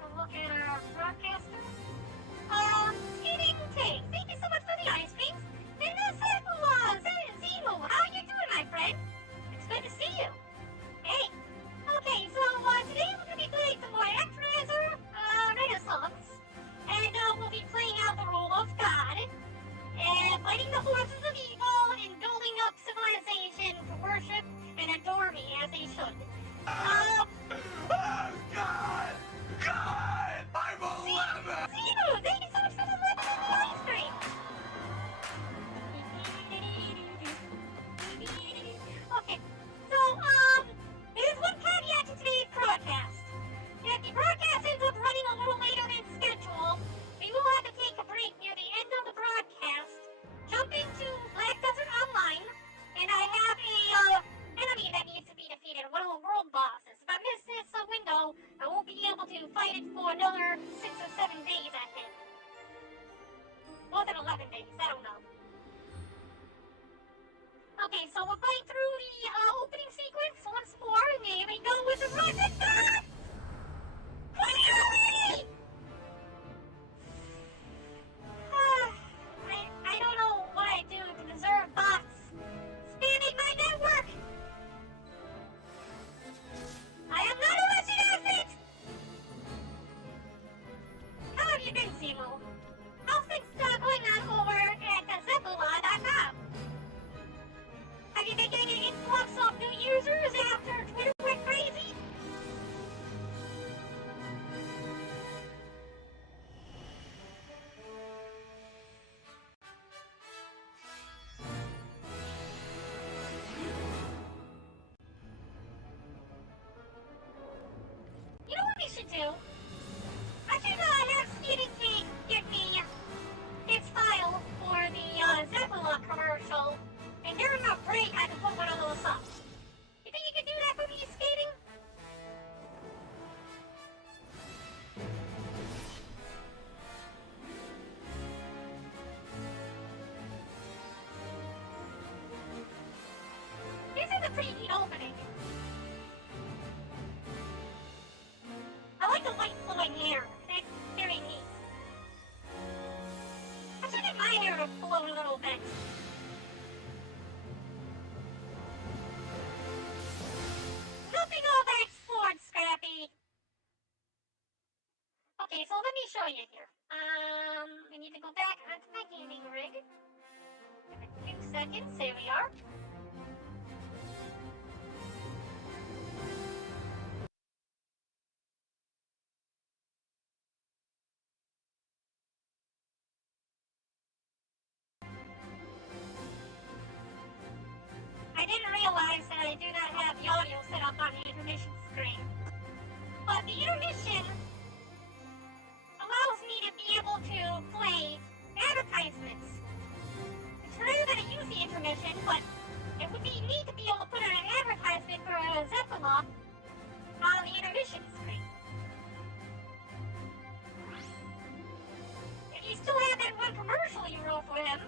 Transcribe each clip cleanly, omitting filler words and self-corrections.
take a look at our broadcaster. Skating Tank, thank you so much for the ice creams. And Zemo, how you doing, my friend? It's good to see you. Hey. Okay, so today we're going to be playing some more Actraiser Renaissance. And we'll be playing out the role of God. And fighting the forces of evil and building up civilization to worship and adore me as they should. Oh, God! God! I'm 11! Zemo, thank you so much for the lemon and the ice cream! Okay, so, there's one caveat to today's broadcast. If the broadcast ends up running a little later than scheduled, we will have to take a break near the end of the broadcast, jump into Black Desert Online, and I have a, enemy that needs to be defeated, one of the world bosses. If I miss this window, I won't be able to fight it for another 6 or 7 days, I think. More than 11 days, I don't know. Okay, so we're going through the opening sequence once more, and here we go with the rocket bot! I don't know what I do to deserve bots spamming my network! I am not a Russian asset! How have you been, Zemo? How's things going on over at Zeppela.com? Have you been getting an influx of new users after Twitter went crazy? You know what we should do? I should have Skating Tank give me its file for the Zeppela commercial, and during a break I can put one of those up. You think you can do that for me, Skating? This is a pretty neat opening. I like the white flowing hair. It's very neat. I should get my hair to float a little bit. Nothing all that sword, Scrappy. Okay, so let me show you here. I need to go back onto my gaming rig. In a few seconds, here we are. I didn't realize that I do not have the audio set up on the intermission screen. But the intermission allows me to be able to play advertisements. It's rare that I use the intermission, but it would be neat to be able to put an advertisement for Zeppela on the intermission screen. If you still have that one commercial you wrote for him,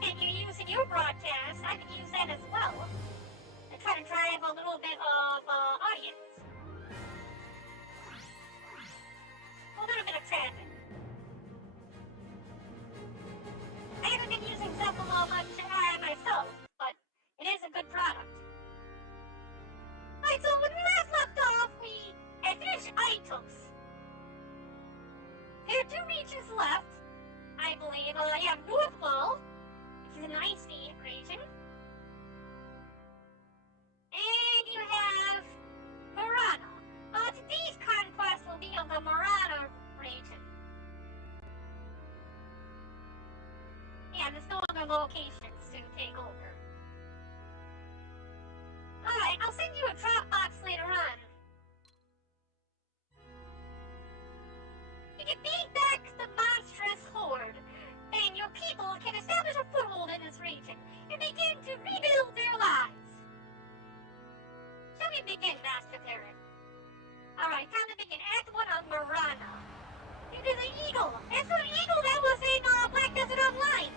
and you use in your broadcast, I could use that as well. And try to drive a little bit of audience. A little bit of traffic. I haven't been using Zeppela much myself, but it is a good product. Alright, so when we last left off, we had finished items. There are 2 regions left, I believe. You have North Wall, which is an icy region. And you have Marahna. Today's conquest will be of the Marahna region. Yeah, there's no other locations to take over. Alright, I'll send you a Dropbox later on. You can beat back the monstrous horde, and your people can establish a foothold in this region and begin to rebuild their lives. Shall we begin, Master Barren? Alright, time to begin Act 1 of Marahna. It is an eagle. It's an eagle that was in Black Desert Online.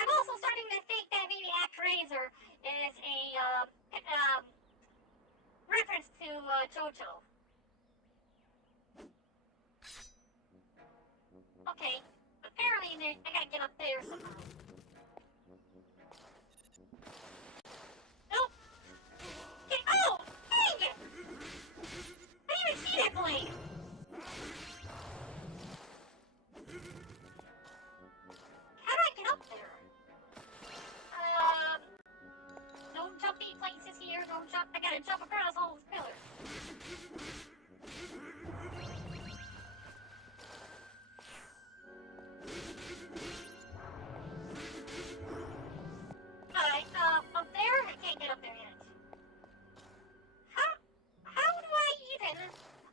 I'm also starting to think that maybe Actraiser is a JoJo. Okay, apparently I gotta get up there somehow. Nope. Okay, oh! Dang it! I didn't even see that blade! How do I get up there? No jumpy places here, no jump. I gotta jump across all those pillars. Alright, up there? I can't get up there yet. How do I even?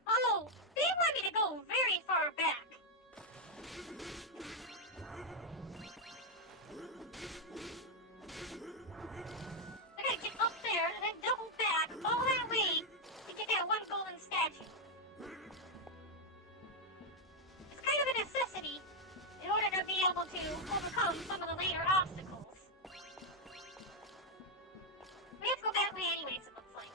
Oh, they want me to go very far back. I gotta get up there and then double back all that way to get that one golden statue. It's kind of a necessity in order to be able to overcome some of the later obstacles. We have to go that way anyways, it looks like.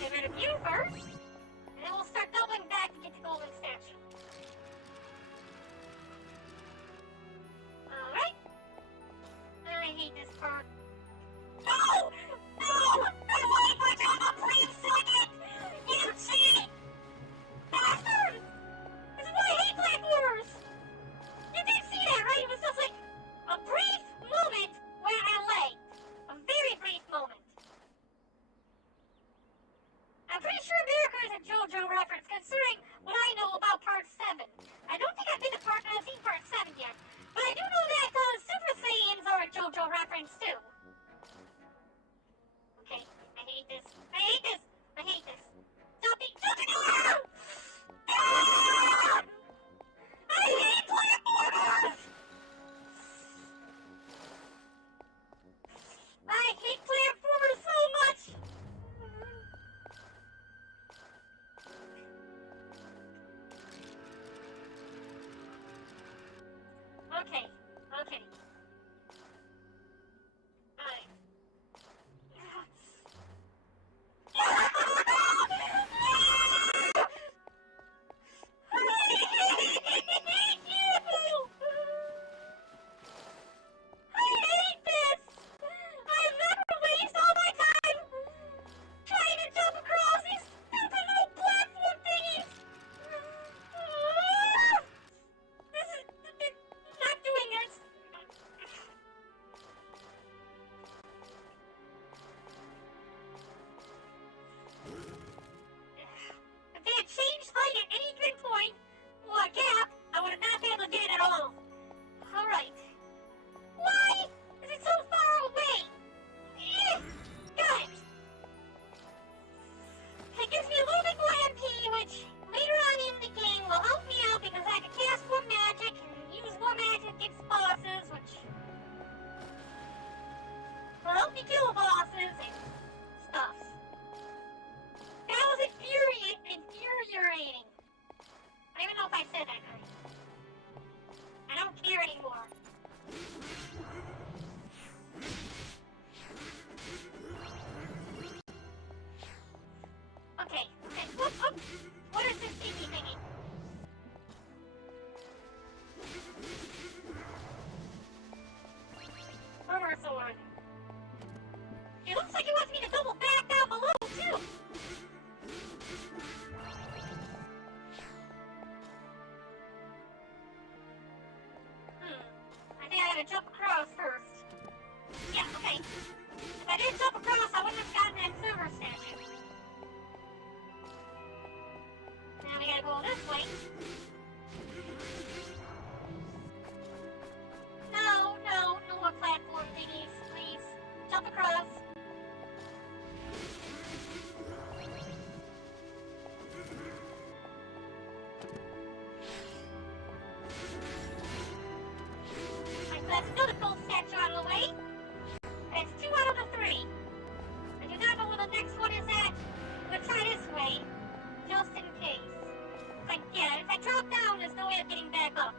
Get rid of you first, and then we'll start doubling back to get the golden statue. Alright. I hate this part. No! No! I want to put down a please second! You cheat! Bastard! This is why I hate platformers! You did see that, right? It was just like a brief moment where I lagged. A very brief moment. I'm pretty sure America is a JoJo reference, considering what I know about Part 7. I don't think I've seen Part 7 yet, but I do know that Super Saiyans are a JoJo reference too. Okay, I hate this. I hate this. I hate this. Jumping! Ah! Ah! I hate platformers! I hate platformers so much! Okay, okay. Alright. Just in case. Like, yeah, if I drop down, there's no way of getting back up.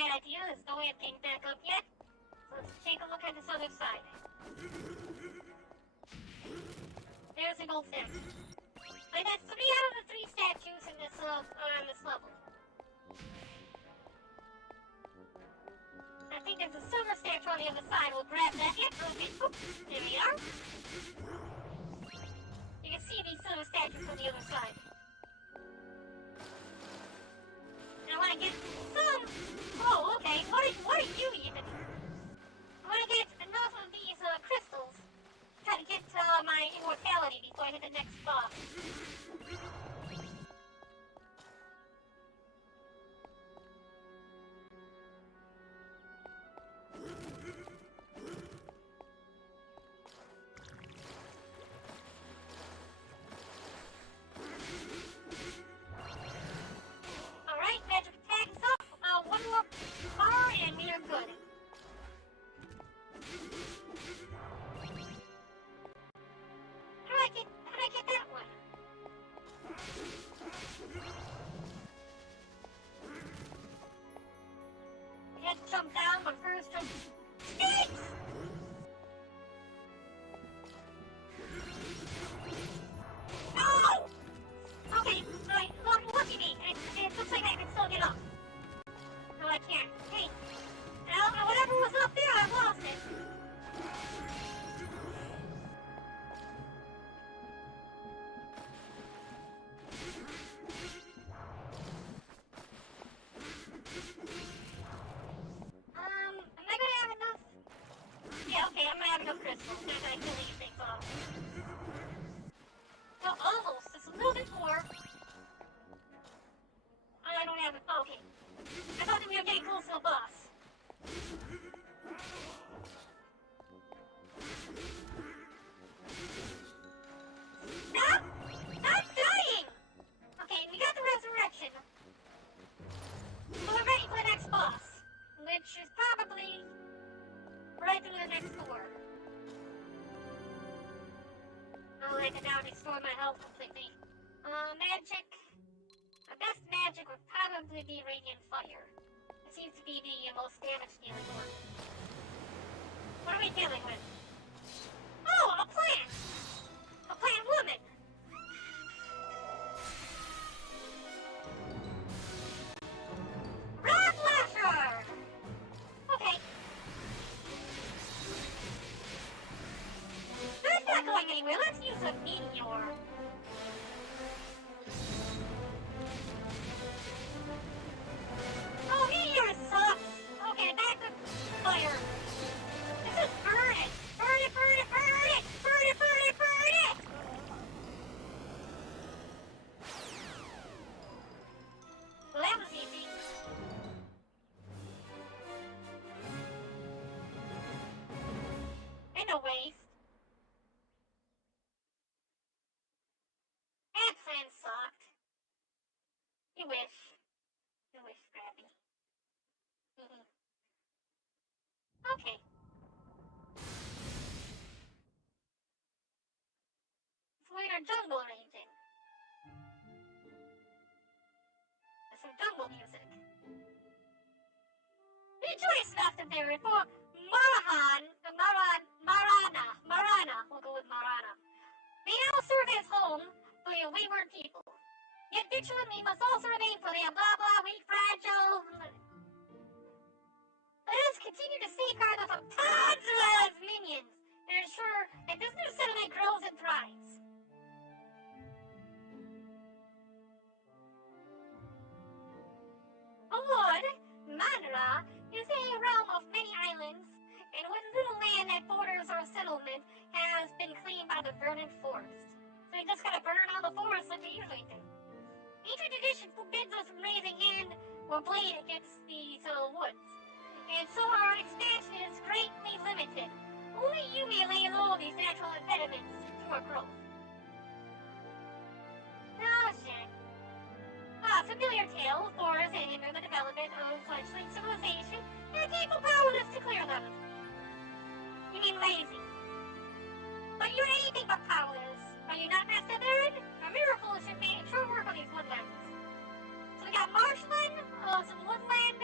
bad idea. There's no way of getting back up yet. So let's take a look at this other side. There's an old statue. Like that's 3 out of the 3 statues in this on this level. I think there's a silver statue on the other side. We'll grab that. Yep, okay. Oop, there we are. You can see these silver statues on the other side. And I want to get some. Oh, okay. What are you even? I want to get enough of these crystals. Try to get my immortality before I hit the next boss. Alright, magic attack is up. One more bar and we are good. How did I get that one? I had to jump down, but first jump. Snakes! No! Okay, alright, lucky me. It looks like I can still get up. No, I can't. Hey, whatever was up there, I lost it. Am I gonna have enough? Yeah, okay, I'm gonna have enough crystals. After I kill these things off. Well, almost. Just a little bit more. I don't have it. Okay. I thought that we were getting close to the boss. Stop! Stop dying! Okay, we got the resurrection. So we're ready for the next boss. Which is probably right through the next door. Oh, I can now restore my health completely. Magic. The best magic would probably be Radiant Fire. It seems to be the most damage dealing one. What are we dealing with? Oh, a plant! A plant woman! Rock Lasher! Okay. That's not going anywhere. Let's use a meteor. Oh, meteor sucks! Okay, back to fire. This is burn it! Burn it, burn it, burn it! Burn it, burn it, burn it! Well, that was easy. And no waste. That plan sucked. You wish. You wish, Scrappy. Okay. So we're in jungle ranging. There's some jungle music. Rejoice, Master Barren, for Marahna. We'll go with Marahna. May now serve as home for your wayward people. Yet vigilantly must also remain for their blah blah weak fragile. Let us continue to safeguard them from Tanzra's minions and ensure that this new settlement grows and thrives. Oh Lord, Manra is a realm of many islands, and one little land that borders our settlement has been claimed by the verdant forest. So we just gotta burn all the forest like we usually do. Ancient tradition forbids us from raising hand or blade against these woods, and so our expansion is greatly limited. Only you may lay low these natural impediments to our growth. Oh shit. Familiar tale, forests that hinder the development of fledgling civilization, and people powerless to clear them. You mean lazy. But you're anything but powerless. Are you not, Master Barren? A miracle should make short work on these woodlands. So we got marshland, some woodland,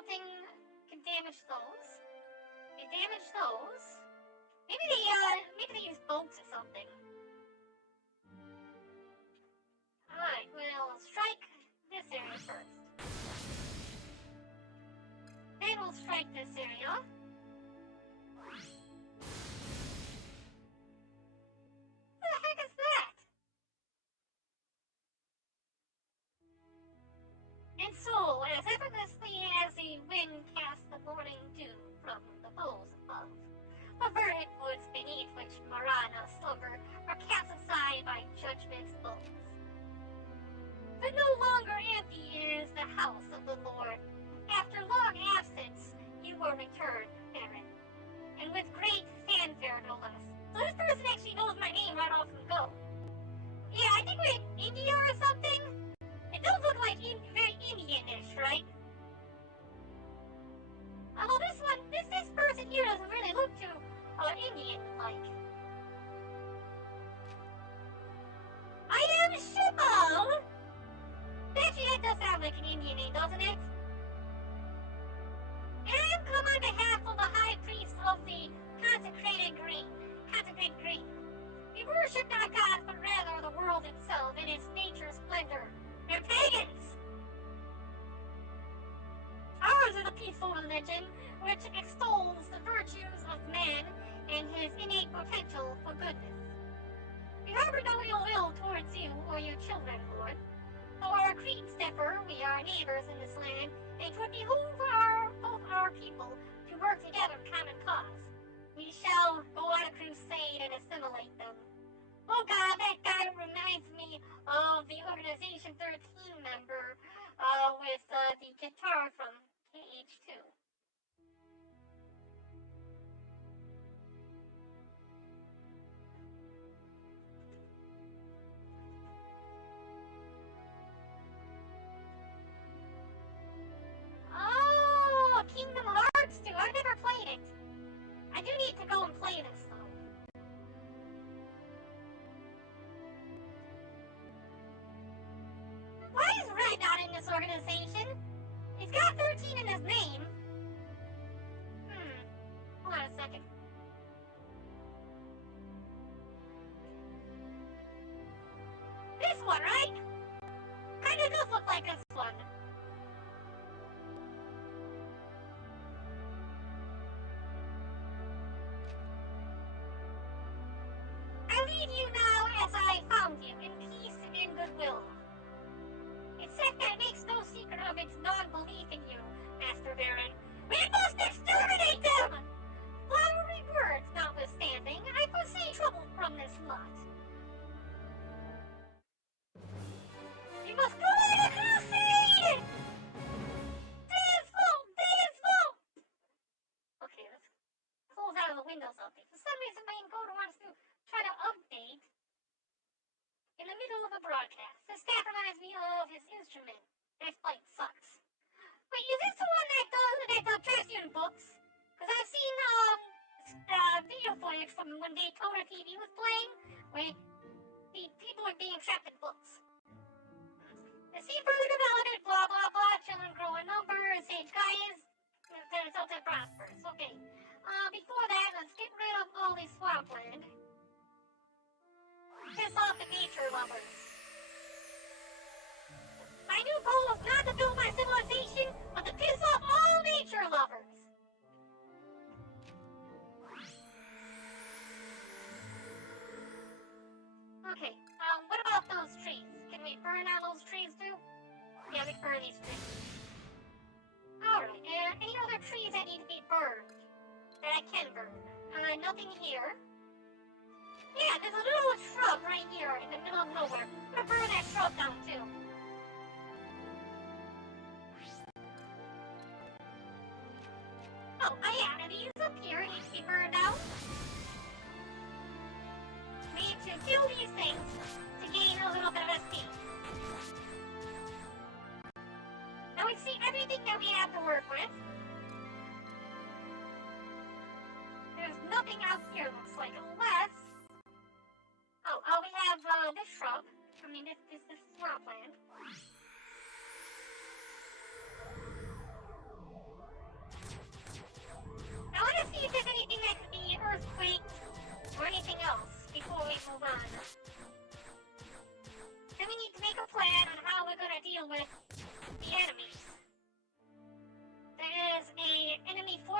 nothing can damage those. They damage those. Maybe they use bolts or something. Alright, we'll strike this area first. Then we'll strike this area. What the heck is that? And so, as effortlessly as the wind casts the morning dew from the boughs above, the verdant woods beneath which Marahna slumber are cast aside by judgment's bolts. But no longer empty is the house of the Lord. After long absence, you will return, Barren, and with great fanfare, no less. So this person actually knows my name right off the go. Yeah, I think we're in India or something. It does look like very Indian-ish, right? Although this person here doesn't really look too Indian-like. I am Shibal! Actually, that does sound like an Indian name, doesn't it? And I have come on behalf of the High Priest of the Consecrated Green. We worship not God, but rather the world itself in its nature's splendor. We're pagans! Ours is a peaceful religion which extols the virtues of man and his innate potential for goodness. We harbor no ill will towards you or your children, Lord. Though our creeds differ, we are neighbors in this land, and it would behoove both our people to work together in common cause. We shall go on a crusade and assimilate them. Oh God, that guy reminds me of the Organization 13 member with the guitar from KH2. Oh, Kingdom Hearts 2. I've never played it. I do need to go and play this, though. Why is Red not in this organization? He's got 13 in his name. Hold on a second. This one, right? Kinda does look like this one. I leave you now as I found you, in peace and in goodwill. Its sector makes no secret of its non-belief in you, Master Barren. We must exterminate them! Flowery words notwithstanding, I foresee trouble from this lot. We must go on a crusade! Dance! Okay, let's close out of the Windows update. For some reason, my encoder wants to try to update in the middle of a broadcast. This staff reminds me of his instrument. That fight sucks. Wait, is this the one that traps you in books? Because I've seen video footage from when Daytona TV was playing, where the people are being trapped in books. Let's see further development, blah blah blah, children grow in numbers, save guys, until it prospers. Okay. Before that, let's get rid of all this swampland. Piss off the nature lovers. My new goal is not to build my civilization, but to piss off all nature lovers. Okay, what about those trees? Can we burn out those trees too? Yeah, we burn these trees. Alright, any other trees that need to be burned? That I can burn? Nothing here. Yeah, there's a little shrub right here in the middle of nowhere. I'm gonna burn that shrub down too. Oh, yeah, and these up here need to be burned out. We need to kill these things to gain a little bit of SP. Now we see everything that we have to work with. There's nothing out here, looks like, unless... Oh, we have this shrub. I mean, this swampland.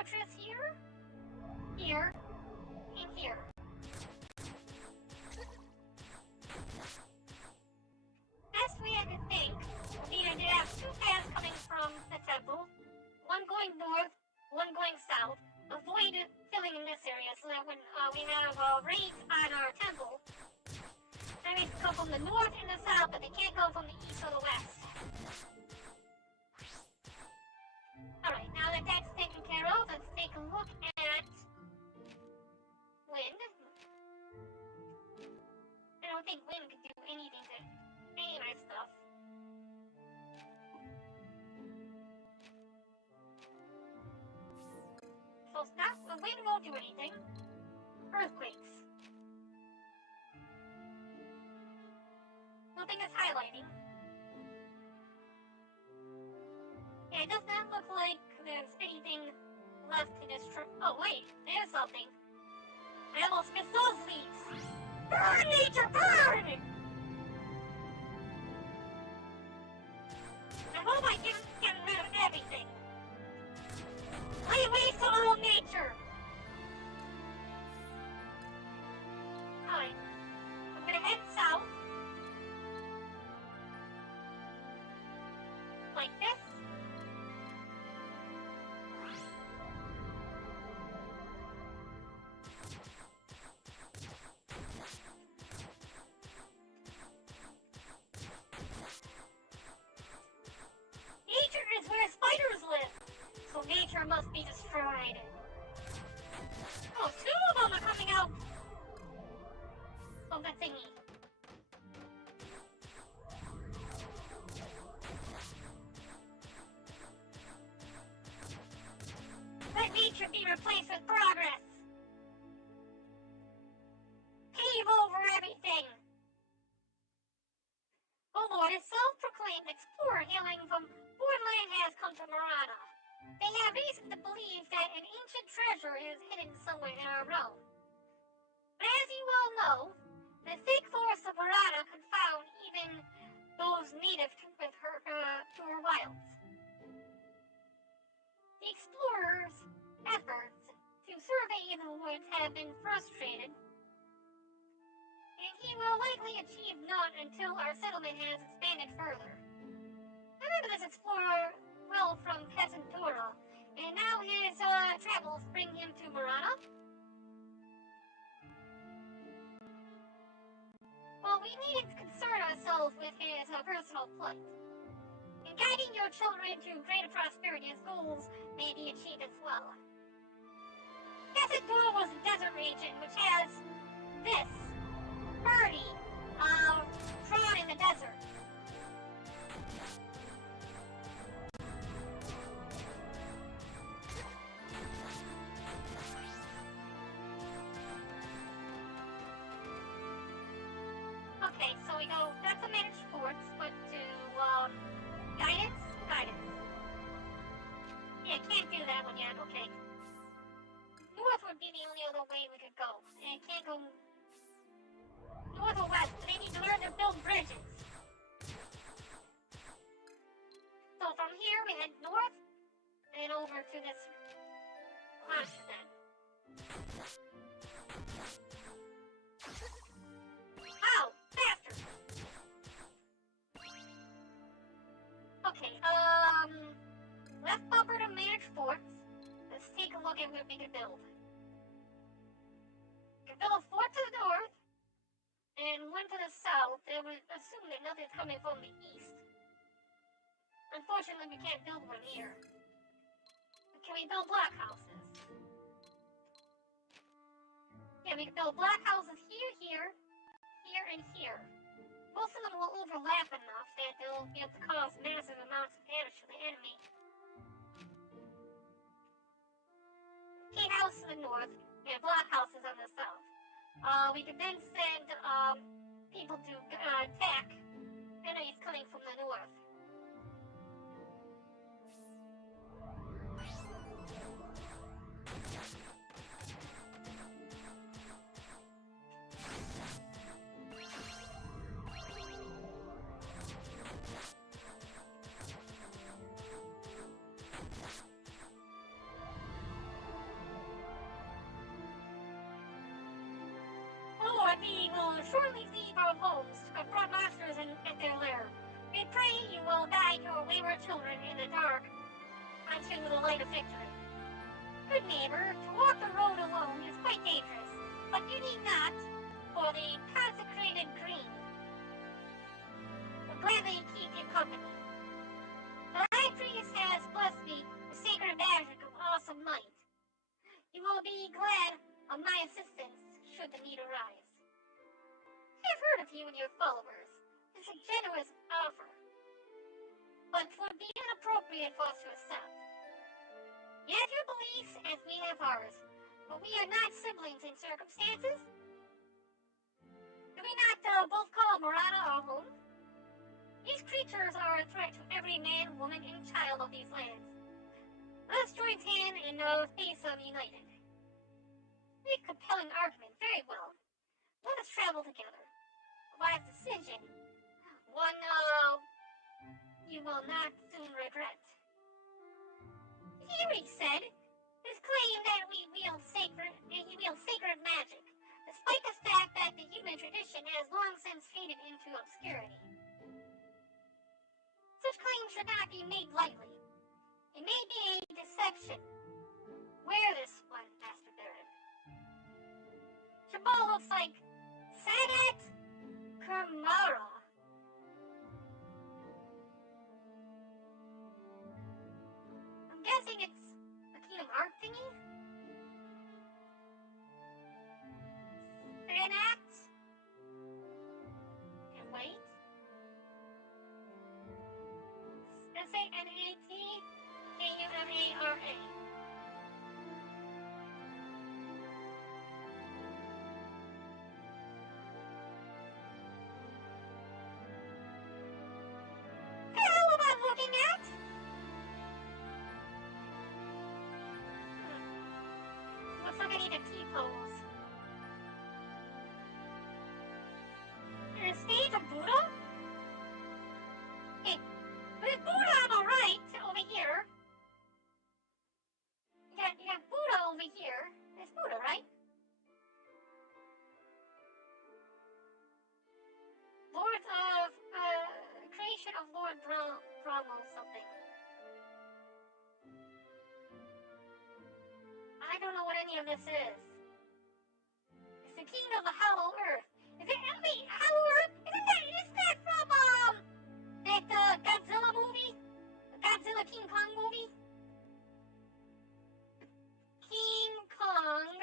fortress here, here, and here. Best way I could think would be to have two paths coming from the temple, one going north, one going south. Avoid filling in this area so that when we have raids on our temple, enemies come from the north and the south, but they can't come from the east or the west. Alright, now that that's taken care of, let's take a look at wind. I don't think wind could do anything to any of my stuff. So stop, the wind won't do anything. Earthquakes. Nothing is highlighting. Yeah, it does not look like there's anything left to destroy. Oh wait, there's something. I almost missed those leaves. Burn, nature, burn! I hope I didn't get rid of everything. Lay waste to all nature! Alright. I'm gonna head south. Like this. Nature is where spiders live, so nature must be destroyed. Oh, two of them are coming out of the thingy. Let nature be replaced with progress. Pave over everything. Oh Lord, a self-proclaimed explorer hailing from Borderland has come to Marahna. They have reason to believe that an ancient treasure is hidden somewhere in our realm. But as you all know, the thick forests of Marahna confound even those native to her wilds. The explorers' efforts to survey the woods have been frustrated, and he will likely achieve none until our settlement has expanded further. I remember this explorer well from Peasantpura, and now his travels bring him to Marahna. Well, we needed to concern ourselves with his personal plight. In guiding your children to greater prosperity, his goals may be achieved as well. Peasantpura was a desert region which has this birdie drawn in the desert. Okay, so we go, that's a managed sports, but to, guidance? Guidance. Yeah, can't do that one yet, okay. North would be the only other way we could go. And it can't go north or west, they need to learn to build bridges. So from here we head north, and over to this monster then. Ow! Faster! Okay, left bumper to manage forts. Let's take a look at what we can build. We can build a fort to the north, and one to the south, and we assume that nothing's coming from the east. Unfortunately, we can't build one here. Can we build blockhouses? Yeah, we can build blockhouses here, here, and here. Most of them will overlap enough that they'll be able to cause massive amounts of damage to the enemy. Gatehouse to the north, and blockhouses on the south. We could then send people to attack enemies coming from the north. our homes to confront monsters at their lair. We pray you will guide your wayward children in the dark unto the light of victory. Good neighbor, to walk the road alone is quite dangerous, but you need not, for the consecrated green will gladly keep you company. The high priest has blessed me with sacred magic of awesome might. You will be glad of my assistance should the need arise. I've heard of you and your followers. It's a generous offer, but it would be inappropriate for us to accept. You have your beliefs as we have ours, but we are not siblings in circumstances. Do we not both call Marahna our home? These creatures are a threat to every man, woman, and child of these lands. Let us join hand in face of united. A compelling argument, very well. Let us travel together. A wise decision. One you will not soon regret. Here he said, his claim that he wields sacred magic, despite the fact that the human tradition has long since faded into obscurity. Such claims should not be made lightly. It may be a deception. Wear this one, Master Barren. Shabal looks like Sanat Kurmara. I'm guessing it's a Kingdom Heart thingy? Sanat? And wait. Sanat-Kumara. Looking at? Looks like I need a T-pose. In a stage of Buddha? Hey, with Buddha on the right, over here. You got Buddha over here. There's Buddha, right? Lord of, creation of Lord Brahmo something. I don't know what any of this is. It's the king of the hollow earth. Is it enemy hollow earth? Isn't that from that Godzilla movie? The Godzilla King Kong movie? King Kong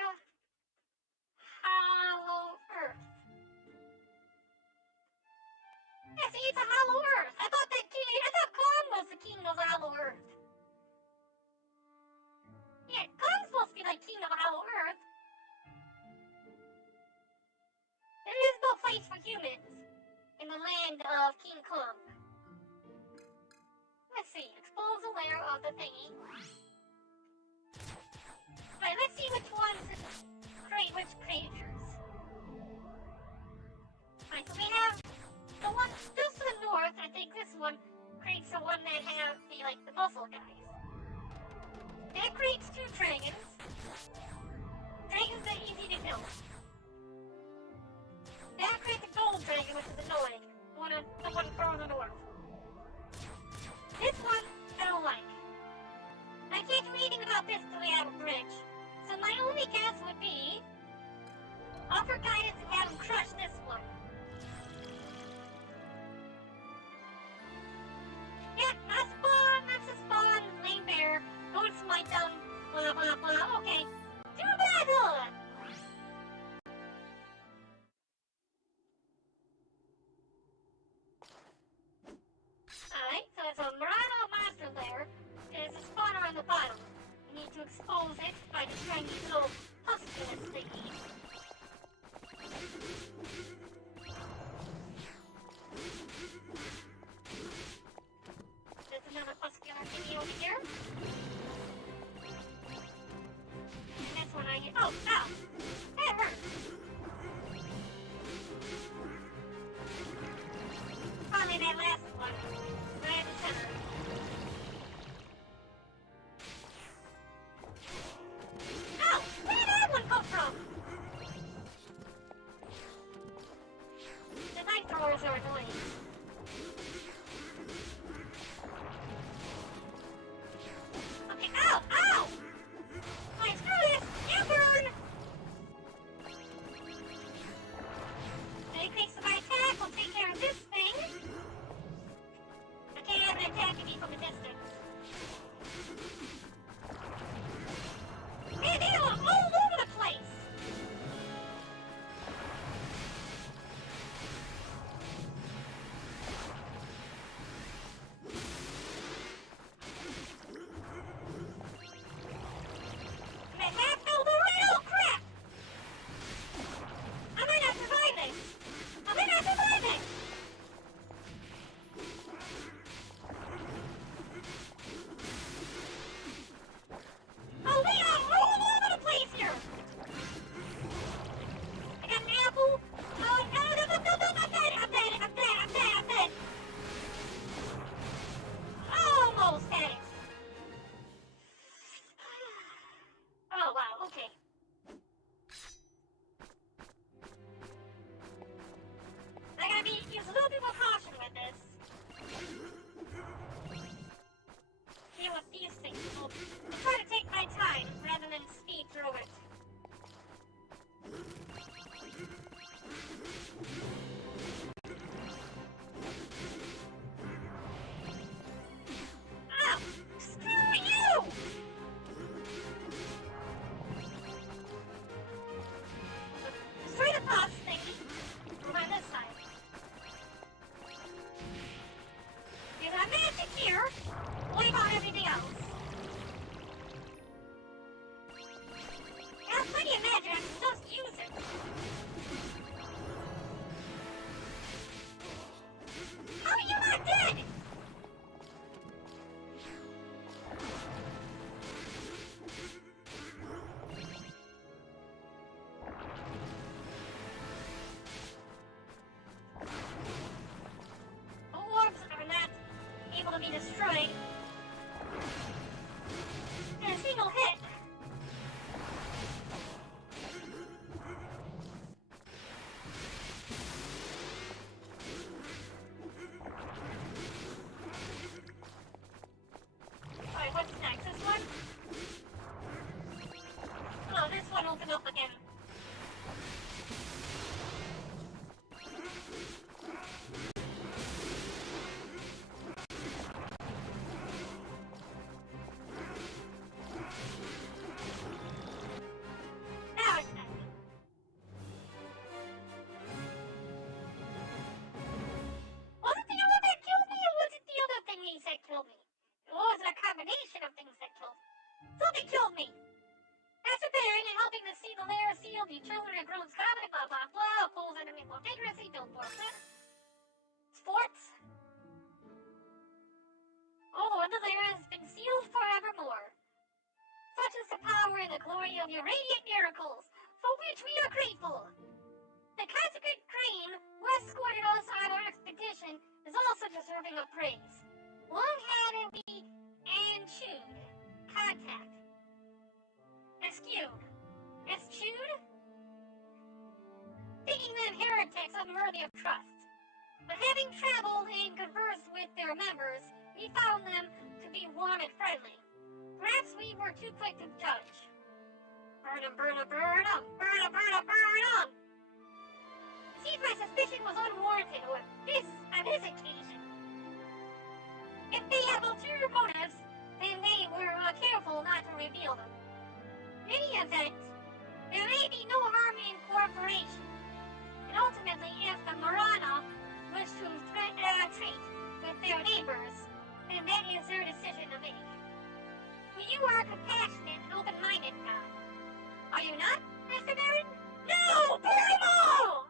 Hollow Earth. Yeah, see, it's a hollow earth. I thought Kong was the king of the hollow earth. Yeah, Kong's supposed to be like king of the hollow earth. There is no place for humans in the land of King Kong. Let's see, expose the lair of the thingy. Right, let's see which ones create which creatures. Right, so we have the one just to the north. I think this one creates the one that have the muscle guys. That creates two dragons. Dragons are easy to kill. That creates a gold dragon, which is annoying. The one further north. This one, I don't like. I can't do anything about this till we have a bridge. So my only guess would be offer guidance and have him crush this one. Yeah, not spawn, lame bear, don't smite them, blah blah blah, okay. Do battle! Alright, so it's a Marahna monster lair. There's a spawner on the bottom. We need to expose it by destroying these little pustulous thingies. There's another muscular thingy over here. And this one I get. Oh, ow! That hurts! Probably that last one. Right in the center. Ow! Where did that one come from? be destroyed in a single hit. Alright, what's next? This one? Oh, this one opened up again. Now it's next. Was it the one that killed me, or was it the other thing that killed me? Or was it a combination of things that killed me? Something killed me! After Barren and helping to see the lair sealed, the children have grown common, blah blah blah, opposed enemy more vigorously, don't force it. Sports. Oh, and the lair has been sealed forevermore. Such is the power and the glory of your radiant miracles, for which we are grateful. The consecrated crane who escorted us on our expedition is also deserving of praise. Long had we and chewed. Contact. Eschewed. Eschewed? Thinking them heretics unworthy of trust. But having traveled and conversed with their members, we found them to be warm and friendly. Perhaps we were too quick to judge. Burn 'em, burn 'em, burn 'em, burn 'em, burn 'em, burn 'em! It seems my suspicion was unwarranted on this occasion. If they have ulterior motives, then they were careful not to reveal them. In any event, there may be no harm in cooperation. And ultimately, if the Marahna wish to treat with their neighbors, then that is their decision to make. You are compassionate and open-minded now. Are you not, Master Barren? No! Burn 'em all!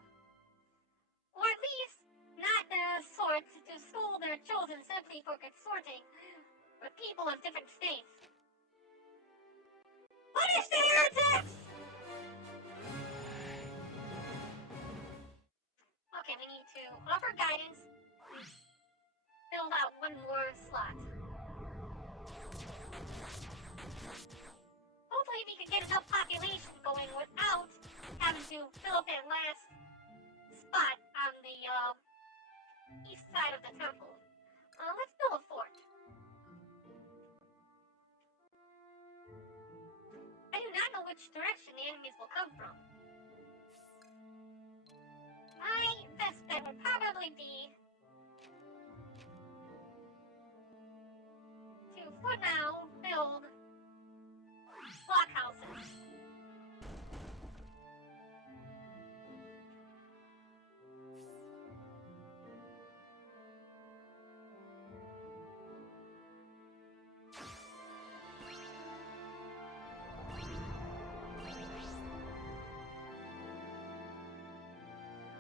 Or at least, not the sort to scold their children simply for consorting with people of different states. Punish the heretics! Okay, we need to offer guidance. Build out one more slot. Hopefully we can get enough population going without having to fill up that last spot on the east side of the temple. Let's build a fort. I do not know which direction the enemies will come from. My best bet would probably be to, for now, build blockhouses.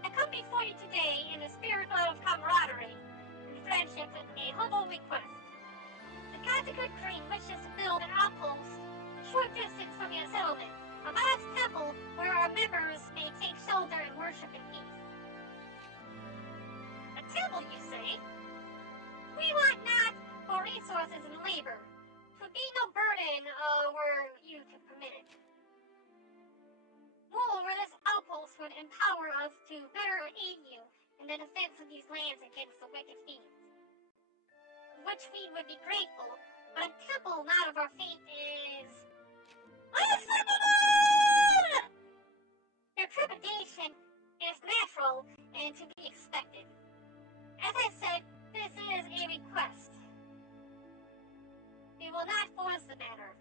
I come before you today in the spirit of camaraderie and friendship with a humble request. The consecrated crane wishes to build an outpost a short distance from your settlement, a modest temple where our members may take shelter and worship in peace. A temple, you say? We want not for resources and labor. 'Twould be no burden were you to permit it. Moreover, this outpost would empower us to better aid you in the defense of these lands against the wicked fiends. Which we would be grateful, but a temple not of our faith is unacceptable! Your trepidation is natural and to be expected. As I said, this is a request. We will not force the matter.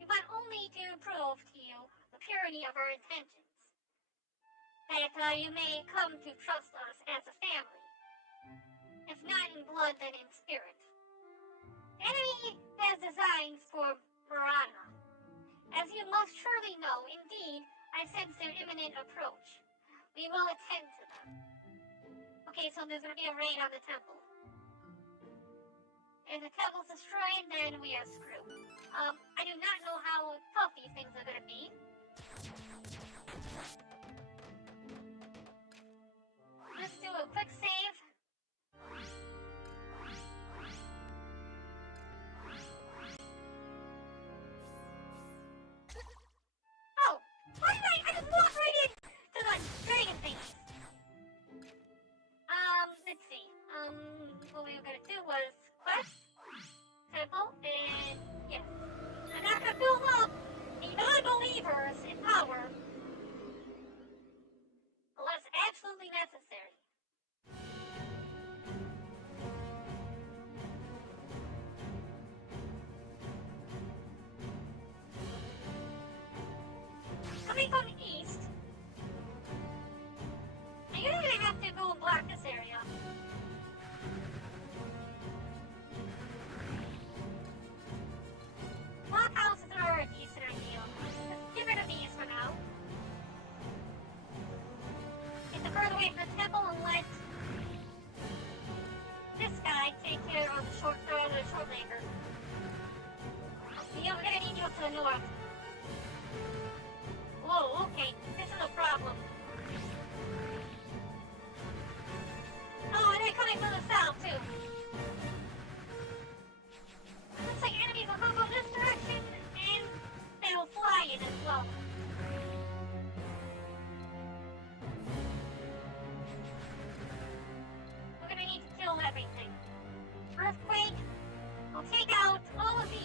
We want only to prove to you the purity of our intentions. That you may come to trust us as a family. If not in blood, then in spirit. The enemy has designs for Marahna. As you must surely know, indeed, I sense their imminent approach. We will attend to them. Okay, so there's going to be a raid on the temple. If the temple's destroyed, then we are screwed. I do not know how tough these things are going to be. Let's do a quick save. the north. Whoa, okay. This is a problem. Oh, and they're coming from the south, too. Looks like enemies will come from this direction, and they will fly in as well. We're gonna need to kill everything. Earthquake will take out all of these.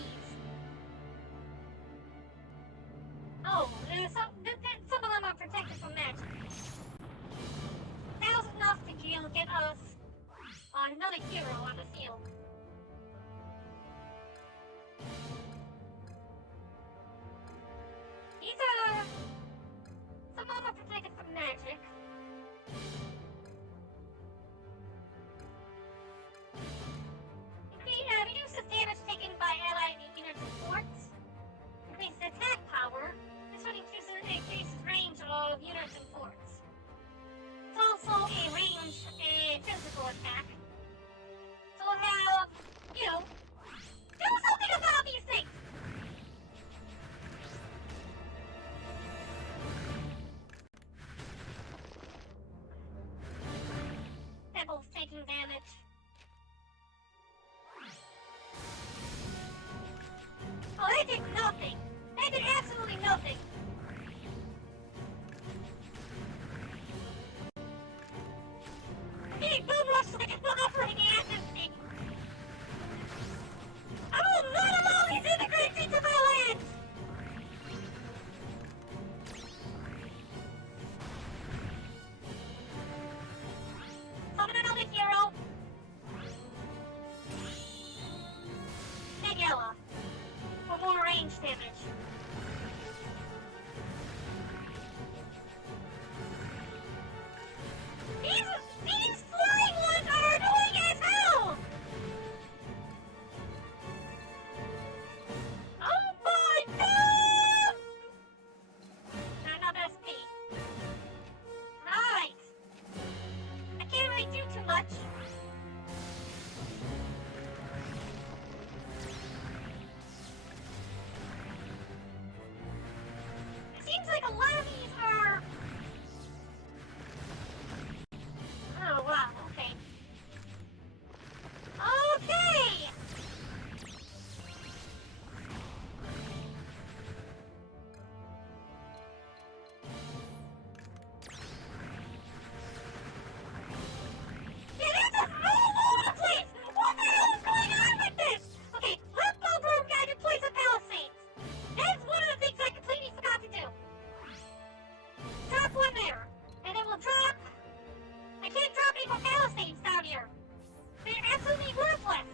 Oh, there's some of them are protected from magic. That was enough to get us another hero on the field. These are... some of them are protected from magic. Reduces damage taken by allied units and forts. Increases attack power. This one increases range of units and forts. It's also a ranged physical attack. So we'll have, do something about these things! Temple's taking damage. Oh, they did nothing! They did absolutely nothing! Hey, boom rush like it's not operating agency! I will not allow these immigrants into my land! Summon another hero! Daniela. For more range damage. These flying ones are annoying as hell! Oh my god! Not enough SP. Right. I can't really do too much. It seems like a lot of these are... Oh, wow, okay. Okay! Yeah, this is all over the place! What the hell is going on with this? Okay, let's go through guided place of Palisades. That's one of the things I completely forgot to do. Drop one there, and then we'll drop... I can't drop any more Palisades down here. They're absolutely worthless.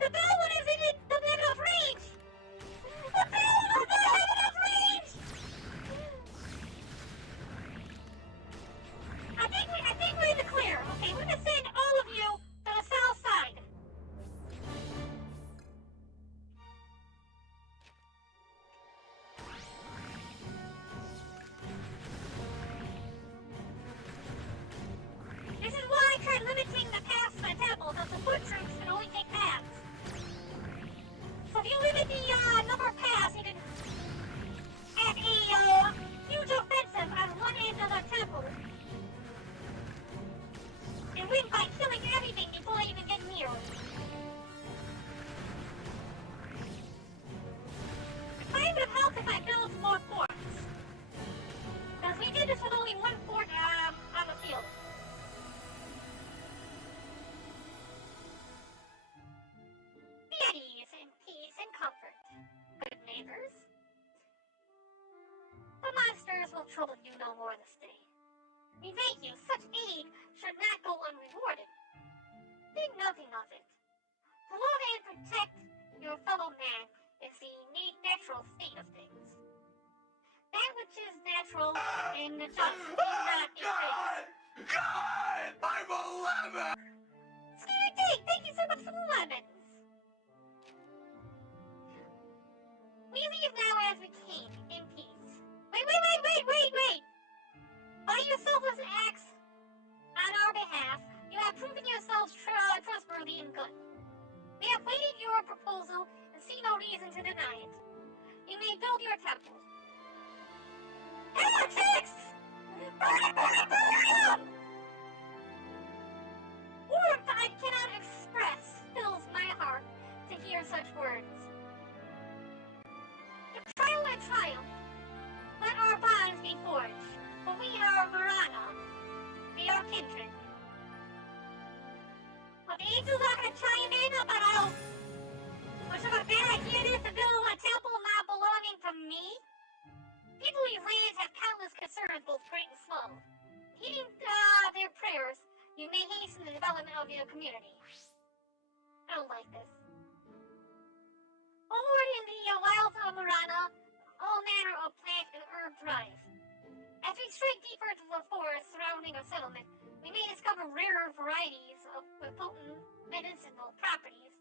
The bell one isn't in the enough range. The bell one doesn't have enough range. I think we're in the clear. Okay, we're gonna send all of you to the south side. This is why I tried limiting the paths to the temple, so the foot troops can only take paths. So if you limit the number of paths, you can have a huge offensive on one end of the temple. And win by killing everything before they even get near. It might have helped if I built more forts. Because we did this with only one fort on the field. Be at ease and peace and comfort, good neighbors. The monsters will trouble you no more this day. We thank you, such aid should not go unrewarded. Think nothing of it. To love and protect your fellow man is the natural state of things. That which is natural and just is not a God! God! I'm a lemon! Scary Dave, thank you so much for the lemons. We leave now as we came, in peace. Wait! By your selfless acts on our behalf, you have proven yourselves trustworthy and good. We have weighed your proposal and see no reason to deny it. your temple. Heretics! Burn it, burn it, burn it! Warmth I cannot express fills my heart to hear such words. To trial and triumph, let our bonds be forged, for we are Marahna. We are kindred. Well, the angels are gonna chime in about how much of a bad idea it is to build a temple not belonging to me. People in these lands have countless concerns, both great and small. Heeding their prayers, you may hasten the development of your community. I don't like this. Over in the wilds of Marahna, all manner of plant and herb thrive. As we strike deeper into the forest surrounding our settlement, we may discover rarer varieties of potent medicinal properties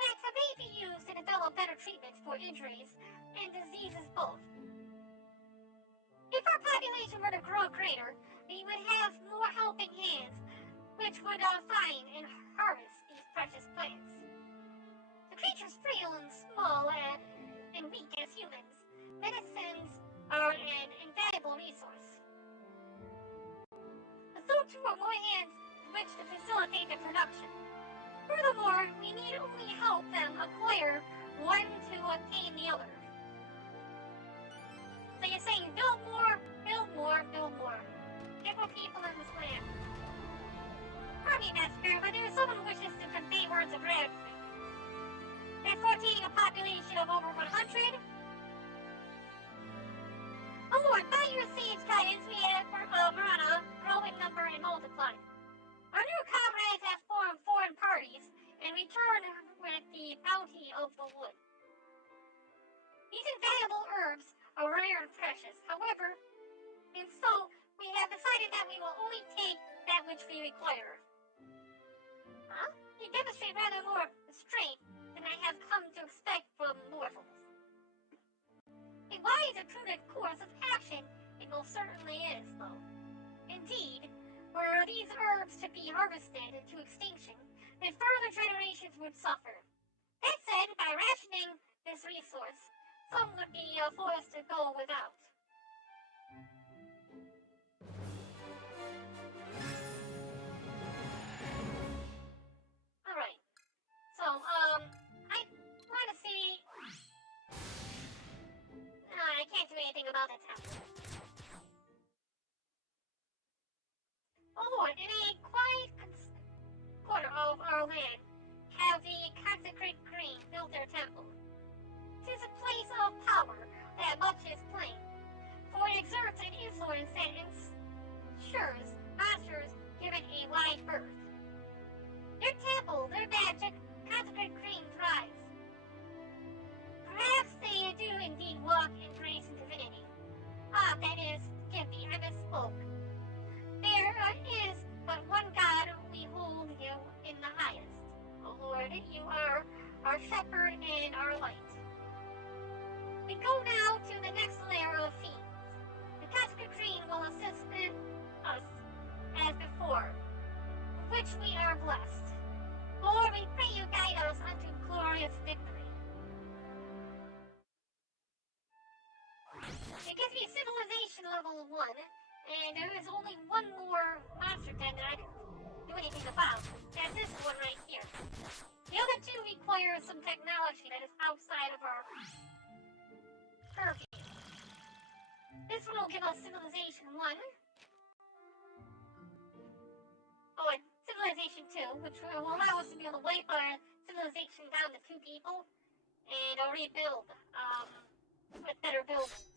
that may be used to develop better treatments for injuries and diseases both. If our population were to grow greater, we would have more helping hands, which would find and harvest these precious plants. The creatures frail and small and weak as humans, medicines are an invaluable resource. So too are more hands with which to facilitate the production. Furthermore, we need only help them acquire one to obtain the other. So you're saying build more, build more, build more. Get more people in this land. I mean, that's fair, but there is someone who wishes to convey words of gratitude. They're foreseeing a population of over 100. Oh Lord, by your sage guidance, we have Marahna grow in number and multiply. Our new comrades have formed foreign parties and return with the bounty of the wood. These invaluable herbs are rare and precious, however, and so we have decided that we will only take that which we require. Huh? You demonstrate rather more restraint than I have come to expect from mortals. A wise and prudent course of action it most certainly is, though. Indeed, were these herbs to be harvested into extinction, then further generations would suffer. That said, by rationing this resource, some would be forced to go without. Alright. So, I want to see... I can't do anything about that temple. Oh Lord, in a quiet corner of our land, have the consecrated green built their temple. 'Tis a place of power that much is plain, for it exerts an influence that ensures monsters given a wide berth. Their temple, their magic, consecrated green thrives. Perhaps they do indeed walk in grace and divinity. Ah, that is, forgive me, I misspoke. There is but one God we hold you in the highest. O Lord, you are our shepherd and our light. We go now to the next layer of fiends. The consecrated green will assist us as before, with which we are blessed. Lord, we pray you guide us unto glorious victory. It gives me civilization level 1, and there is only one more monster den that I can do anything about. That's this one right here. The other two require some technology that is outside of our purview. This one will give us civilization 1. Oh, and civilization 2, which will allow us to be able to wipe our civilization down to 2 people and rebuild with better buildings.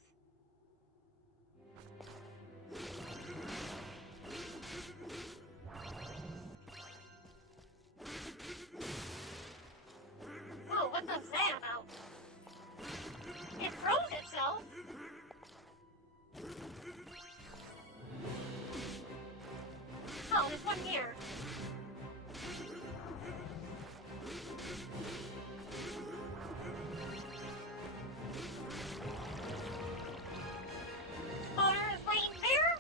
Whoa, what was that about? It froze itself! Oh, there's one here. Spawner is waiting there?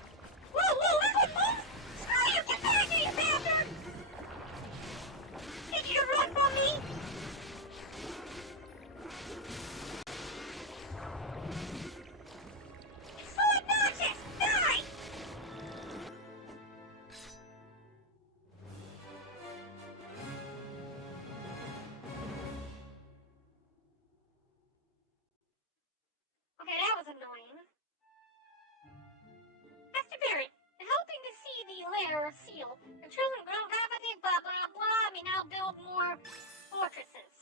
Whoa, whoa, this one moves! Screw you! Get back, you bastard! Did you run from me? that was annoying. Master Barren, in helping to see the lair seal, the children grow everything, blah blah blah, we now build more fortresses.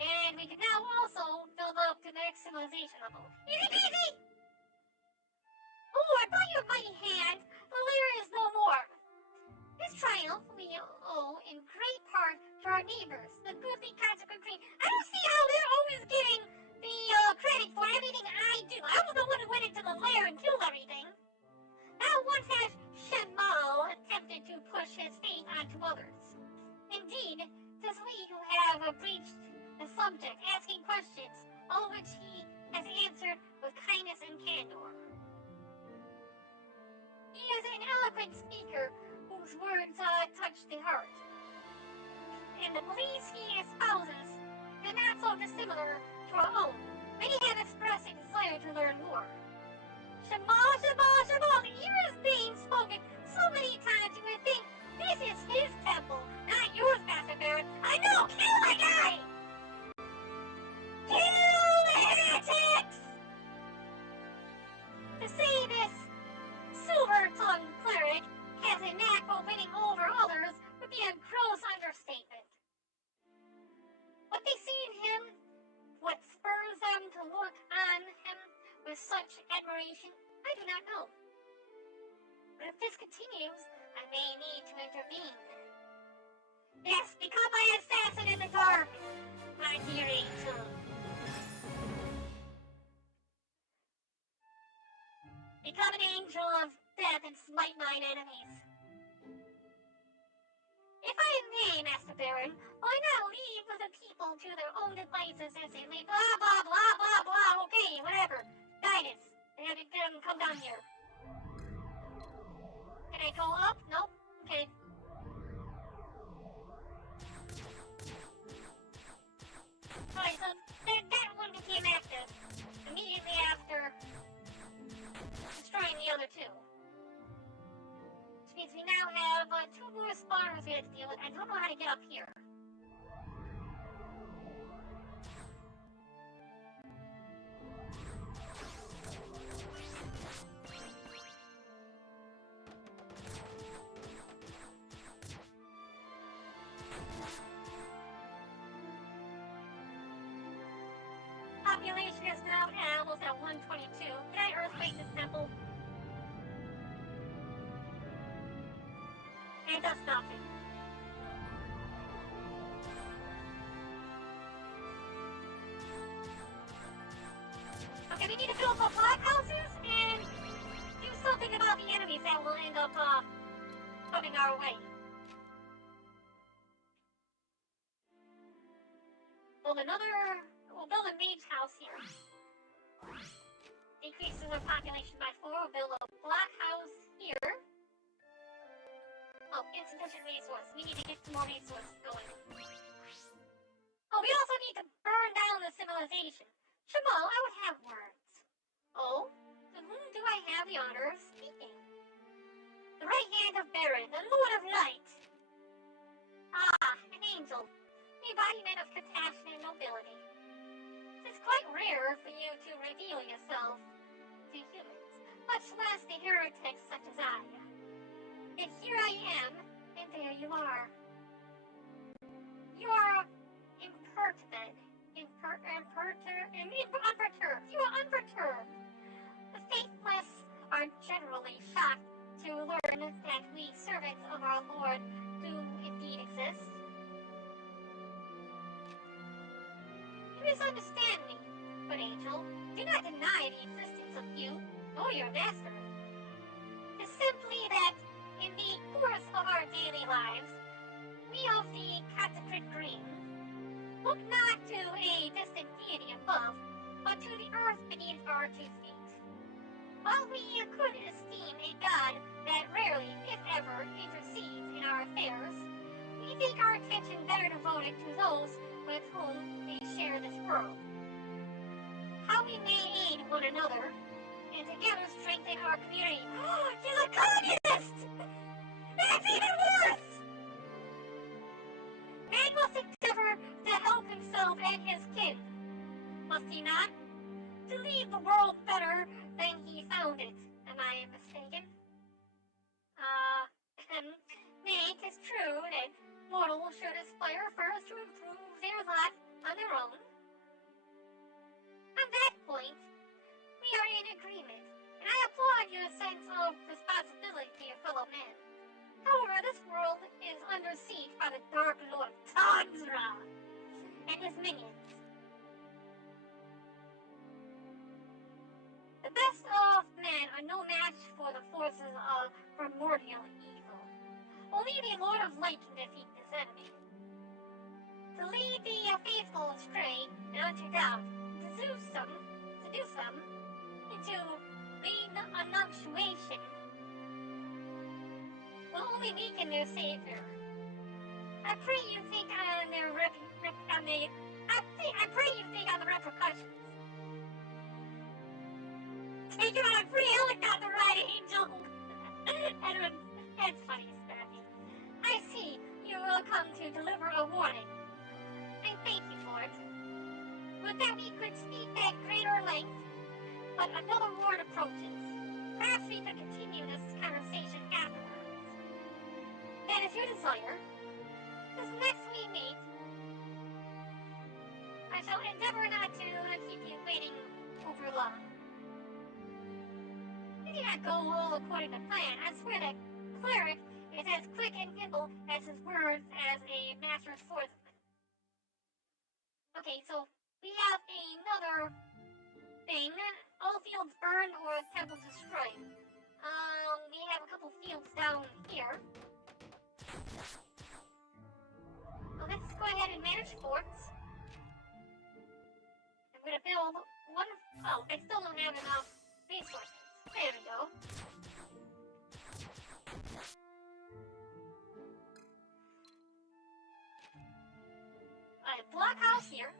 And we can now also build up to the next civilization level. Easy peasy! Oh, I brought you a mighty hand. The lair is no more. This triumph we owe in great part to our neighbors, the goodly Consecrate Green. I don't see how they're always getting the credit for everything I do. I was the one who went into the lair and killed everything. Not once has Shemal attempted to push his faith onto others. Indeed, it is we who have breached the subject, asking questions, all of which he has answered with kindness and candor. He is an eloquent speaker whose words touch the heart. And the beliefs he espouses are not so dissimilar to our own. Many have expressed a desire to learn more. Shemal, Shemal, Shemal, to hear his name spoken so many times you would think this is his temple, not yours, Master Barren. I know, kill the guy! Kill the heretics! To say this silver-tongued cleric has a knack for winning over others would be a gross understatement. What they see in him, what spurs them to look on him with such admiration, I do not know. But if this continues, I may need to intervene. Yes, become my assassin in the dark, my dear angel. Become an angel of death and smite mine enemies. If I may, Master Barren, why not leave the people to their own devices as they leave? Blah, blah, blah, blah, blah, okay, whatever. Guidance. They have to come down here. Can I go up? Nope. Okay. Alright, so that one became active immediately after destroying the other two. Which means we now have two more spawners we have to deal with. I don't know how to get up here. Population is now almost at 122. Can I earthquake this temple? And it does nothing. Okay, we need to build more blockhouses and do something about the enemies that will end up coming our way. We'll build a mage house here. Decreases our population by 4. We'll build a blockhouse here. Oh, insufficient resources. We need to get some more resources going. Oh, we also need to burn down the civilization. Shemal, I would have words. Oh? To whom do I have the honor of speaking? The right hand of Barren, the Lord of Light. Ah, an angel. The embodiment of compassion and nobility. It is quite rare for you to reveal yourself to humans, much less to heretics such as I. Yet here I am, and there you are. You are imperturbed. Unperturbed. You are unperturbed. The faithless are generally shocked to learn that we servants of our Lord do indeed exist. You misunderstand me, good angel. Do not deny the existence of you, nor your master. It is simply that, in the course of our daily lives, we of the Consecrate Green look not to a distant deity above, but to the earth beneath our 2 feet. While we could esteem a god that rarely, if ever, intercedes in our affairs, we think our attention better devoted to those with whom we share this world. How we may aid one another, and together strengthen our community. Oh, she's a communist! That's even worse! Man must endeavor to help himself and his kin, must he not? to leave the world better than he found it. Am I mistaken? Nay, 'tis true that mortals should aspire first to improve their lot on their own. On that point, we are in agreement, and I applaud your sense of responsibility to your fellow men. However, this world is under siege by the Dark Lord Tundra and his minions. The best of men are no match for the forces of primordial evil. Only the Lord of Light can defeat this enemy. To lead the faithful astray and unto doubt, to seduce them into renunciation, will only weaken their savior. I pray you think on their I pray you think on the repercussions. Take him on a free helicopter ride, Angel! Edwin, that's funny, Scrappy. I see you will come to deliver a warning. I thank you for it. Would that we could speak at greater length, but another ward approaches. Perhaps we could continue this conversation afterwards. That is your desire. This next we meet, I shall endeavor not to keep you waiting over long. It did not go all according to plan. I swear that cleric is as quick and nimble as his words as a master swordsman. Okay, so we have another thing. All fields burned or temples destroyed. We have a couple fields down here. Well, let's go ahead and manage forts. I'm gonna build one. Oh, I still don't have enough resources. There we go. A blockhouse here.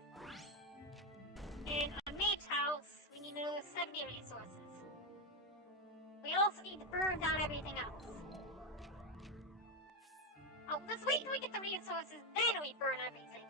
And a mage house, we need another 70 resources. We also need to burn down everything else. Oh, let's wait till we get the resources, then we burn everything.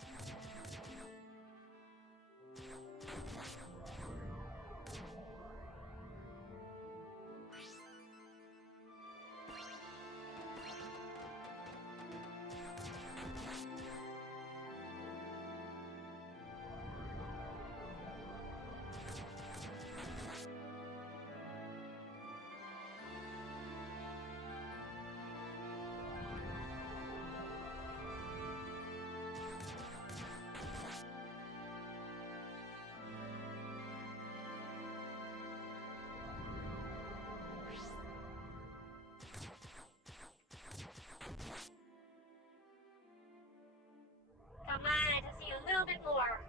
Come on, I just need a little bit more.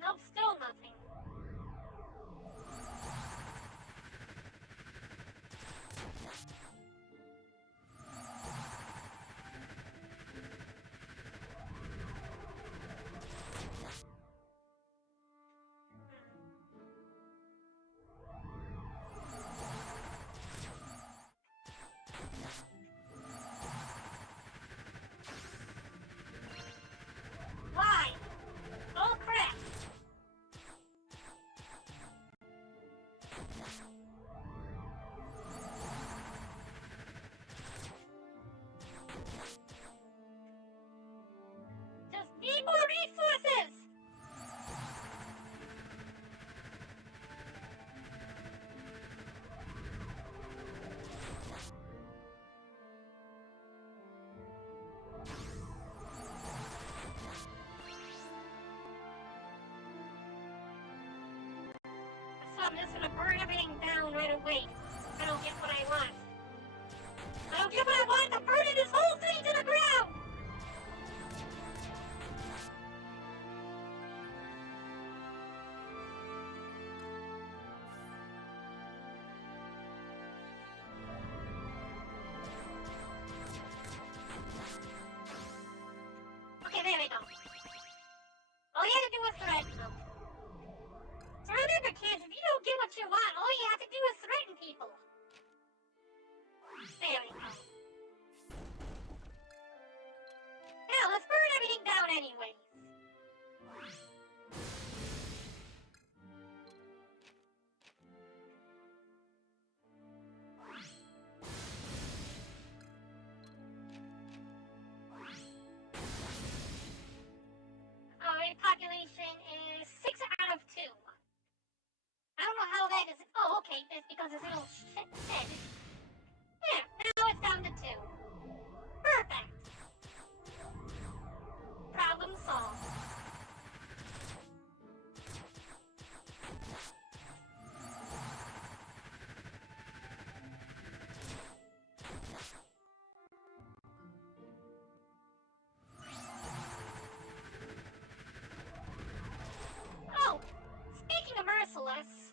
Nope, still nothing. Why? Oh crap! Just need more resources! So I'm just gonna burn everything down right away. I don't get what I want. I don't get what I want! I'm burning this whole thing to the ground! anyways. My population is 6 out of 2. I don't know how that is. Oh, okay, it's because it's a little shed. Yeah, now it's down to 2. Perfect. Problem solved. Oh, speaking of merciless,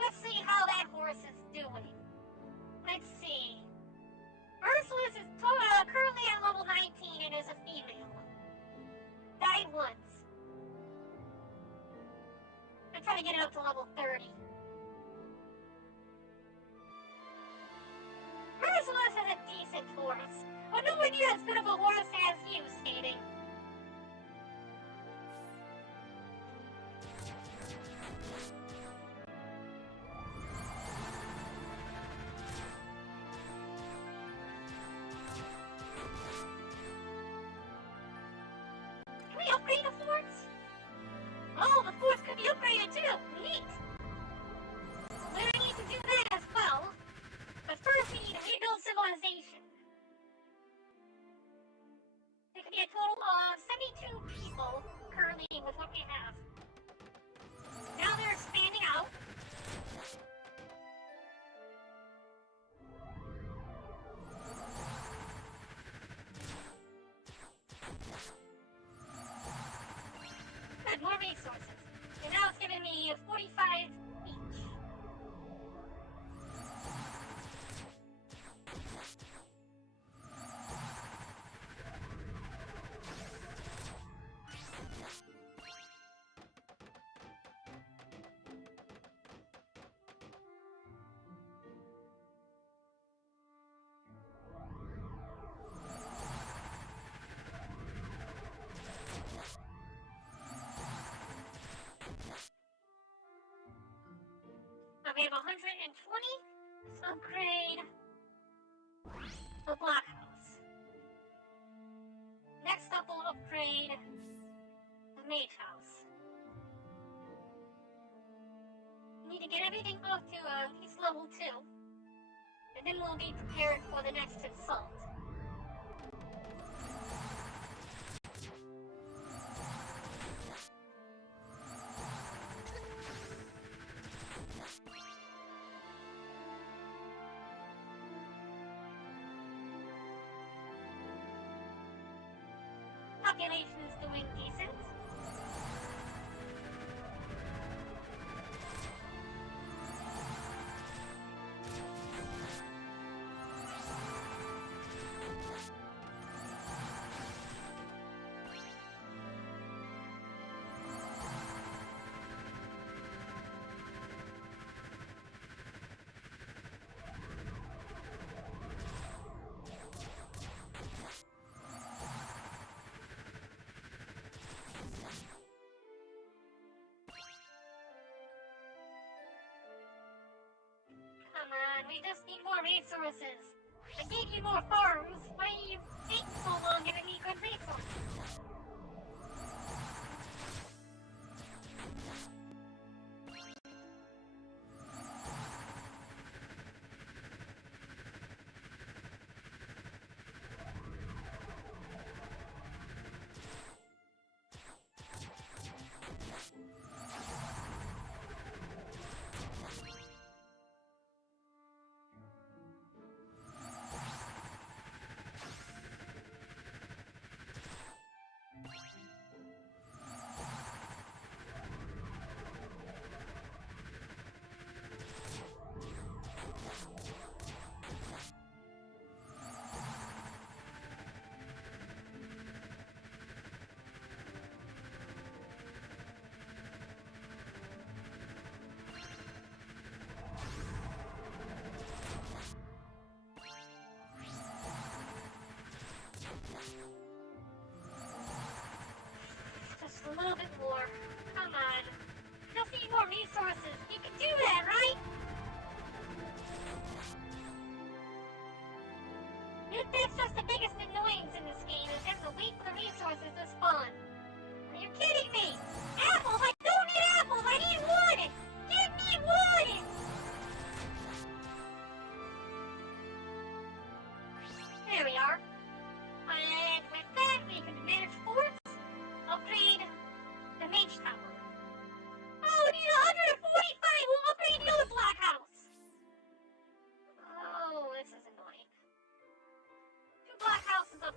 let's see how that horse is doing. Let's see. Merciless is currently at level 19 and is a female. Died once. I'm trying to get it up to level 30. Merciless is a decent horse, but nowhere near as good of a horse as you, Skating. Can we upgrade the forts? Oh, the forts could be upgraded too. Neat. We need to do that as well. But first we need to rebuild civilization. There could be a total of 72 people currently with what we have. Now they're expanding out. Good, more resources. And now it's giving me 45 each. We have 120. Let's upgrade the blockhouse. Next up, we'll upgrade the mage house. We need to get everything up to at least level 2, and then we'll be prepared for the next assault. Population is doing decent. Come on, we just need more resources. I gave you more farms. Why are you taking so long giving me good resources?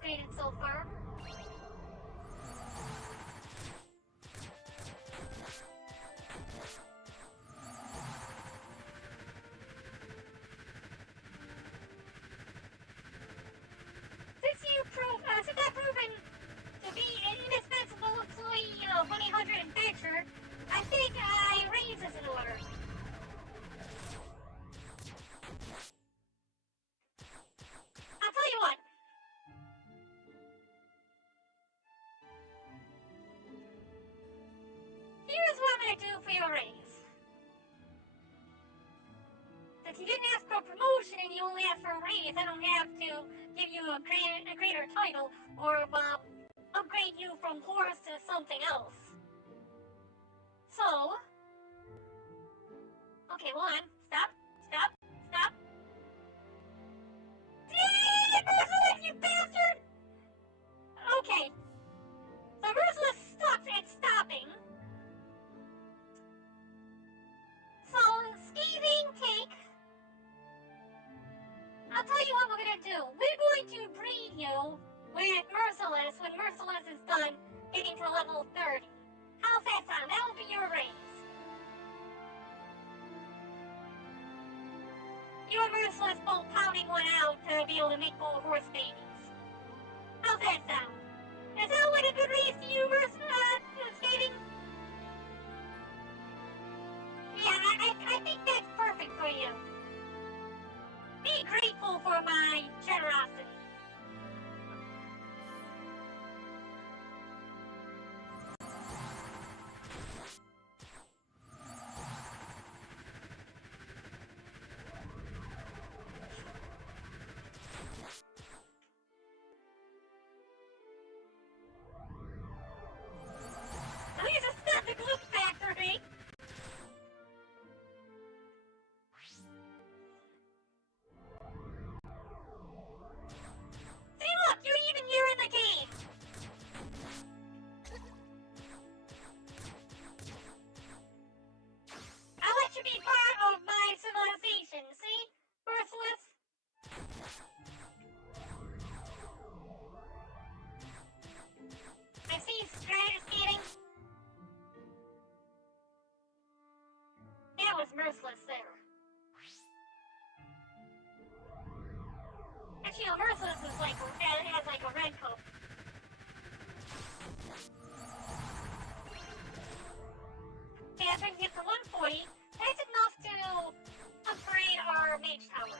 upgraded so far. Since I've proven to be an indispensable employee of 1-800 Adventure, I think I raise this in order. I'll tell you what. Here's what I'm gonna do for your raise. Since you didn't ask for a promotion and you only asked for a raise, I don't have to give you a greater title or upgrade you from horse to something else. So, okay, hold on. Stop. Dang it, Merciless, you bastard! Okay. So Merciless stuck at stopping. So, scathing take. I'll tell you what we're gonna do. We're going to breed you with Merciless when Merciless is done getting to level 30. How's that sound? That'll be your raise. You and Merciless both pounding one out to be able to make more horse babies. How's that sound? Does that sound like a good raise to you, Skating? Yeah, I think that's perfect for you. Be grateful for my generosity. He's a static look factory. See, look, you're even here in the game. I'll let you be part of my civilization, see? Merciless. I see skating. That was Merciless there. Actually, Merciless is has like a red coat. Okay, that brings it to 140. That's enough to upgrade our mage tower.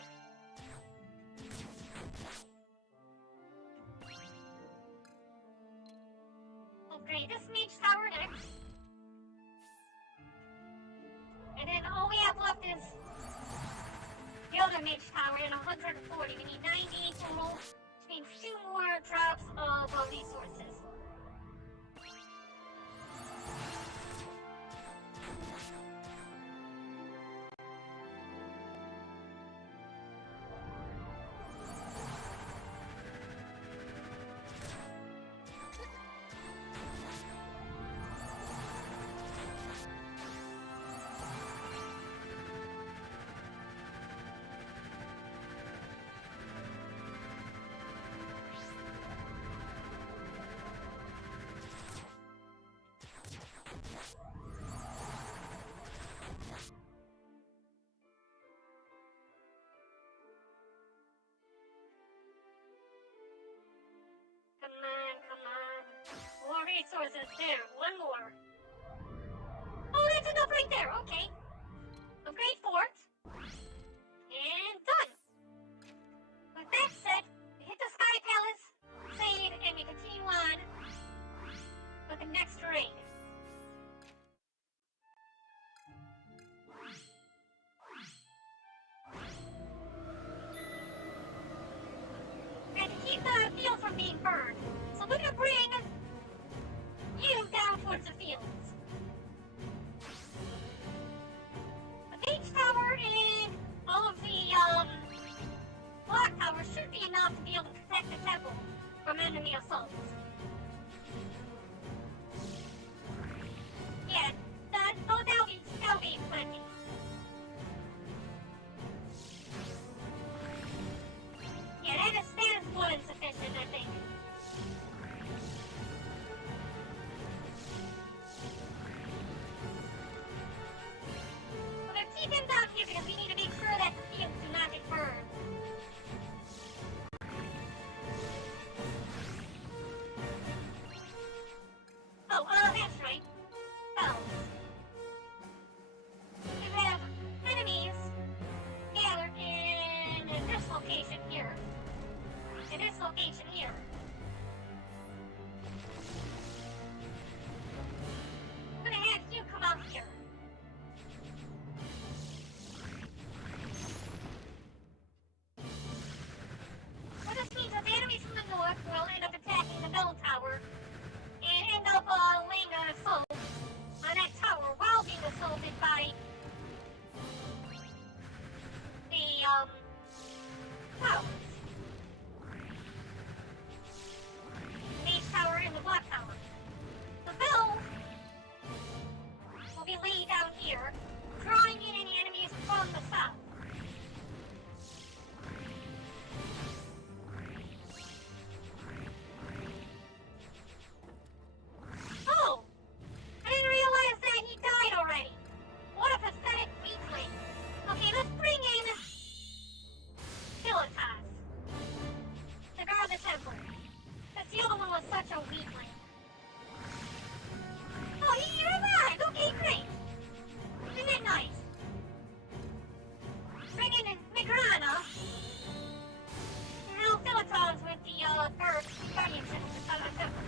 Upgrade this mage tower next. And then all we have left is the other mage tower in 140. We need 90 total, which means 2 more drops of resources. Come on. More resources there. 1 more. Oh, that's enough right there. Okay. Upgrade fort. And done. With that said, we hit the Sky Palace, save, and we continue on with the next raid. And to keep the field from being burned, so we're gonna bring you down towards the fields. The beach tower and all of the block towers should be enough to be able to protect the temple from enemy assaults. Yeah, that'll be plenty. Yeah, that is more than sufficient, I think. to this location here. I'm gonna have you come out here. What this means is the enemies from the north will end up attacking the bell tower and end up laying an assault on that tower while being assaulted by the towers. The base tower and the block tower. The bell will be laid down here, drawing in any enemies from the south. Oh! I didn't realize that he died already. What a pathetic weakling. Okay, let's bring in Philotas to guard the temple. Because the other one was such a weakling. Oh, you're alive! Okay, great. Isn't that nice? Bring in Marahna. Now Philotas with the guardianship of the temple.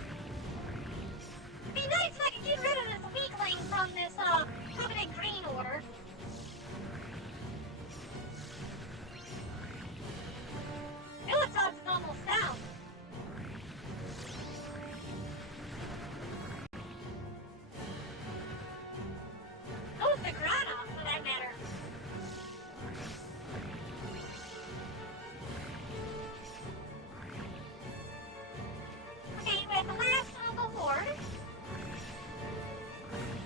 It'd be nice if I could get rid of this weakling from this Covenant Green Order. Philotas is almost down. So is Marahna, for that matter. Okay, with the last of the horde.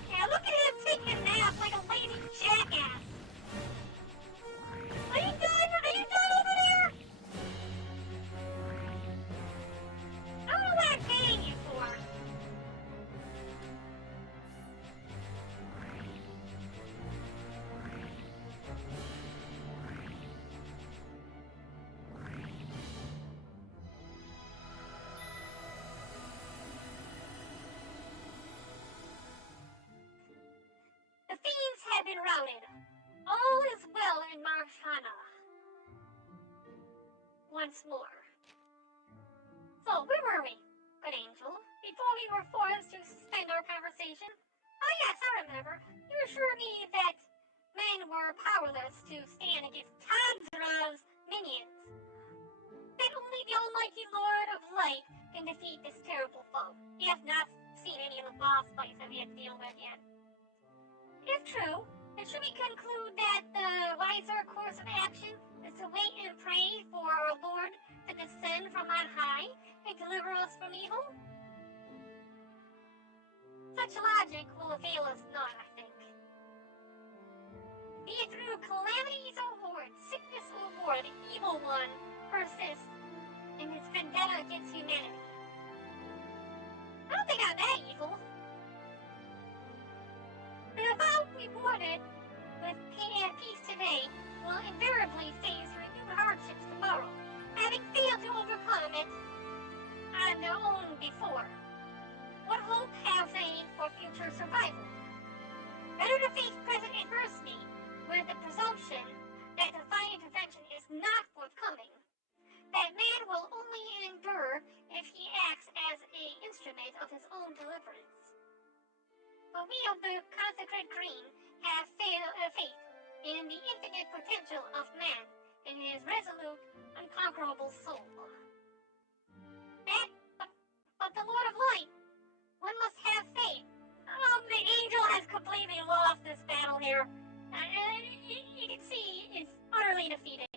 Yeah, look at him taking a nap like a lazy jackass. Are you done? Are you done over there? I don't know what I'm paying you for. The fiends have been routed. All is well in Marahna. Once more. So, where were we, good angel? Before we were forced to suspend our conversation? Oh yes, I remember. You assured me that men were powerless to stand against Tanzra's minions. That only the almighty Lord of Light can defeat this terrible foe. He has not seen any of the boss fights that we have to deal with yet. If true, then should we conclude that the wiser course of action is to wait and pray for our Lord to descend from on high and deliver us from evil? Such logic will avail us not, I think. Be it through calamities or hordes, sickness or war, the evil one persists in his vendetta against humanity. I don't think I'm that evil. The vow rewarded with peace today will invariably face renewed hardships tomorrow, having failed to overcome it on their own before. What hope have they for future survival? Better to face present adversity with the presumption that divine intervention is not forthcoming, that man will only endure if he acts as an instrument of his own deliverance. But we of the consecrated green have faith in the infinite potential of man and his resolute, unconquerable soul. But the Lord of Light, one must have faith. The angel has completely lost this battle here. You can see he's utterly defeated.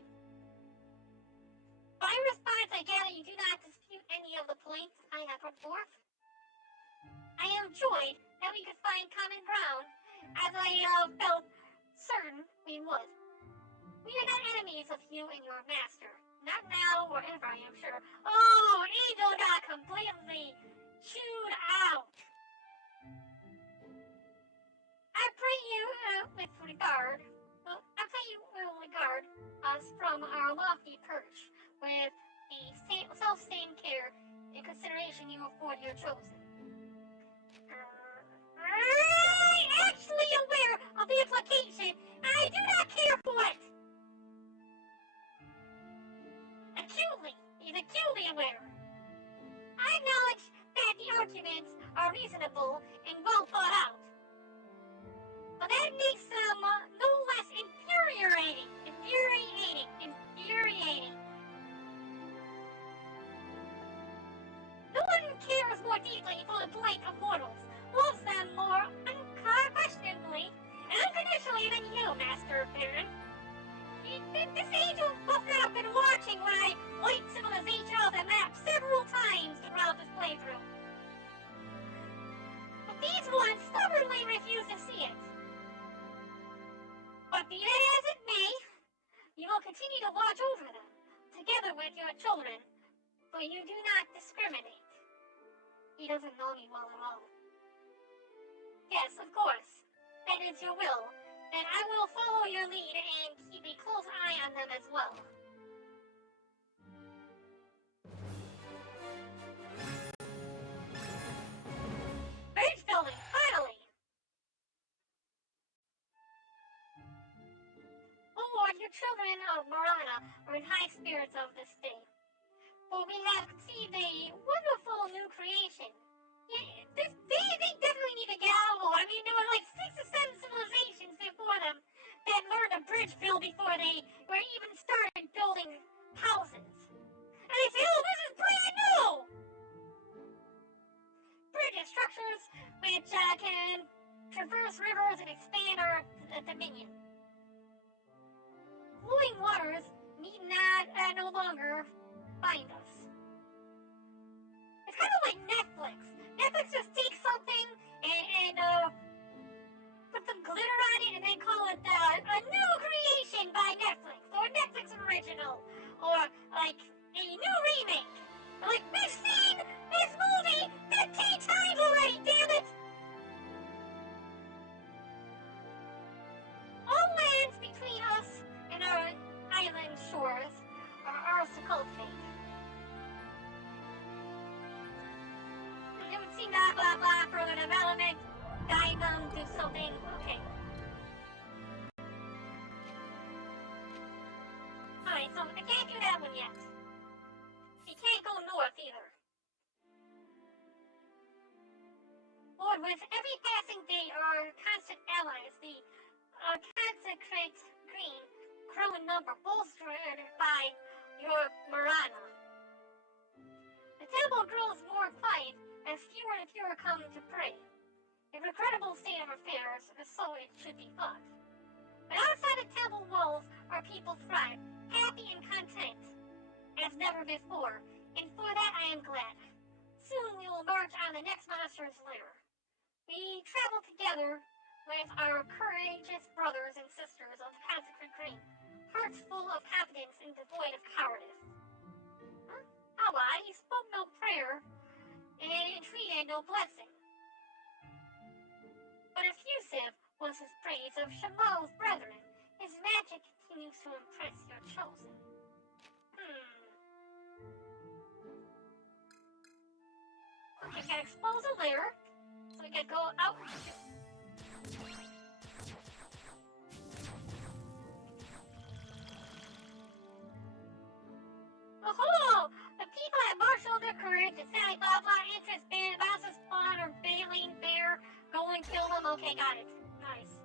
By response, I gather you do not dispute any of the points I have put forth. I am joyed that we could find common ground, as I felt certain we would. We are not enemies of you and your master. Not now or ever, I am sure. Oh, Angel got completely chewed out. I pray you with regard. Well, I pray you will regard us from our lofty perch with the self-same care and consideration you afford your chosen. I'm actually aware of the implication. I do not care for it. Acutely. He's acutely fully aware. I acknowledge that the arguments are reasonable and well thought out. But that makes them no less infuriating. No one cares more deeply for the plight of mortals, loves them more unquestionably and unconditionally than you, Master Barren. This angel must not have been watching when I wiped civilization off the map several times throughout this playthrough. But these ones stubbornly refuse to see it. But be that as it may, you will continue to watch over them, together with your children, for you do not discriminate. He doesn't know me well at all. Yes, of course, that is your will. Then I will follow your lead and keep a close eye on them as well. Bridge building, finally! Oh Lord, your children of Marahna are in high spirits of this day. For we have conceived a wonderful new creation. Yeah, they definitely need to get out more. I mean, there were like 6 or 7 civilizations before them that learned to bridge build before they were even started building houses. And they say, oh, this is brand new! Bridge structures which can traverse rivers and expand our dominion. Flowing waters need not no longer bind us. It's kind of like Netflix. Netflix just takes something and put some glitter on it and then call it a new creation by Netflix, or a Netflix original, or like a new remake. Like, we've seen this movie 15 times already, damn it! All lands between us and our island shores are ours to cultivate. It would seem blah blah blah, further development, guide them, do something, okay. Alright, so I can't do that one yet. You can't go north either. Lord, with every passing day, our constant allies, the consecrate green, grow in number, bolstered by your Marahna. The temple grows more quiet as fewer and fewer come to pray. A regrettable state of affairs, so it should be thought. But outside the temple walls, our people thrive, happy and content, as never before, and for that I am glad. Soon we will emerge on the next monster's lair. We travel together with our courageous brothers and sisters of the consecrate green, hearts full of confidence and devoid of cowardice. Huh? How odd, he spoke no prayer and entreated no blessing. But effusive was his praise of Shamal's brethren. His magic continues to impress your chosen. Okay, we can expose a lair, so we can go out. Oh, the people have marshaled their courage, decided blah blah, interest band, bouncing spawn, or bailing bear, go and kill them. Okay, got it. Nice.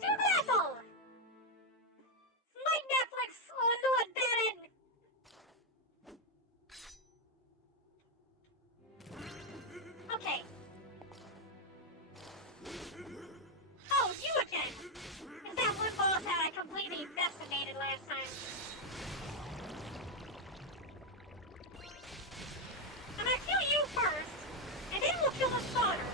To battle! My Netflix, oh no, Barren! Okay. Oh, you again! Is that one boss that I completely decimated last time? I'm gonna kill you first, and then we'll kill the spawner.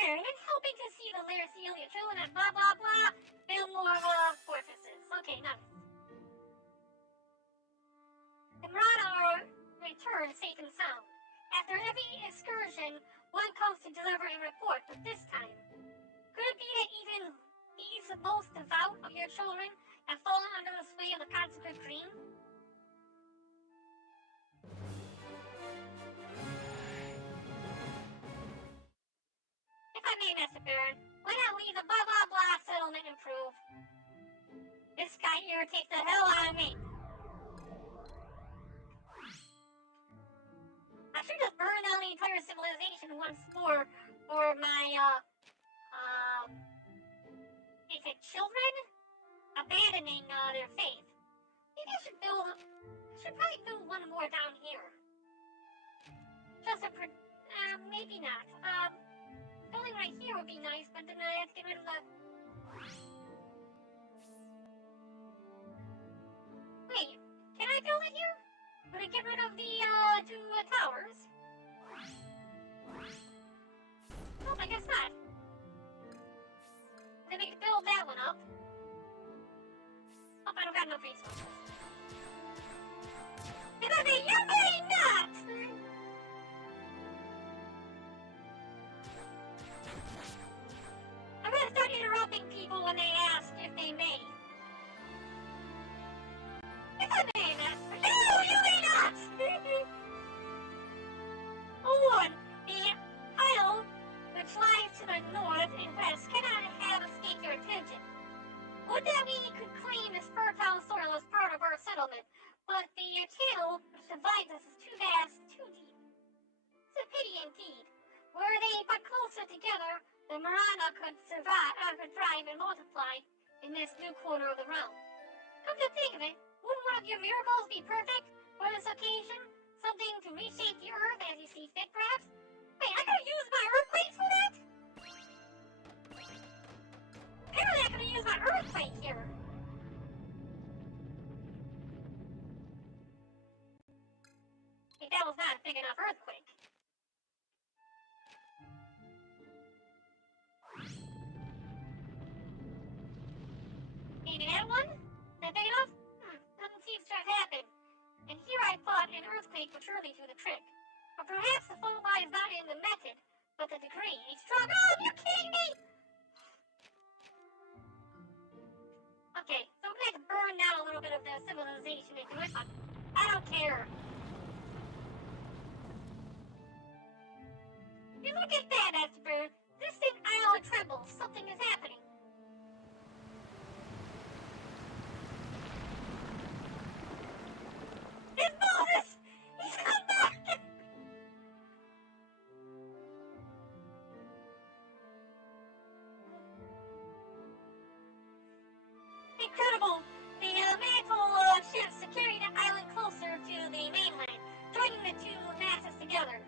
Barren, it's helping to see the lair seal your children and blah blah blah. Build more fortresses. Okay, nice. The Marahna return safe and sound. After every excursion, one comes to deliver a report, but this time, could it be that even these most devout of your children have fallen under the sway of the consecrated dream? If I may, Master Barren, why not leave the blah blah blah settlement improve? This guy irritates the hell out of me. I should just burn down the entire civilization once more for my, is it children? Abandoning, their faith. Maybe I should probably build one more down here. Just a, maybe not. Building right here would be nice, but then I have to get rid of the... Wait, can I build it here? Would it get rid of the, two towers? Nope, I guess not. Then we can build that one up. Oh, I don't got enough resources. And I say, you may not! I'm gonna start interrupting people when they ask if they may. If I may, Master. No, you may not! Oh, the isle which lies to the north and west cannot have escaped your attention. Would that we could claim this fertile soil as part of our settlement, but the channel which divides us is too vast, too deep. It's a pity indeed. Were they but closer together, the Marahna could thrive and multiply in this new corner of the realm. Come to think of it, wouldn't one of your miracles be perfect for this occasion? Something to reshape the earth as you see fit, perhaps? Wait, I gotta use my earthquakes for that? Apparently I gotta use my earthquake here. Hey, that was not a big enough earthquake. Maybe that one? Is that big enough? Nothing seems to have happened. And here I thought an earthquake would surely do the trick. Or perhaps the fault lies not in the method, but the degree. A strong... Oh, you're kidding me! Okay, so I'm gonna have to burn down a little bit of the civilization into it. I don't care. Hey, look at that, Master Barren. Distant isle trembles. Something is happening. It's Moses! He's come back! Incredible! The mantle shifts to carry the island closer to the mainland, joining the two masses together.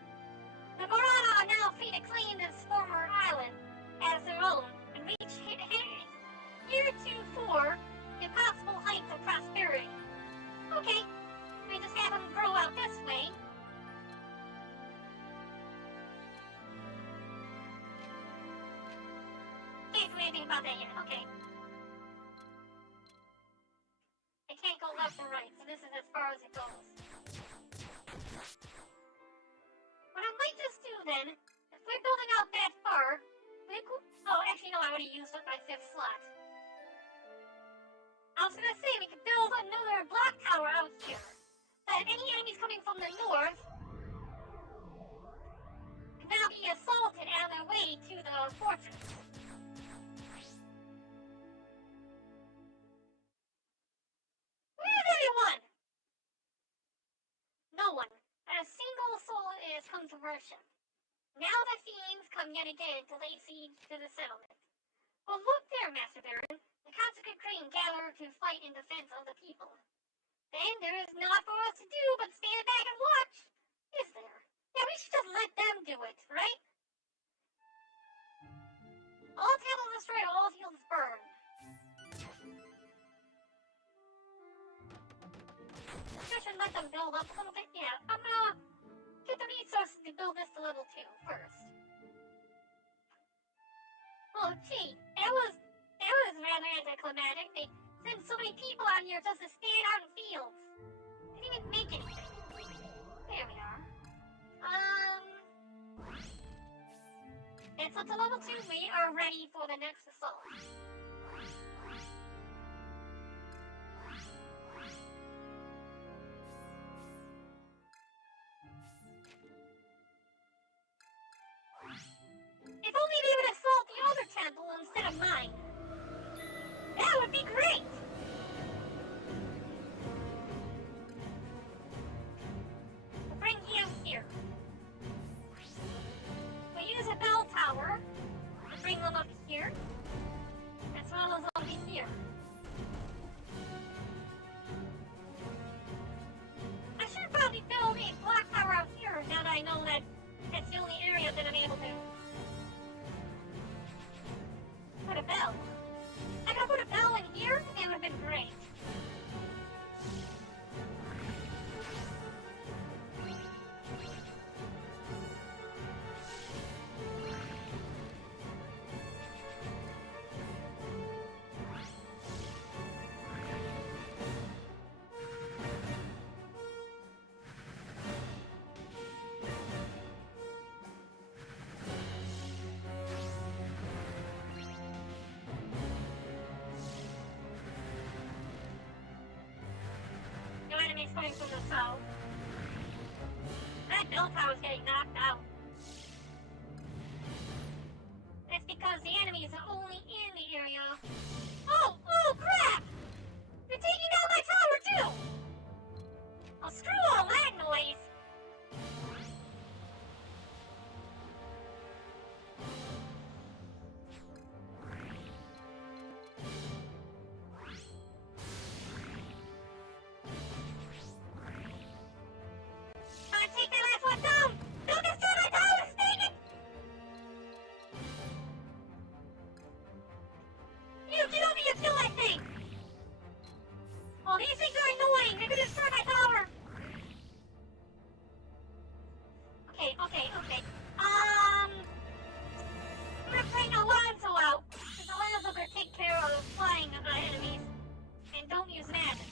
The Marahna are now free to claim this former island as their own and reach heretofore impossible heights of prosperity. Okay, we just have them grow out this way. Can't do anything about that yet, okay. It can't go left or right, so this is as far as it goes. What I might just do then, if we're building out that far, we could... Oh, actually no, I already used up my 5th slot. I was gonna say, we could build another block tower out here. That any enemies coming from the north can now be assaulted on their way to the fortress. Where's everyone? No one. Not a single soul is come to worship. Now the fiends come yet again to lay siege to the settlement. Well, look there, Master Barren. The consecrated crane gather to fight in defense of the people. Then there is naught for us to do but stand back and watch. Is there? Yeah, we should just let them do it, right? All temples destroyed, all fields burned. I should let them build up a little bit. Yeah, I'm gonna get the resources to build this to level 2 first. Oh, gee, that was rather anticlimactic. They sent so many people out here just to stand out in fields. Didn't even make anything. There we are. And so to level 2, we are ready for the next assault. If only they would assault the other temple instead of mine. That would be great! We'll bring you here. We'll use a bell tower to bring them up here, as well as over here. I should probably build a clock tower out here now that I know that it's the only area that I'm able to put a bell. I could put a bell in here, it would have been great. Enemies coming from the south. That bell tower's getting knocked out. It's because the enemies are only in the area. Oh crap! They're taking out my tower too! Oh, screw all that noise! Take that last one down! Don't destroy my tower, dang it! You get over here, kill that thing! Oh, these things are annoying! They're gonna destroy my tower! Okay. I'm gonna bring Alonzo out, because Alonzo can take care of flying enemies, and don't use magic.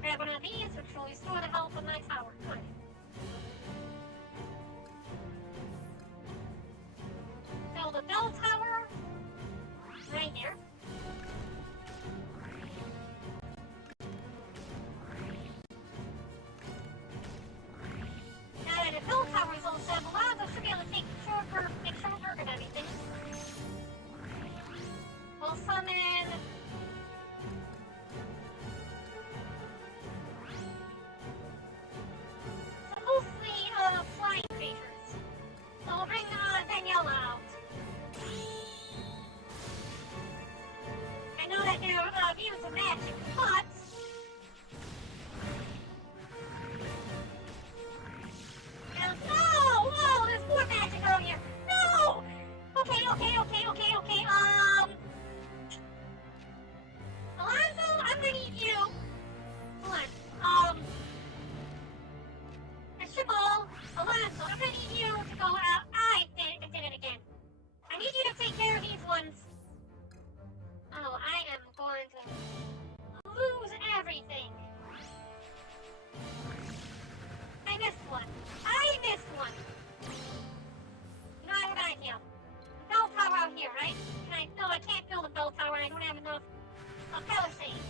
Grab one of these, which will restore the health of my tower. Good. Build a bell tower right here. Now that the bell tower is all set, Alonzo should be able to take short work of everything. We'll summon flying creatures. So we'll bring Daniela out. I know that they're views of magic, but no! Whoa, there's more magic out here. No! Okay. Alonzo, I'm gonna need you. Hold on. Shibboleth, Alonzo, I'm gonna need you to go out. I did it again. I need you to take care of these ones. Oh, I am going to lose everything. I missed one. You know, I have an idea. A bell tower out here, right? No, I can't build a bell tower. I don't have enough palisades.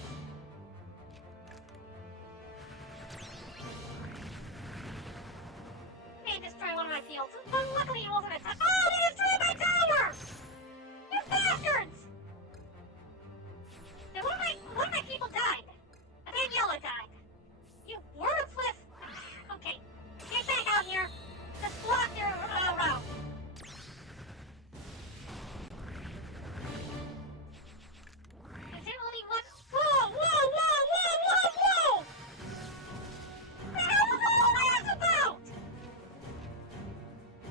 Destroy one of my fields. But luckily it wasn't a tower. Oh, they destroyed my tower! You bastards! Now, one of my people died. And then Yella died. You worthless... Okay. Get back out here. Just block their route. Is there only one... Whoa! What the hell is all that about?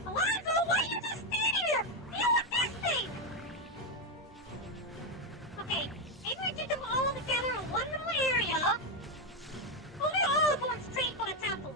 Alonzo, why are you just standing there? Deal with this thing! Okay, maybe we get them all together in one little area. Well, we're all going straight for the temple.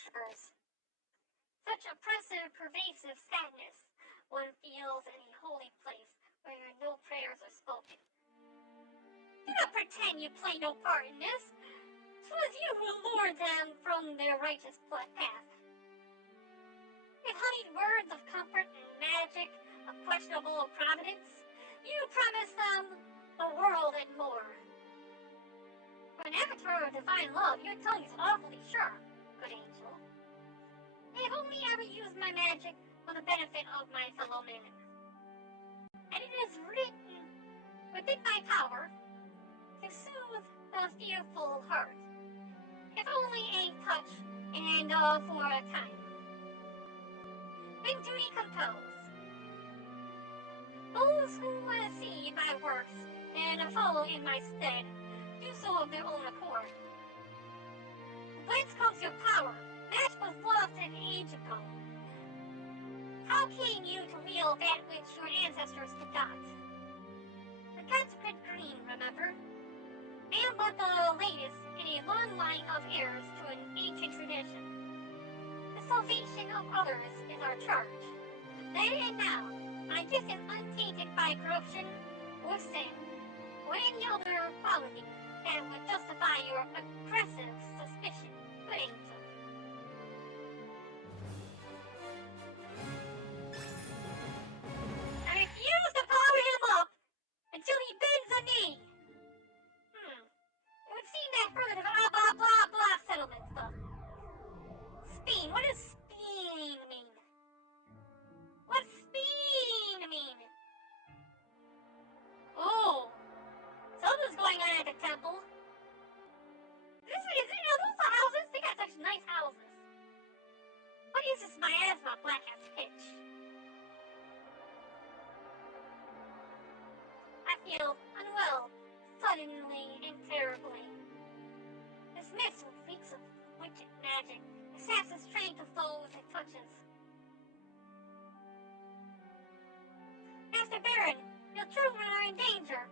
worshippers. Such oppressive, pervasive sadness one feels in a holy place where no prayers are spoken. Do not pretend you play no part in this. 'Twas you who lured them from their righteous path. With honeyed words of comfort and magic of questionable providence, you promised them the world and more. For an avatar of divine love, your tongue is awfully sharp, good angel. I have only ever used my magic for the benefit of my fellow man. And it is written within my power to soothe the fearful heart, if only a touch and for a time. When duty compels, those who see my works and follow in my stead do so of their own accord. Whence comes your power? That was lost an age ago. How came you to wield that which your ancestors did not? The consecrated green, remember? I am but the latest in a long line of heirs to an ancient tradition. The salvation of others is our charge. Then and now, my gift is untainted by corruption or sin, or any other quality that would justify your aggressive suspicion, good angel. I refuse to power him up until he bends a knee. It would seem that heard of blah blah blah settlement stuff. Speen, what does speen mean? What's speen mean? Oh, something's going on at the temple. Those are houses? They got such nice houses. What is this miasma black ass pitch? I feel unwell, suddenly and terribly. This mist reeks of wicked magic. It saps the strength of those it touches. Master Barren, your children are in danger.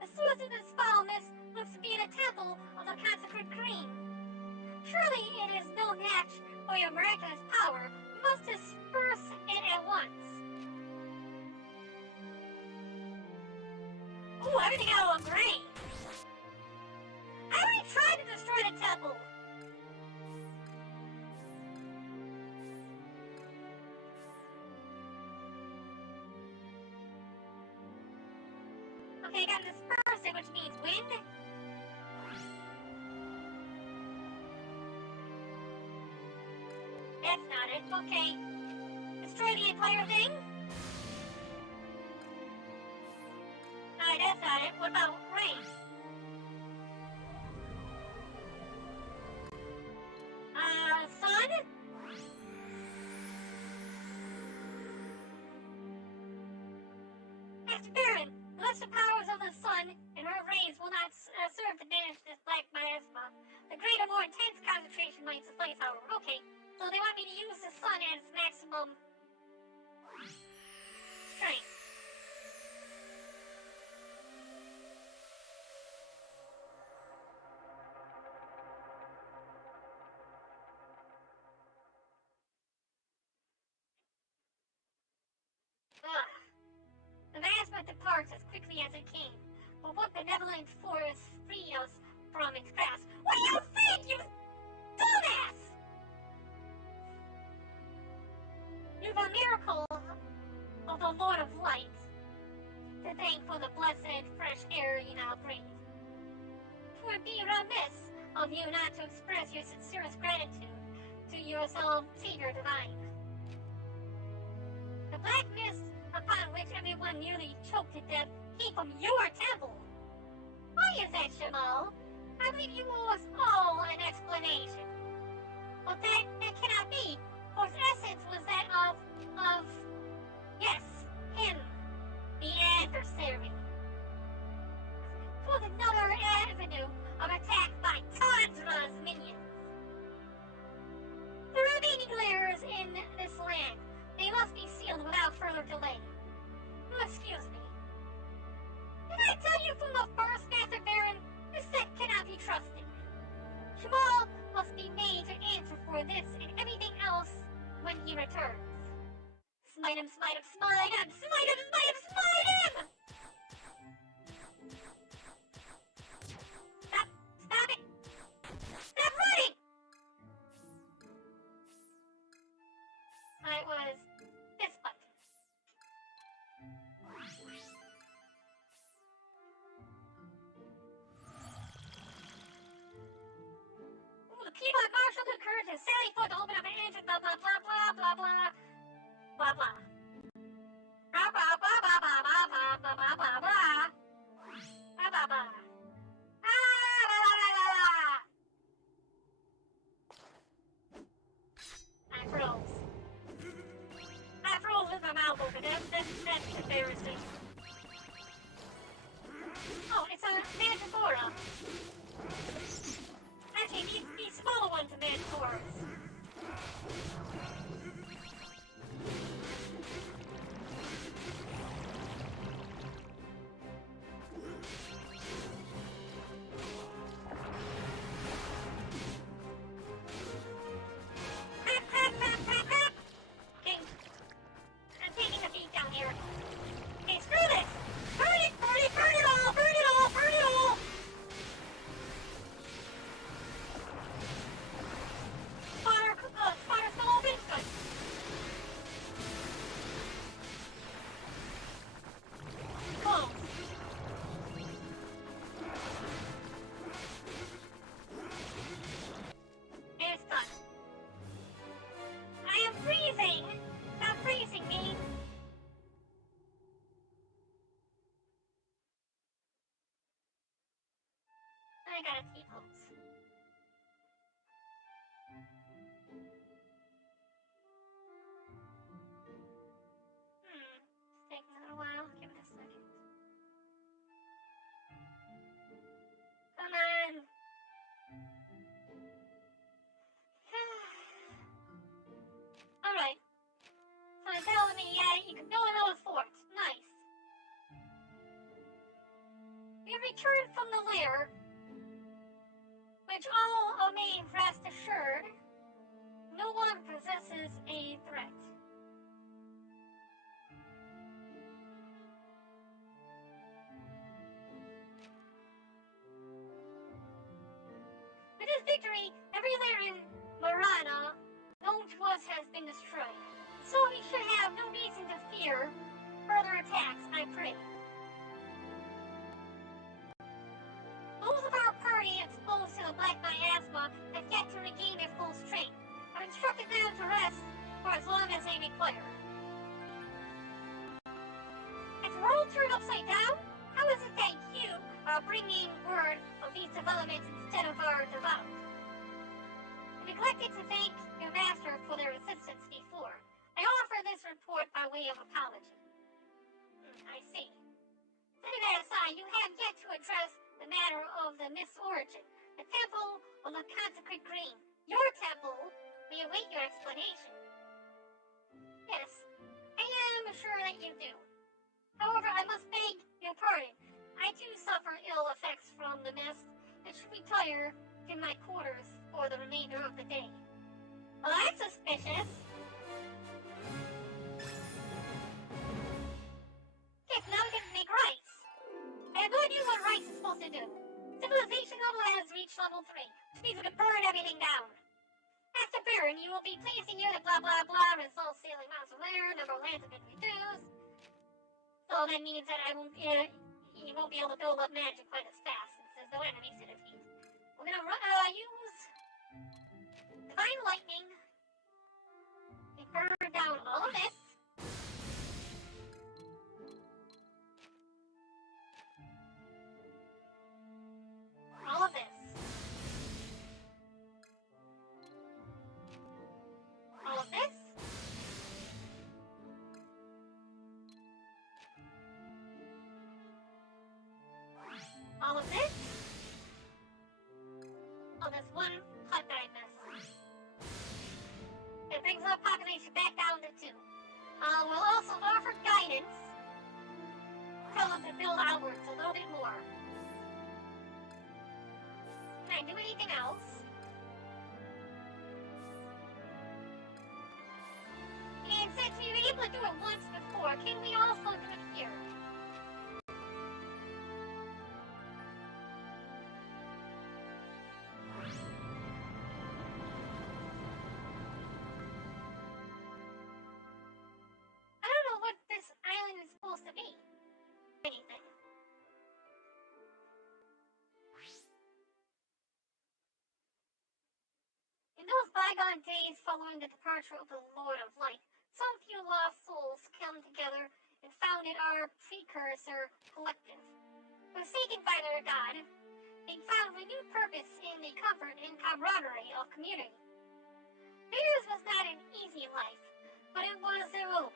The source of this foul mist looks to be in a temple of the consecrated green. Surely it is no match for your miraculous power. You must disperse it at once. Ooh, everything got all gray. I already tried to destroy the temple. Okay, I gotta disperse it, which means wind. That's not it. Okay. Destroy the entire thing? Alright, that's not it. What about rain? Sun? Master Barren, unless the powers of the sun and her rays will not serve to banish this black miasma, the greater, more intense concentration might suffice, however. Okay, so they want me to use the sun at its maximum strength. The miasma departs as quickly as it came, but what benevolent force freed us from its grasp? What do you think, you dumbass? You've a miracle of the Lord of Light to thank for the blessed fresh air you now breathe. 'Twould be remiss of you not to express your sincerest gratitude to your Savior Divine. The black mist upon which everyone nearly choked to death came from your temple. Why is that, Shamal? I believe you owe us all an explanation. But that cannot be, for its essence was that of, yes, him, the adversary. 'Twas another avenue of attack by Tandra's minions. The remaining layers in this land, they must be sealed without further delay. Excuse me. Did I tell you from the first, Master Barren? This set cannot be trusted. Shamal must be made to answer for Smite him, smite him, smite him, smite him, smite him, smite him! Stop, stop it! Stop running! I was this button. Ooh, the keyboard marshal concurs and Sally Ford to open up an engine, blah blah blah blah blah blah blah blah. Blah blah blah blah blah blah blah blah blah blah blah. Blah blah blah. Ah blah blah blah blah. I froze. I froze with my mouth open. That's embarrassing. Oh, it's a Manticore. Actually, these smaller ones are Manticores. Okay, I'm taking a beat down here. Okay, screw this! Burn it! Burn it! Burn it all! Burn it all! Burn it all! Fire still open? Good. Close. And it's done. I am freezing! Stop freezing me! I gotta T-pose. It's taking a little while. Give it a second. Come on! Alright. So it's telling me, yeah, you can go in those forts. Nice. We returned from the lair, which all may rest assured, no one possesses a threat. With this victory, every lair in Marahna known to us has been destroyed. So we should have no reason to fear further attacks, I pray. Those of our party exposed to the black miasma have yet to regain their full strength. I've instructed them to rest for as long as they require. Is the world turned upside down? How is it that you are bringing word of these developments instead of our devout? I neglected to thank your master for their assistance before. I offer this report by way of apology. I see. Setting that aside, you have yet to address the matter of the misorigin, the temple of the consecrated green. Your temple may await your explanation. Yes, I am sure that you do. However, I must beg your pardon. I too suffer ill effects from the mist and should retire in my quarters for the remainder of the day. Well, that's suspicious. Yes, now we can make rice. I have no idea what rice is supposed to do. Civilization level has reached level 3, which means we can burn everything down. After Barren, you will be placing unit blah blah blah, result sailing miles from there, number of lands have been reduced. So that means that you won't be able to build up magic quite as fast since there's no enemies to defeat. We're gonna use Divine Lightning and burn down all of this. All of this. All of this. All of this. Oh, there's one hut that I missed. It brings our population back down to 2. We'll also offer guidance. Tell us to build outwards a little bit more. Can I do anything else? And since we able to do it once before, can we also do it here? I don't know what this island is supposed to be. Anything. In those bygone days following the departure of the Lord of Light, some few lost souls came together and founded our precursor collective. Forsaken by their god, they found renewed purpose in the comfort and camaraderie of community. Theirs was not an easy life, but it was their own,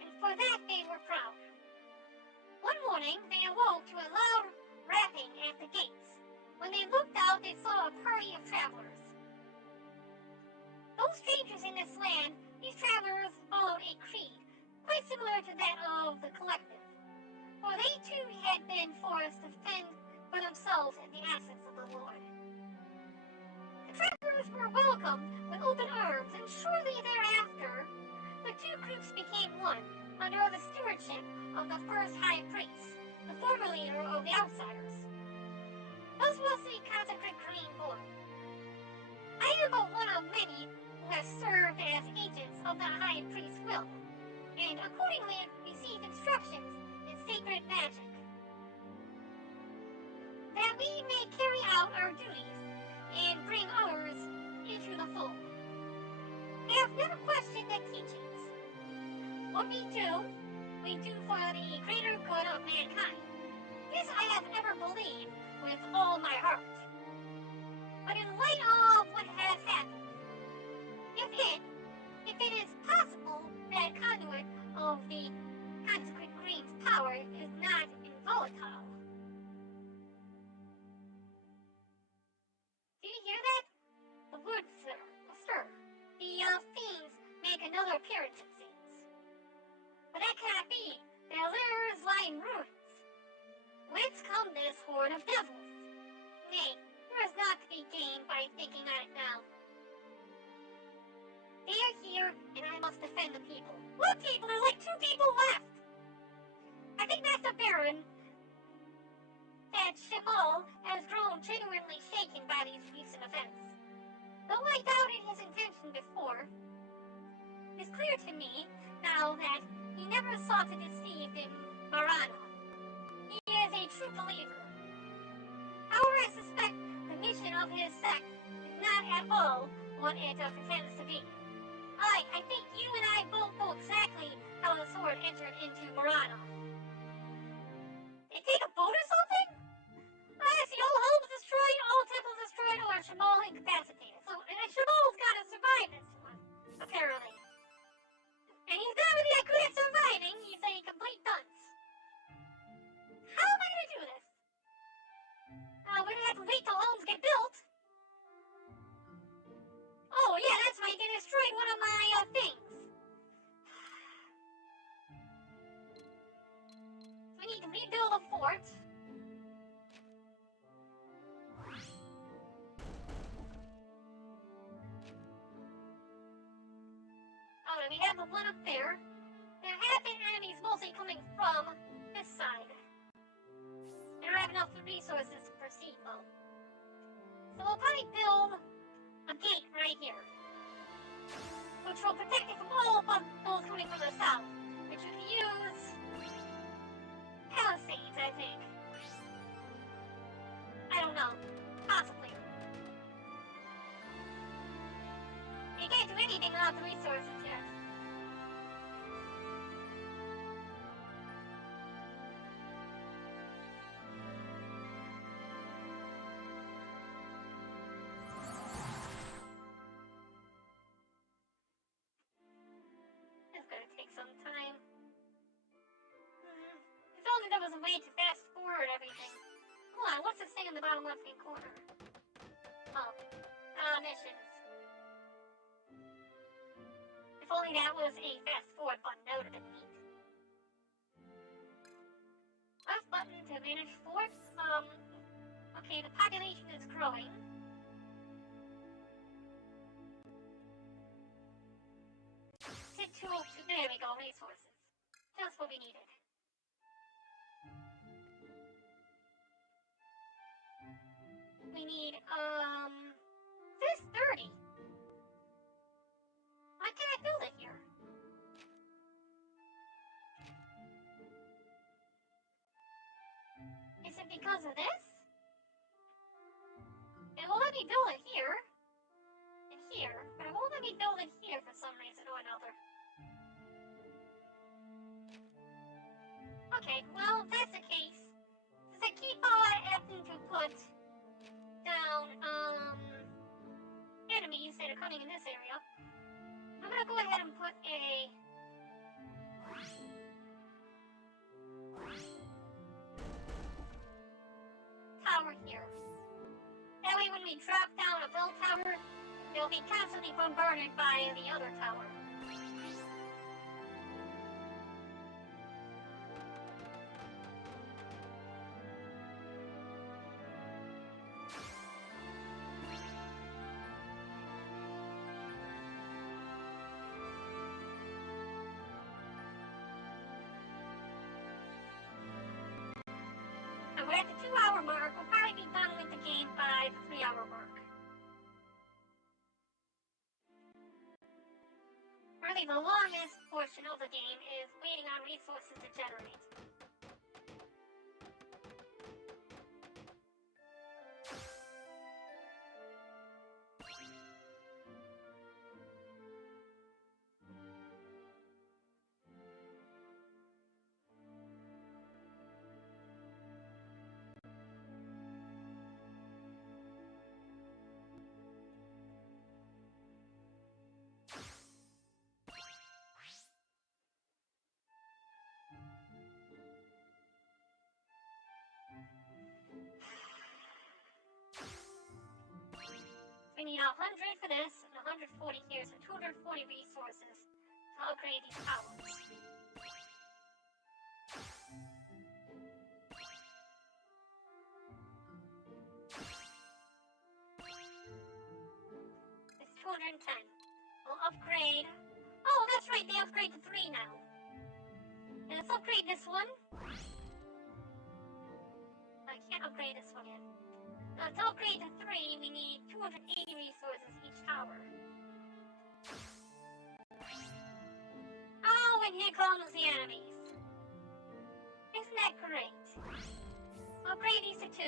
and for that they were proud. One morning, they awoke to a loud rapping at the gates. When they looked out, they saw a party of travelers. Though strangers in this land, these travelers followed a creed quite similar to that of the collective, for they too had been forced to fend for themselves in the absence of the Lord. The travelers were welcomed with open arms, and shortly thereafter, the two groups became one under the stewardship of the first high priest, the former leader of the outsiders. Thus was the consecrated green born. I am but one of many who have served as agents of the high priest's will, and accordingly received instructions in sacred magic, that we may carry out our duties and bring others into the fold. I have never questioned the teachings. What we do for the greater good of mankind. This I have ever believed with all my heart. But in light of what has happened, if it is possible that conduit of the consecrated green's power is not involatile. Do you hear that? The woods stir. The fiends make another appearance, it seems. But that cannot be. Their lairs lie in ruins. Whence come this horde of devils? Nay, there is not to be gained by thinking on it now. They are here, and I must defend the people. What people? There's like 2 people left! I think that's the Barren. That Shimal has grown genuinely shaken by these recent events. Though I doubted his intention before, it's clear to me now that he never sought to deceive in Marahna. He is a true believer. However, I suspect the mission of his sect is not at all what it pretends to be. I think you and I both know exactly how the sword entered into Marahna. They take a boat or something? I see all homes destroyed, all temples destroyed, or Shamal incapacitated. So, and Shamal's gotta survive this one, apparently. And he's not really that good at surviving, he's a complete dunce. How am I gonna do this? We're gonna have to wait till homes get built. Oh yeah, that's right, they destroyed one of my things. We need to rebuild a fort. Oh, and we have the one up there. There have been enemies mostly coming from this side. They don't have enough resources to proceed though. So we'll probably build a gate right here, which will protect it from all but those coming from the south, which we can use palisades, I think. I don't know. Possibly. You can't do anything without the resources yet. It's gonna take some time. If only there was a way to fast forward everything. Hold on, what's this thing in the bottom left hand corner? Oh, missions. If only that was a fast forward button, that would have been neat. Left button to manage forts. Okay, the population is growing. Sit 202, there we go. resources. Just what we needed. We need, there's 30. Why can't I build it here? Is it because of this? It won't let me build it here. And here. But it won't let me build it here for some reason or another. Okay, well, if that's the case, since I keep having to put down, enemies that are coming in this area, I'm gonna go ahead and put a tower here. That way when we drop down a bell tower, they'll be constantly bombarded by the other tower. And we're at the 2-hour mark. We'll probably be done with the game by the 3-hour mark. Really, the longest portion of the game is waiting on resources to generate. We need 100 for this, and 140 here, so 240 resources to upgrade these towers. It's 210. We'll upgrade... Oh, that's right, they upgrade to 3 now. And let's upgrade this one. I can't upgrade this one yet. Now, to upgrade to 3, we need 280 resources each tower. Oh, and here comes the enemies. Isn't that great? Upgrade these to 2.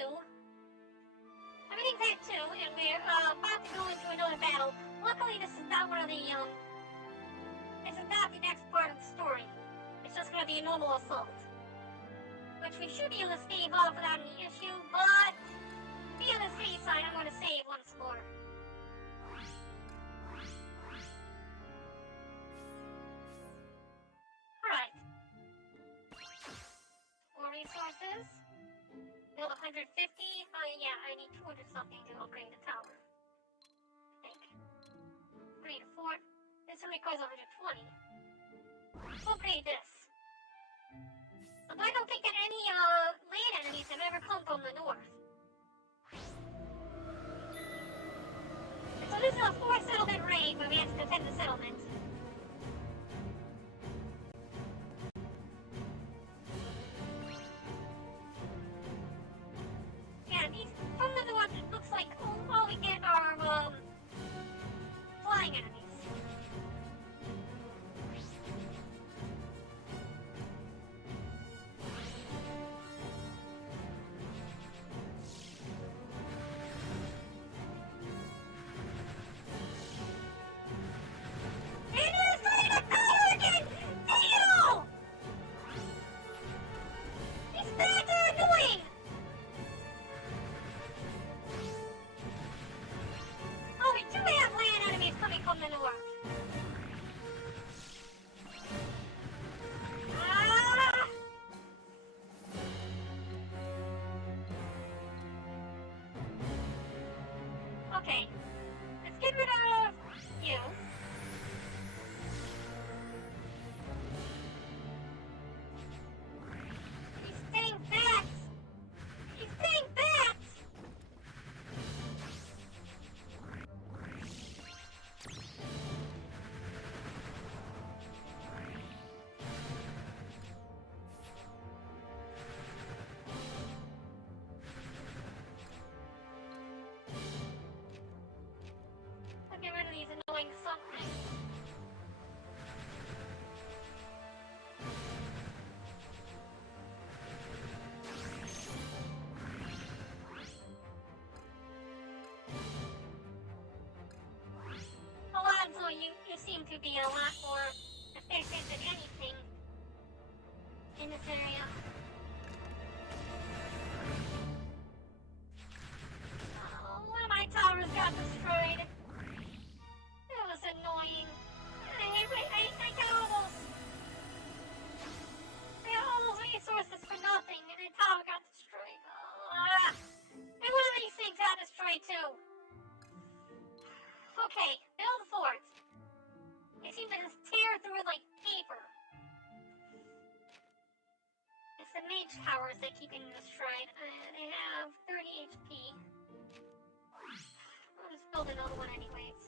Everything's at 2, and we're about to go into another battle. Luckily, this is not one of the, this is not the next part of the story. It's just going to be a normal assault. Which we should be able to stave off without any issue, but... to be on the safe side, I'm going to save once more. Alright. More resources. Build 150. Yeah, I need 200 something to upgrade the tower. I think. Upgrade a fort. This one requires 120. Let's upgrade this. Although I don't think that any land enemies have ever come from the north. So this is a 4 settlement raid where we have to defend the settlement. Yeah, these from the north, it looks like all we get are flying enemies. Okay, let's get rid of you. These dang bats! These dang bats! doing something. Alonzo, you seem to be a lot more efficient than anything in this area. Oh, one of my towers got destroyed. That was annoying. I got all those resources for nothing, and the tower got destroyed. And one of these things got destroyed too. Okay, build forts. They seem to just tear through it like paper. It's the mage towers that keep getting destroyed. They have 30 HP. I'll just build another one anyways.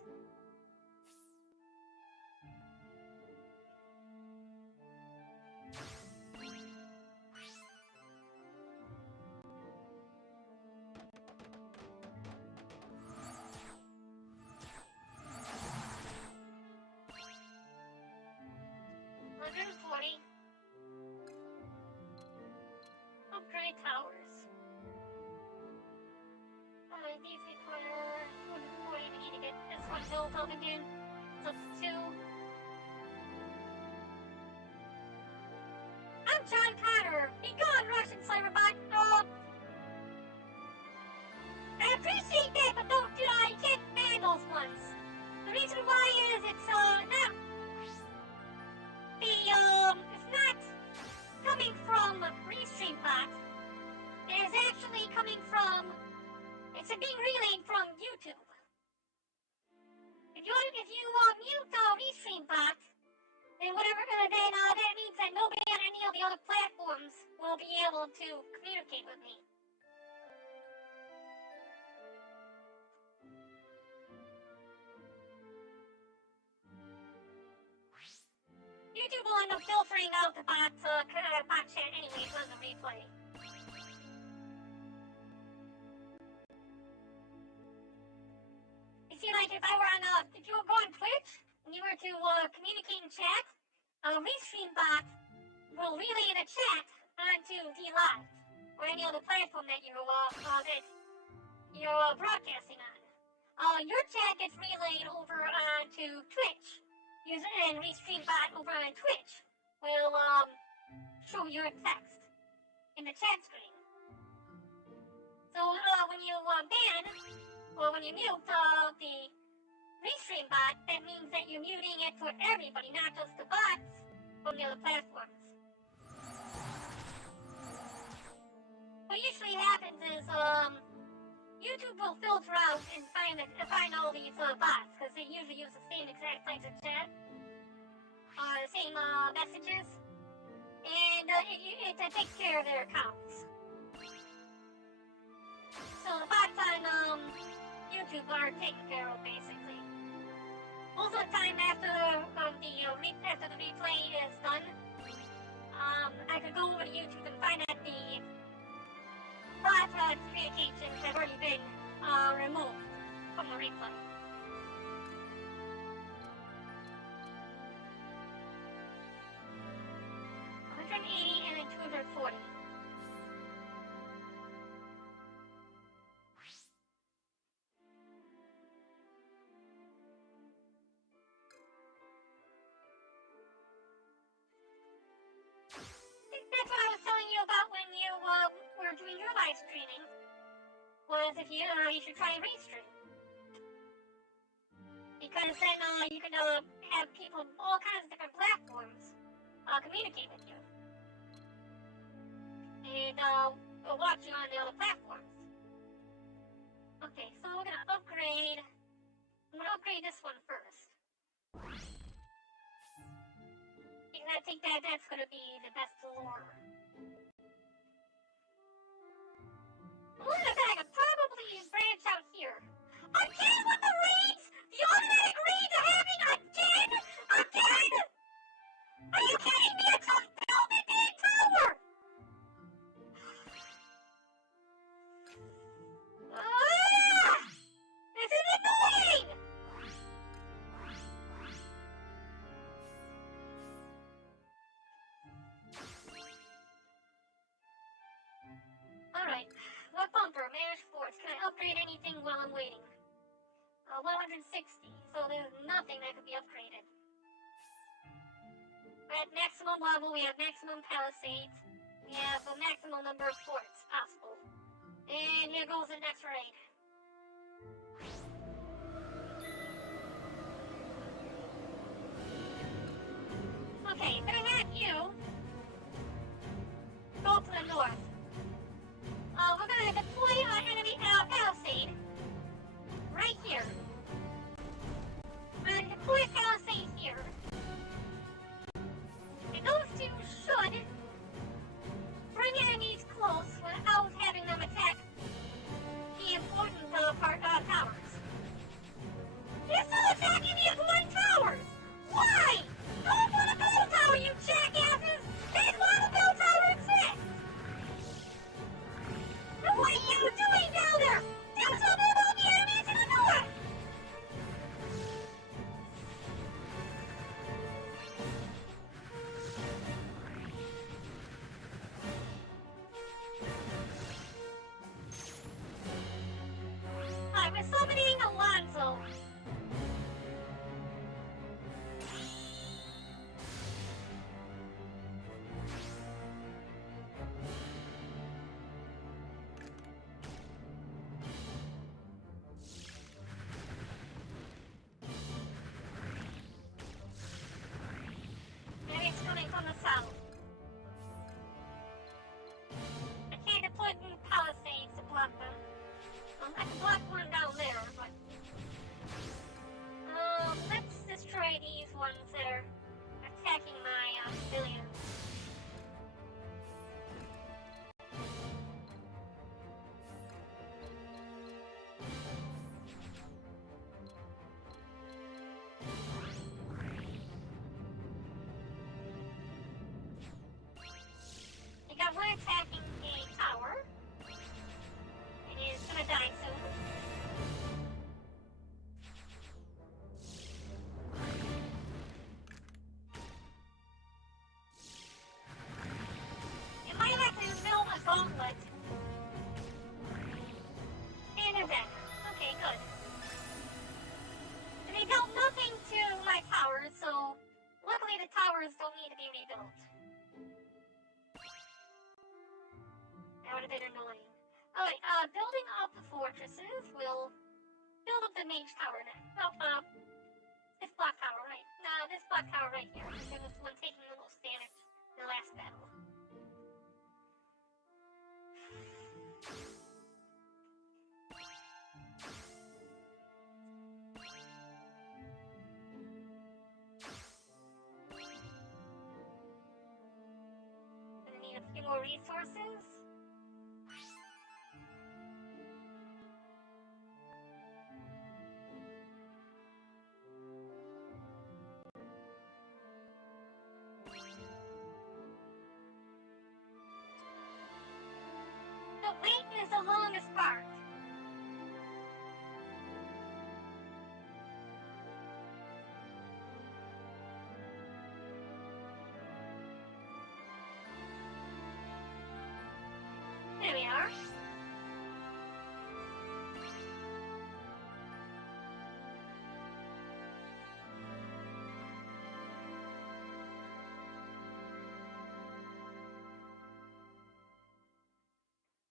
Upgrade towers. DC corner, 240, we need to get this one built up again. It's up to 2. I'm John Connor. Be gone, Russian cyberbot. I appreciate that, but don't, you can't ban those ones. The reason why is it's not coming from Restream bot. It is actually coming from, it's being relayed from YouTube. If you mute Restream bot, then that means that nobody on any of the other platforms will be able to communicate with me. YouTube will end up filtering out the bot chat anyways on the replay. You see, like, if you were on Twitch, and you were to communicate in chat, Restream bot will relay the chat onto btlive, or any other platform that you're broadcasting on. Your chat gets relayed over onto Twitch. And Restream bot over on Twitch will show your text in the chat screen. So when you ban or when you mute the Restream bot, that means that you're muting it for everybody, not just the bots from the other platforms. What usually happens is YouTube will filter out and find all these bots, because they usually use the same exact types of chat, the same messages, and it takes care of their accounts. So the bots on YouTube are taken care of, basically. Most of the time after the replay is done, I could go over to YouTube and find that the bot communications have already been removed from the replay. And then 240. That's what I was telling you about when you were doing your live streaming. Was if you should try Restream, because then you can have people from all kinds of different platforms communicate with you. And we'll watch you on the other platforms. Okay, so we're gonna upgrade. I'm gonna upgrade this one first. Because I think that's gonna be the best lore. Look, I could probably branch out here. Again with the raids? The automatic raids are happening again? Again? Are you kidding me? I just built a big tower! This is annoying! 160, so there's nothing that could be upgraded. At maximum level, we have maximum palisades. We have the maximum number of forts possible. And here goes the next raid. Okay, I'm gonna have you go to the north. We're gonna deploy our enemy palisade right here. We're gonna deploy a palisade here. And those two should bring enemies close without having them attack the important towers. They're still attacking the important towers! Why? Don't want a bell tower, you jackasses! That's why the bell tower exists! And what are you doing down there? Do something about the enemies in the north! Alright, we're summoning Alonzo. Maybe it's coming from the south. I can't deploy the palisades to block them. I can block one down there, but... let's destroy these ones that are attacking my civilians. You got one attacking a tower. And he's gonna die soon. You might have to build a gauntlet. And they're dead. Okay, good. And they dealt nothing to my towers, so luckily the towers don't need to be rebuilt. That would have been annoying. Alright, building up the fortresses will build up the mage tower next. No, this block tower, right? No, this block tower right here. This is the one taking the most damage in the last battle. Gonna need a few more resources. The wait is the longest part. There we are.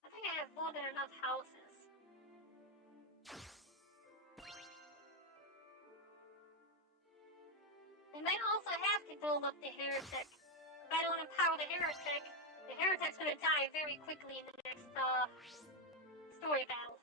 I think I have more than enough houses. We might also have to build up the heretic. If I don't empower the heretic's gonna die very quickly in the next story battle.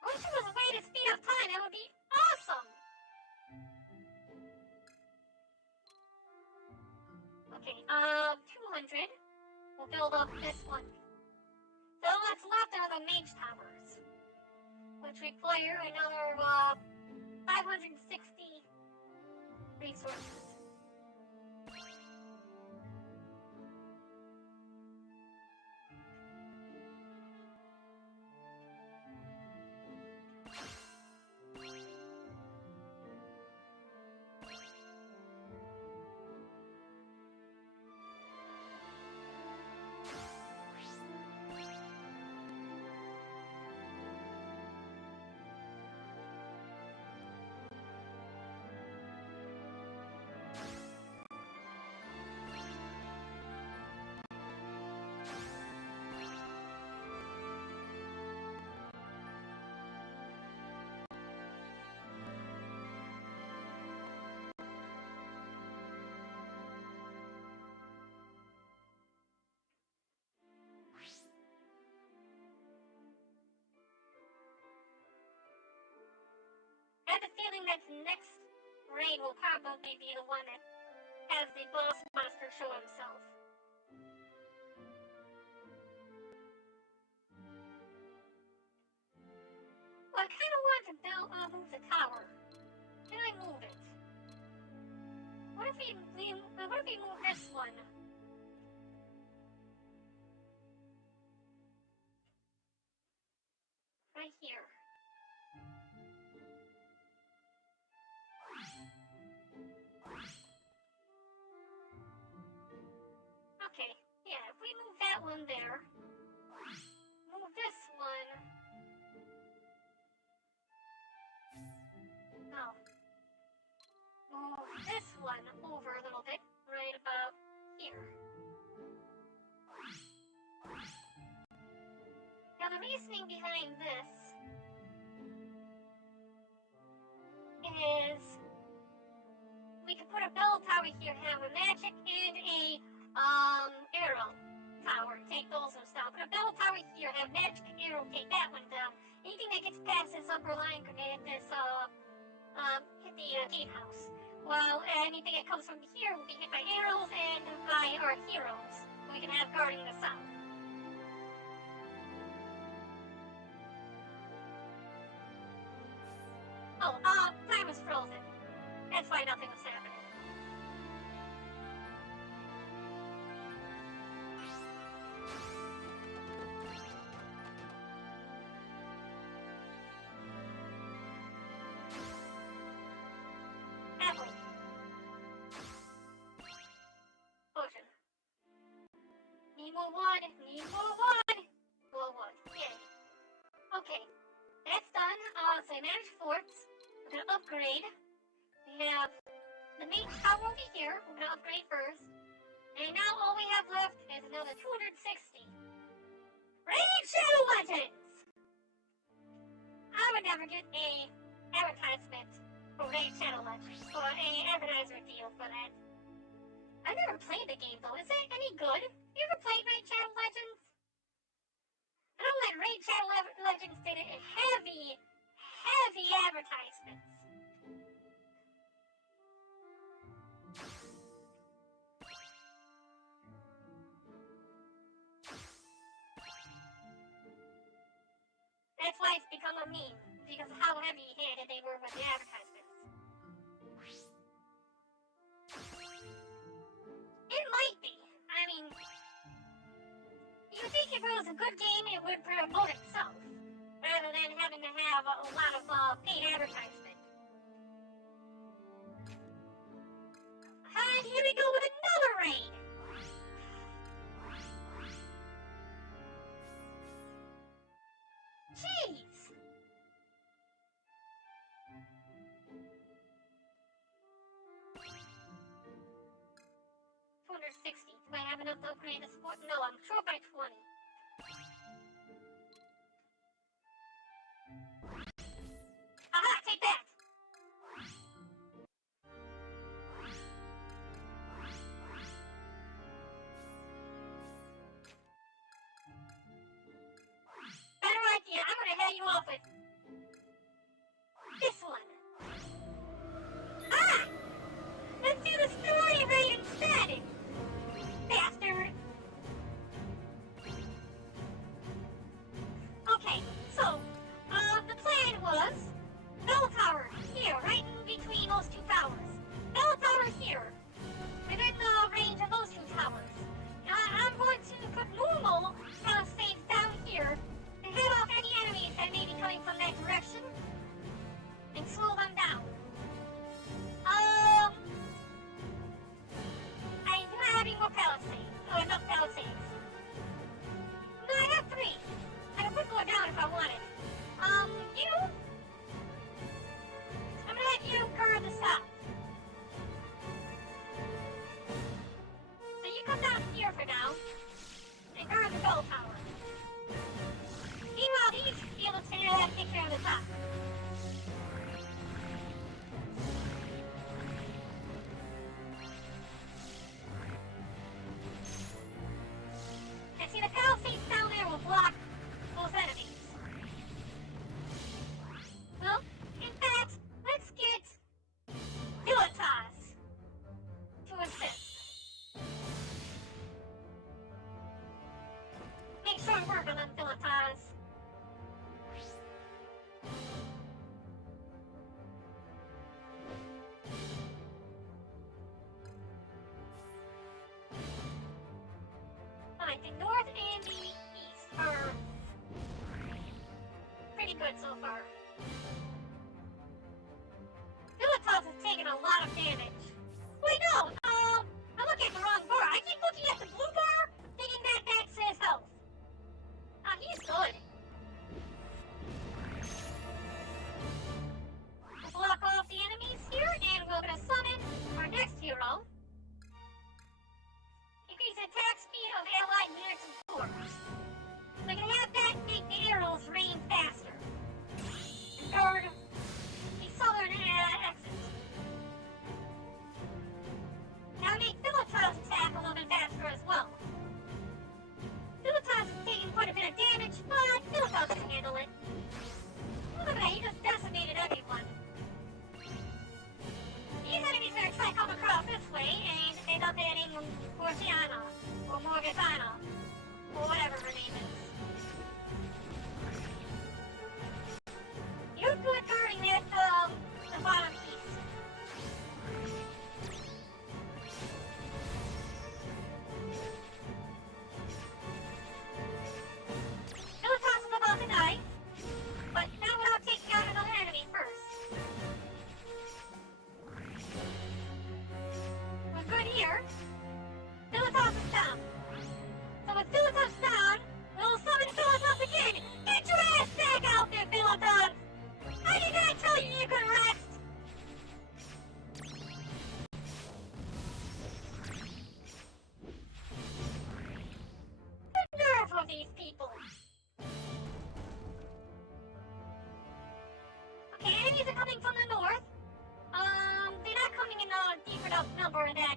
I wish there was a way to speed up time, that would be awesome! Okay, 200. We'll build up this one. So what's left are the mage towers, which require another, 560 resources. I have a feeling that the next raid will probably be the one that has the boss monster show himself. Well, I kind of want to move the tower. Can I move it? What if we move this one? Right here. Okay, yeah, if we move that one there, move this one. Oh. Move this one over a little bit, right about here. Now the reasoning behind this is we could put a bell tower here, have a magic and a arrow tower, take those ones down. Put a bell tower here, have magic and arrow, take that one down. Anything that gets past this upper line could hit this hit the gatehouse. While anything that comes from here will be hit by arrows and by our heroes we can have guarding the south. Oh, time was frozen. That's why nothing was happening. Apple. Potion. Need more wood. Need more wood. More wood. Yay. Okay. That's done. So I managed forts. We're gonna upgrade. We have the main tower over here. We're gonna upgrade first. And now all we have left is another 260. Raid Shadow Legends! I would never get a advertisement for Raid Shadow Legends, or a advertisement deal for that. I've never played the game though. Is it any good? You ever played Raid Shadow Legends? I know that Raid Shadow Legends did heavy advertisements. That's why it's become a meme, because of how heavy-handed they were with the advertisements. It might be. I mean, you would think if it was a good game, it would promote itself, rather than having to have a lot of paid advertisement. And here we go with another raid! Jeez! $260. Do I have enough to upgrade the support? No, I'm short by 20. Aha! Take that! Better idea. I'm gonna head you off with this one. Ah! Let's do the story raid instead! Bastard! Okay, so, the plan was bell tower here, like the north and the east are pretty good so far. Philotos has taken a lot of damage. Wait, no, I'm looking at the wrong bar. I keep looking at the blue bar, thinking that that's his health. He's good. Let's block off the enemies here, and we're gonna summon our next hero. Increase attack speed of allied units and force. So I can have that make the arrows rain faster. Guard the southern exit. Now make Philotos attack a little bit faster as well. Philotos is taking quite a bit of damage, but Philotos can handle it. Look at that, he just decimated everyone. These enemies are going to try to come across this way and end up hitting Morgiana, or Morgana, or whatever her name is. You're good guarding at the bottom east. Philotos is about to die, but not without taking out another enemy first. We're good here. Philotos is down. So with Philotos down, we'll summon Philotos again. Get your ass back out there, Philotos! I did not tell you you could rest! The nerve of these people! Okay, enemies are coming from the north. They're not coming in a deep enough number that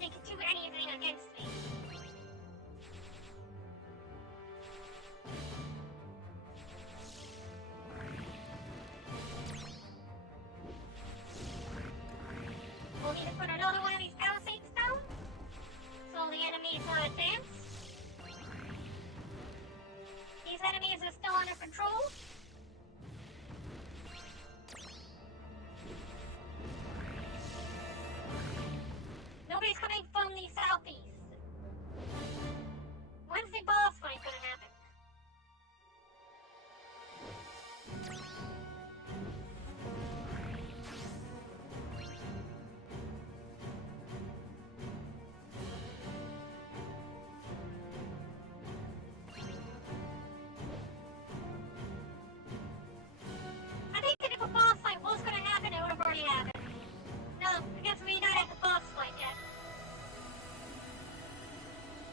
they can do anything against me. We'll need to put another one of these palisades down, so the enemies advance. These enemies are still under control. Nobody's coming from the southeast. When's the boss fight gonna happen? I think that if a boss fight was gonna happen, it would have already happened. No, I guess we're not at the boss fight yet.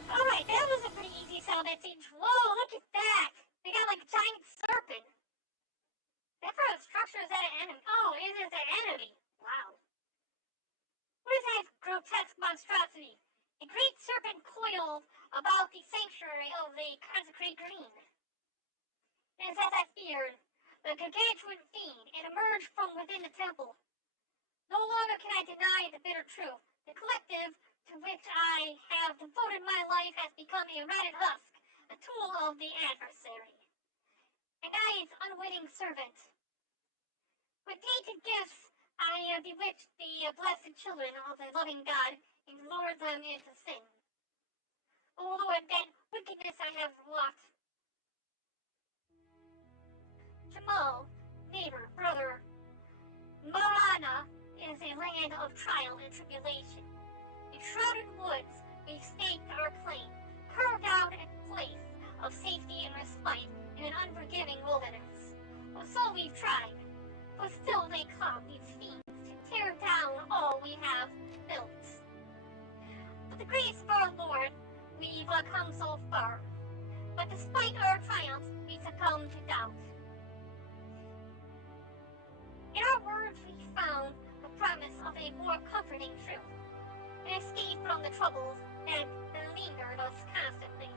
Alright, that was a pretty easy summon. Whoa, look at that! They got like a giant serpent. That part of the structure is that an enemy? Oh, it is an enemy. Wow. What is that grotesque monstrosity? A great serpent coiled about the sanctuary of the consecrated green. And as I feared, the gargantuan fiend, and emerged from within the temple. No longer can I deny the bitter truth. The collective to which I have devoted my life has become a rotted husk, a tool of the adversary. And I its unwitting servant. With tainted gifts, I bewitched the blessed children of the loving God and lured them into sin. O Lord, that wickedness I have wrought. Jamal, neighbor, brother, Marahna is a land of trial and tribulation. In shrouded woods, we've staked our claim, carved out a place of safety and respite in an unforgiving wilderness. Well, so we've tried, but still they come, these fiends, to tear down all we have built. But the grace of our Lord, we've come so far. But despite our triumphs, we succumb to doubt. In our words, we found the promise of a more comforting truth, an escape from the troubles that lingered us constantly,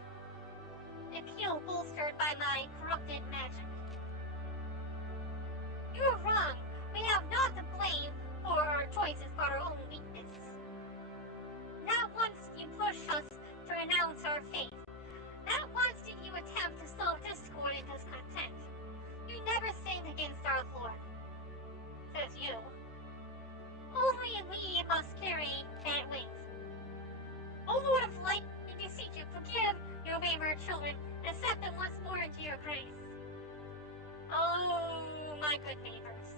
an appeal bolstered by my corrupted magic. You are wrong. We have not to blame for our choices but our own weakness. Not once did you push us to renounce our faith. Not once did you attempt to sow discord and discontent. You never sinned against our Lord. Says you. Only we must carry that weight. O Lord of light, we beseech you, my good neighbors.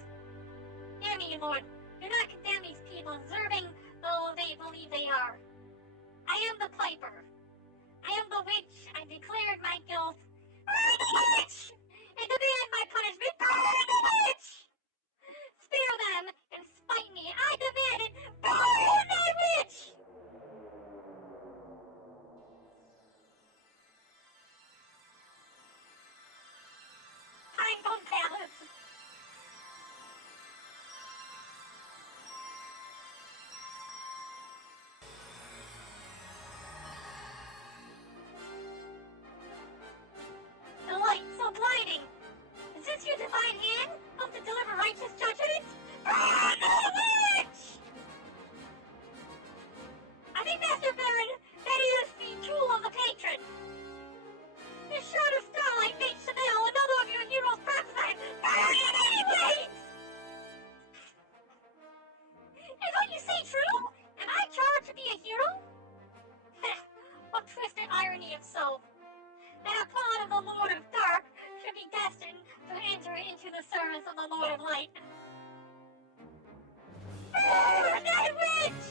Hear me, Lord. Do not condemn these people, deserving though they believe they are. I am the Piper. I am the witch. I declared my guilt. Burn the witch! And demand my punishment. Burn the witch! Spare them and spite me. I demand it. Burn that witch! Pine bone tablets. The light so blinding. Is this your divine hand? Come to deliver righteous judgment? Burn the witch! I think, Master Barren, that is the jewel of the patron. This shard of starlight makes Chanel another of your heroes prophesied. Burn it anyway! Is what you say true? Am I charged to be a hero? What twisted irony if so. That a pawn of the Lord of Dark should be destined to enter into the service of the Lord of Light. Burn that witch!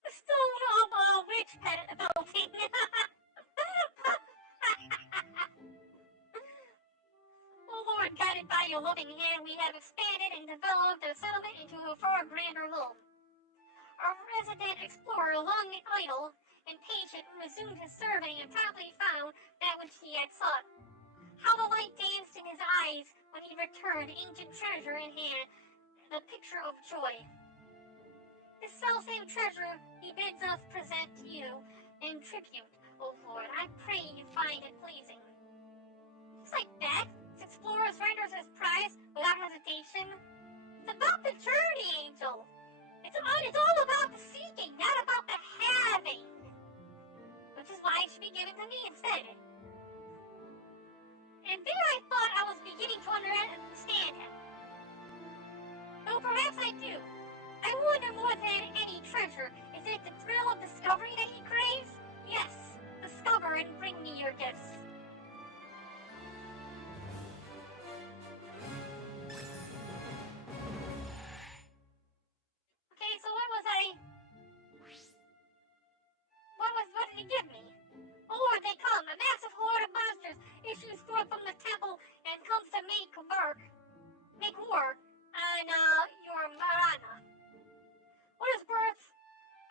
The stone of witch penalty. Oh Lord, guided by your loving hand, we have expanded and developed our settlement into a far grander home. Our resident explorer, long idle and patient, resumed his survey and promptly found that which he had sought. How the light danced in his eyes when he returned, ancient treasure in hand, the picture of joy. This selfsame treasure he bids us present to you in tribute, O Lord. I pray you find it pleasing. Just like that, this explorer surrenders his prize without hesitation. It's about the journey, Angel. It's all about the seeking, not about the having. Which is why it should be given to me instead. And there I thought I was beginning to understand him. Though perhaps I do. I wonder more than any treasure, is it the thrill of discovery that he craves? Yes, discover and bring me your gifts. Okay, so what did he give me? Oh Lord, they come! A massive horde of monsters issues forth from the temple and comes to make war on your Marahna. What is worth?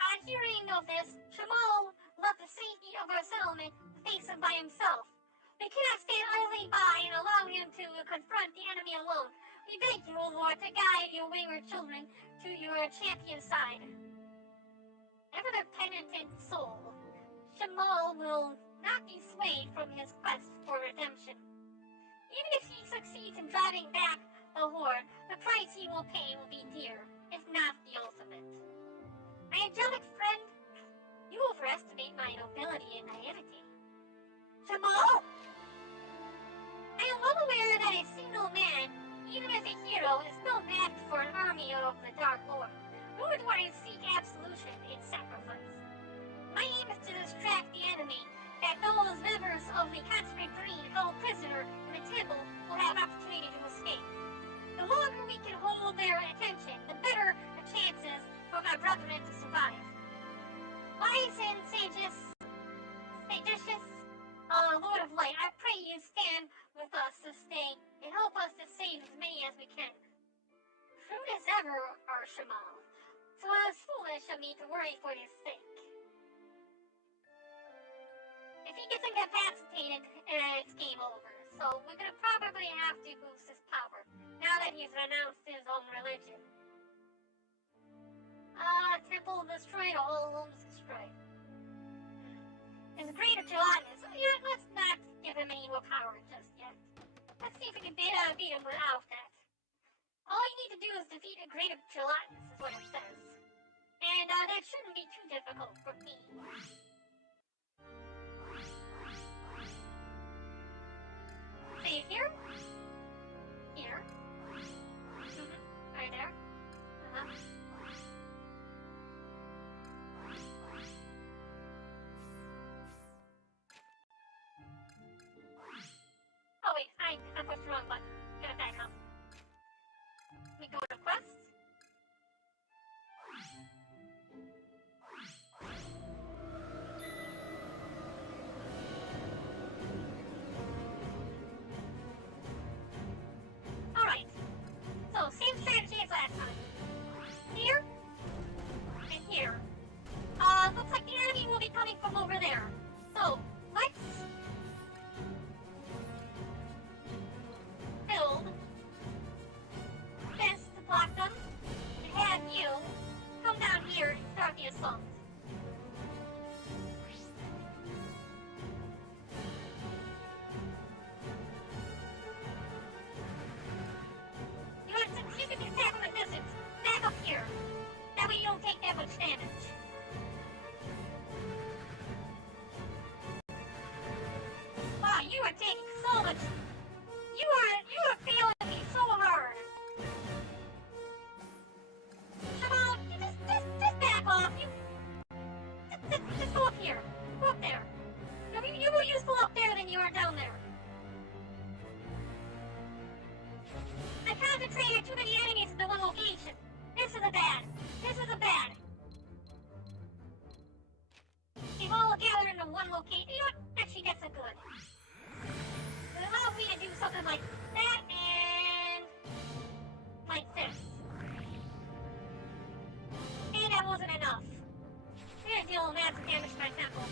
On hearing of this, Shamal left the safety of our settlement to face him by himself. We cannot stand idly by and allow him to confront the enemy alone. We beg you, O Lord, to guide your wayward children to your champion side. Ever the penitent soul, Shamal will not be swayed from his quest for redemption. Even if he succeeds in driving back the horde, the price he will pay will be dear, if not the ultimate. My angelic friend, you overestimate my nobility and naivety. Shamal? I am well aware that a single man, even as a hero, is no match for an army of the Dark Lord, nor do I seek absolution in sacrifice. My aim is to distract the enemy, that those members of the Consecrated Green held prisoner in the temple will have an opportunity to escape. The longer we can hold their attention, the better the chances for my brethren to survive. Wise and sagicious, Lord of Light, I pray you stand with us this day and help us to save as many as we can. True as ever, our Shamal, so it was foolish of me to worry for his sake. If he gets incapacitated, it's game over. So we're gonna probably have to boost his power now that he's renounced his own religion. Temple destroyed, all homes destroyed. His greater gelatinous. Yeah, let's not give him any more power just yet. Let's see if we can beat him without that. All you need to do is defeat a greater gelatinous, is what it says. And that shouldn't be too difficult for me. See here? Here. Right there. I pushed the wrong button. Gotta back up. We go to quests. Alright. So, same strategy as last time. Here. And here. Looks like the enemy will be coming from over there. So, let's build this to block them and have you come down here and start the assault. You can attack from a distance. Back up here. That way you don't take that much damage. Wow, you are taking so much. You are failing me so hard. Come on, you just back off. Just go up here. Go up there. You're more useful up there than you are down there. I concentrated too many enemies in the one location. This is a bad. They've all gathered into one location. You know what? Actually, that's a good. It allows me to do something like that and like this. And that wasn't enough. We're gonna deal massive damage to my temple.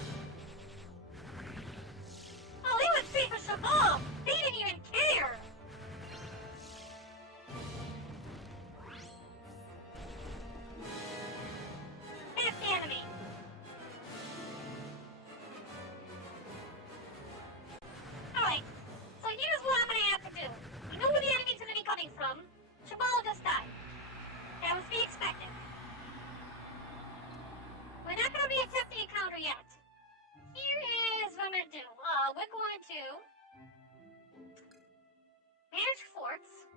Oh, they went straight for Shabal! They didn't even care! That's the enemy. Alright, so here's what I'm gonna have to do. You know where the enemy's gonna be coming from. Shabal just died. That was to be expected. We're not gonna be attempting a counter yet. Here is what I'm gonna do. We're going to manage forts.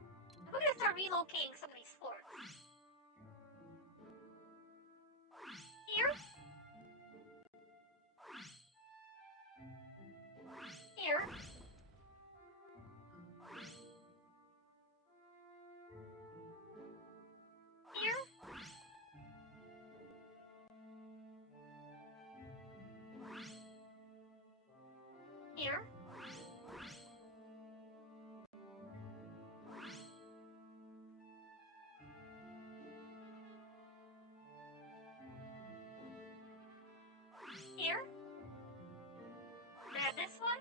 We're gonna start relocating some of these forts. Here. Here. Here. Here. Here. Grab this one.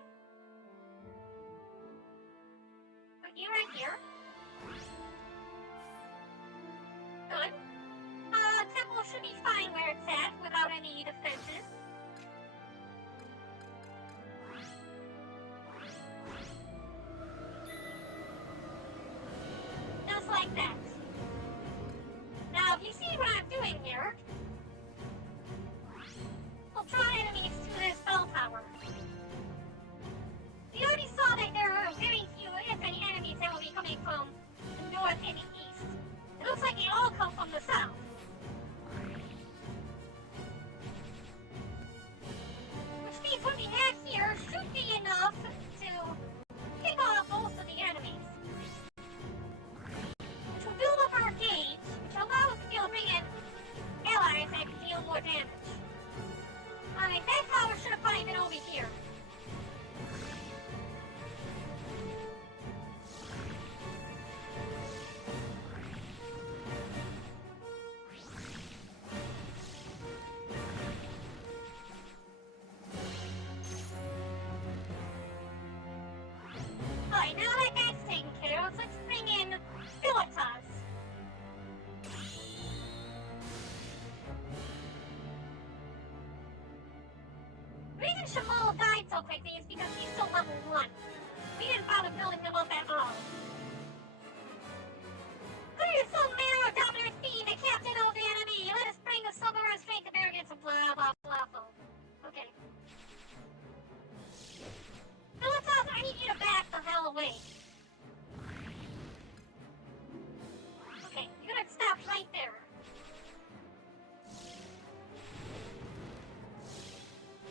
Put you right here. Good. Temple should be fine where it's at without any defenses. Just like that. Now, if you see what I'm doing here, we'll draw enemies to this bell tower. We already saw that there are very few, if any, enemies that will be coming from the north and the east. It looks like they all come from the south. Which means what we have here should be enough to pick off most of the enemies. Which will build up our gauge, which will allow us to be able to bring in allies that can deal more damage. Alright, that tower should have probably been over here. Alright, now that that's taken care of, let's bring in Philotas. The reason Shamal died so quickly is because he's still level 1. We didn't bother building him up at all. Clear some marrow dominant speed, the captain of the enemy. Let us bring the summer and strength of arrogance and blah blah blah. Okay. Philotas, I need you to back the hell away. Okay, you're gonna stop right there.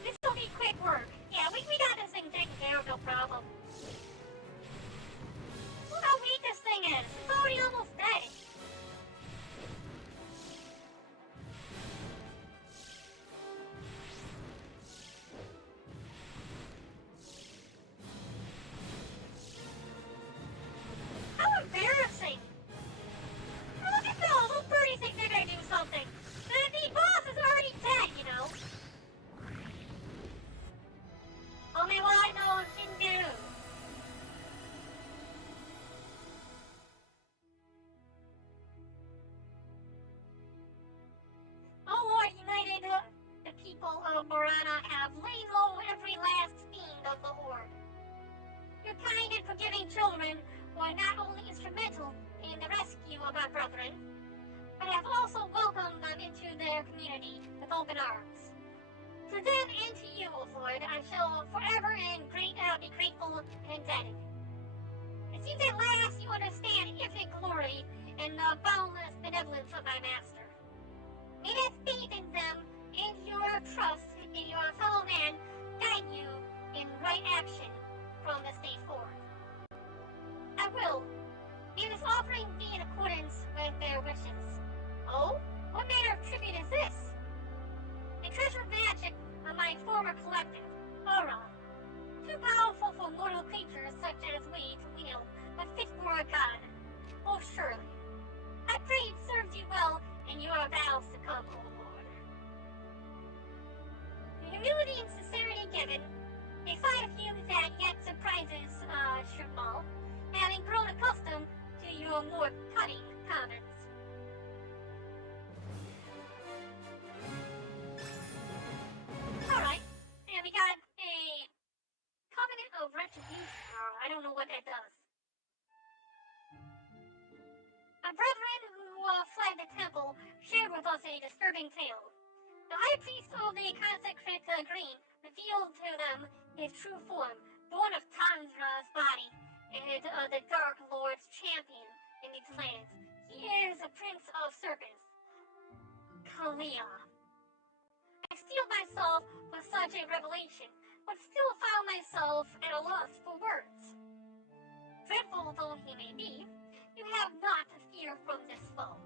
This will be quick work. Yeah, we got this thing taken care of, no problem. motion do? Oh Lord United, the people of Marahna have laid low every last fiend of the Horde. Your kind and forgiving children were not only instrumental in the rescue of our brethren, but have also welcomed them into their community with open arms. To them and to you, O Lord, I shall forever and be grateful and indebted. It seems at last you understand infinite glory and the boundless benevolence of my master. May that faith in them and your trust in your fellow man guide you in right action from this day forward. I will. May this offering be in accordance with their wishes. Oh? What manner of tribute is this? A treasured magic of my former collective, Aura. Too powerful for mortal creatures such as we to wield, but fit for a god. Oh, surely. I pray it serves you well in your vows to come, O Lord. The humility and sincerity given, a side of you that yet surprises Shamal, having grown accustomed to your more cutting comments. Alright, and we got a Covenant of Retribution. I don't know what that does. Our brethren who fled the temple shared with us a disturbing tale. The high priest of the consecrated green revealed to them his true form, born of Tandra's body, and the Dark Lord's champion in these lands. He is a prince of serpents, Kalia. I steeled myself for such a revelation, but still found myself at a loss for words. Dreadful though he may be, you have naught to fear from this foe.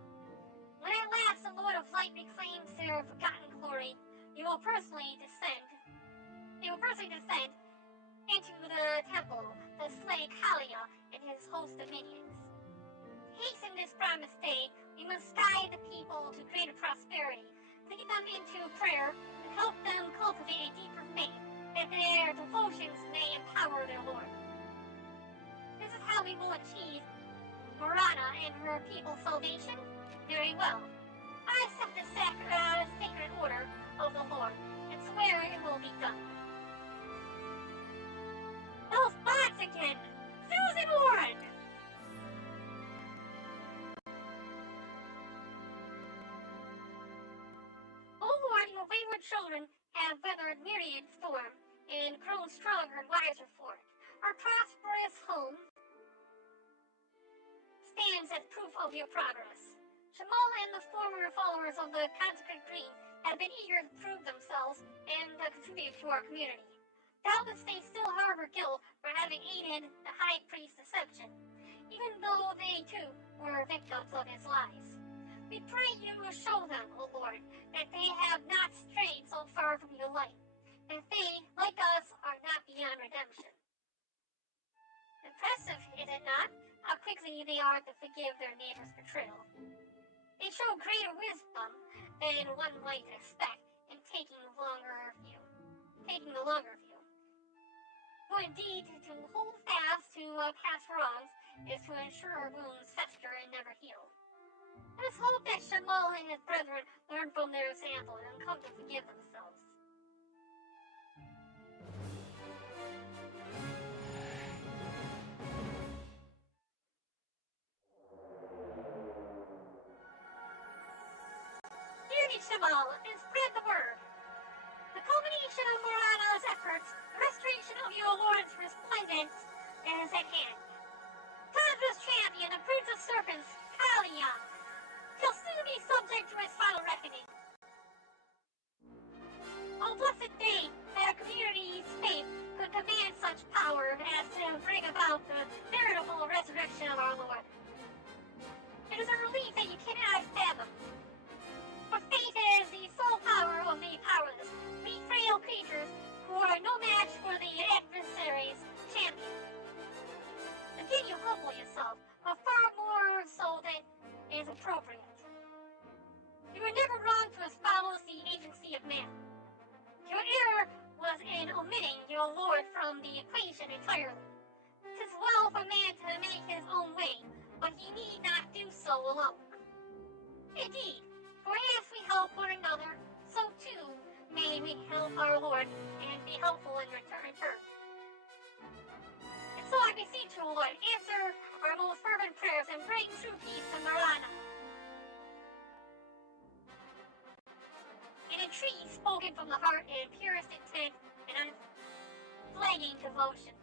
When at last the Lord of Light reclaims their forgotten glory, they will personally descend into the temple to slay Kalia and his host of minions. To hasten this promised day, we must guide the people to greater prosperity, lead them into prayer, and help them cultivate a deeper faith, that their devotions may empower their Lord. This is how we will achieve Marahna and her people's salvation? Very well. I accept the sacred order of the Lord, and swear it will be done. Those bots again! Susan Warren! O Lord, your wayward children have weathered myriad storm, and grown stronger and wiser for it. Our prosperous home stands as proof of your progress. Shamal and the former followers of the Consecrated Green have been eager to prove themselves and contribute to our community. Doubtless they still harbor guilt for having aided the High Priest's deception, even though they too were victims of his lies. We pray you will show them, O Lord, that they have not strayed so far from your light, that they, like us, are not beyond redemption. Impressive, is it not, how quickly they are to forgive their neighbor's betrayal. They show greater wisdom than one might expect in taking the longer view. For indeed, to hold fast to past wrongs is to ensure wounds fester and never heal. Let us hope that Shamal and his brethren learn from their example and come to forgive themselves. Hear me, Shamal, and spread the word. The culmination of Marahna's efforts, the restoration of your Lord's resplendence, is at hand. Tandra's champion, the Prince of Serpents, Kalia, shall soon be subject to his final reckoning. On blessed day, that our community's faith could command such power as to bring about the veritable resurrection of our Lord. It is a relief that you cannot fathom. For faith is the sole power of the powerless, we frail creatures who are no match for the adversary's champion. Again, you humble yourself, but far more so than is appropriate. You were never wrong to espouse the agency of man. Your error was in omitting your Lord from the equation. equation entirely. 'Tis well for man to make his own way, but he need not do so alone. Indeed, for as we help one another, so too may we help our Lord and be helpful in return. And so I beseech you, Lord, answer our most fervent prayers and bring true peace to Marahna. An entreaty spoken from the heart in purest intent and unflagging devotion.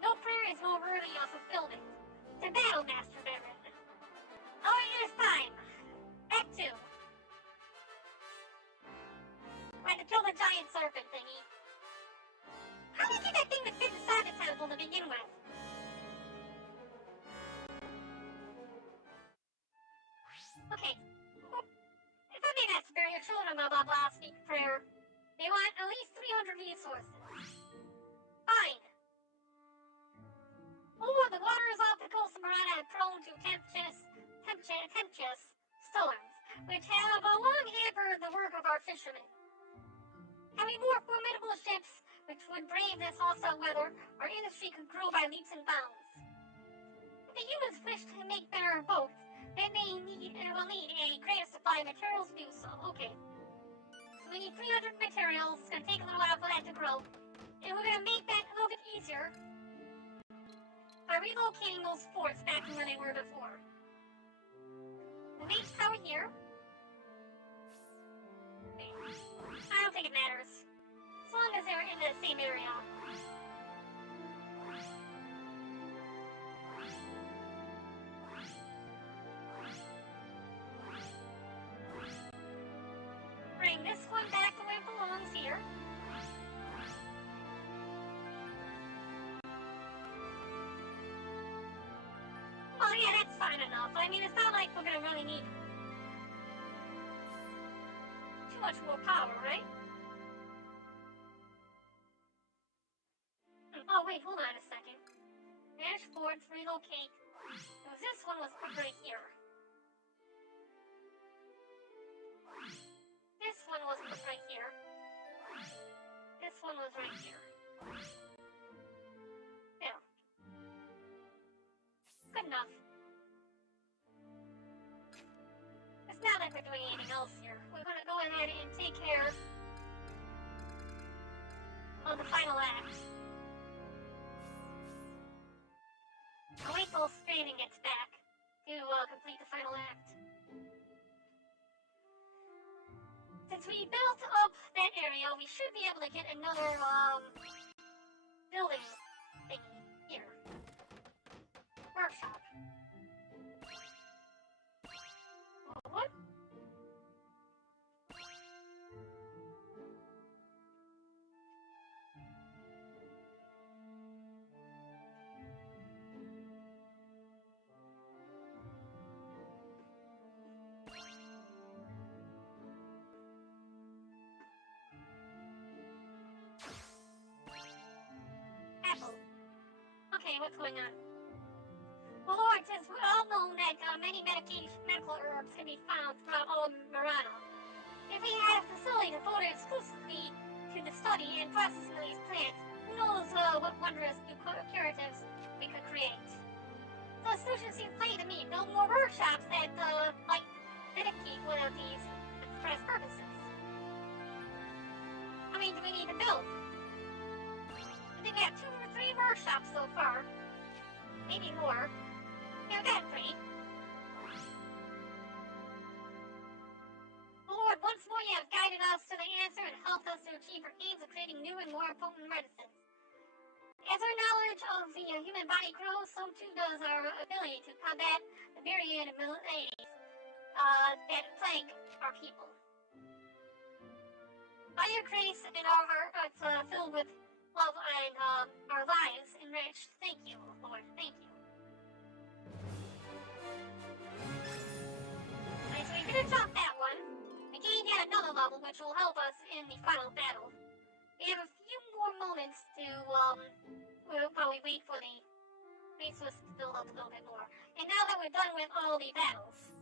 No prayer is more worthy of fulfillment. To battle, Master Barren. Oh, it is time. Act 2. Right, to kill the giant serpent thingy. How did you get that thing to fit inside the temple to begin with? Okay. If I may, Master Barren, your children blah blah blah speak prayer. They want at least 300 resources. Fine. Oh, the water is off the coast of Marahna and prone to tempestuous storms, which have long hampered the work of our fishermen. Having more formidable ships which would brave this hostile weather, our industry could grow by leaps and bounds. If the humans wish to make better boats, they will need a greater supply of materials to do so. Okay. So we need 300 materials. It's going to take a little while for that to grow. And we're going to make that a little bit easier by relocating those forts back to where they were before. The main tower here. Okay. I don't think it matters. As long as they're in the same area. Bring this one back to where it belongs here. Oh yeah, that's fine enough. I mean, it's not like we're gonna really need too much more power, right? Oh wait, hold on a second. Manage forts, relocate. Because this one was put right here. This one was put right here. This one was right here. Yeah. Good enough. It's not like we're doing anything else here. We're gonna go ahead and take care of the final act. I'll wait till Straven gets back to complete the final act. Since we built up that area, we should be able to get another building thingy here. Workshop. What? Apple. Okay, what's going on? Well, Lord, since we're all known that many medical herbs can be found throughout all of Marahna, if we had a facility devoted exclusively to the study and processing of these plants, who knows what wondrous new curatives we could create. The solution seems plain to me. Build more workshops that might dedicate one of these express purposes. How many do we need to build? I think we have 2 or 3 workshops so far. Maybe more. Yeah, that's great. Lord, once more you have guided us to the answer and helped us to achieve our aims of creating new and more potent medicines. As our knowledge of the human body grows, so too does our ability to combat the myriad maladies that plague our people. By your grace and our hearts filled with love and our lives enriched, thank you, Lord, thank you. Alright, so we finished off that one. We gained yet another level, which will help us in the final battle. We have a few more moments to, while we wait for the resources to build up a little bit more. And now that we're done with all the battles,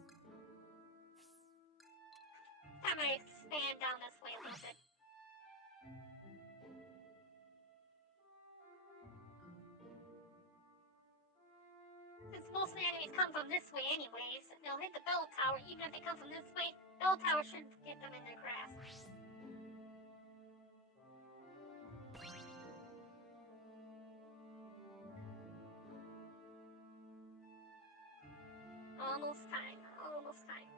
time I expand down this way a little bit. enemies come from this way anyways. They'll hit the bell tower. Even if they come from this way, bell tower should get them in their grasp. Almost time. Almost time.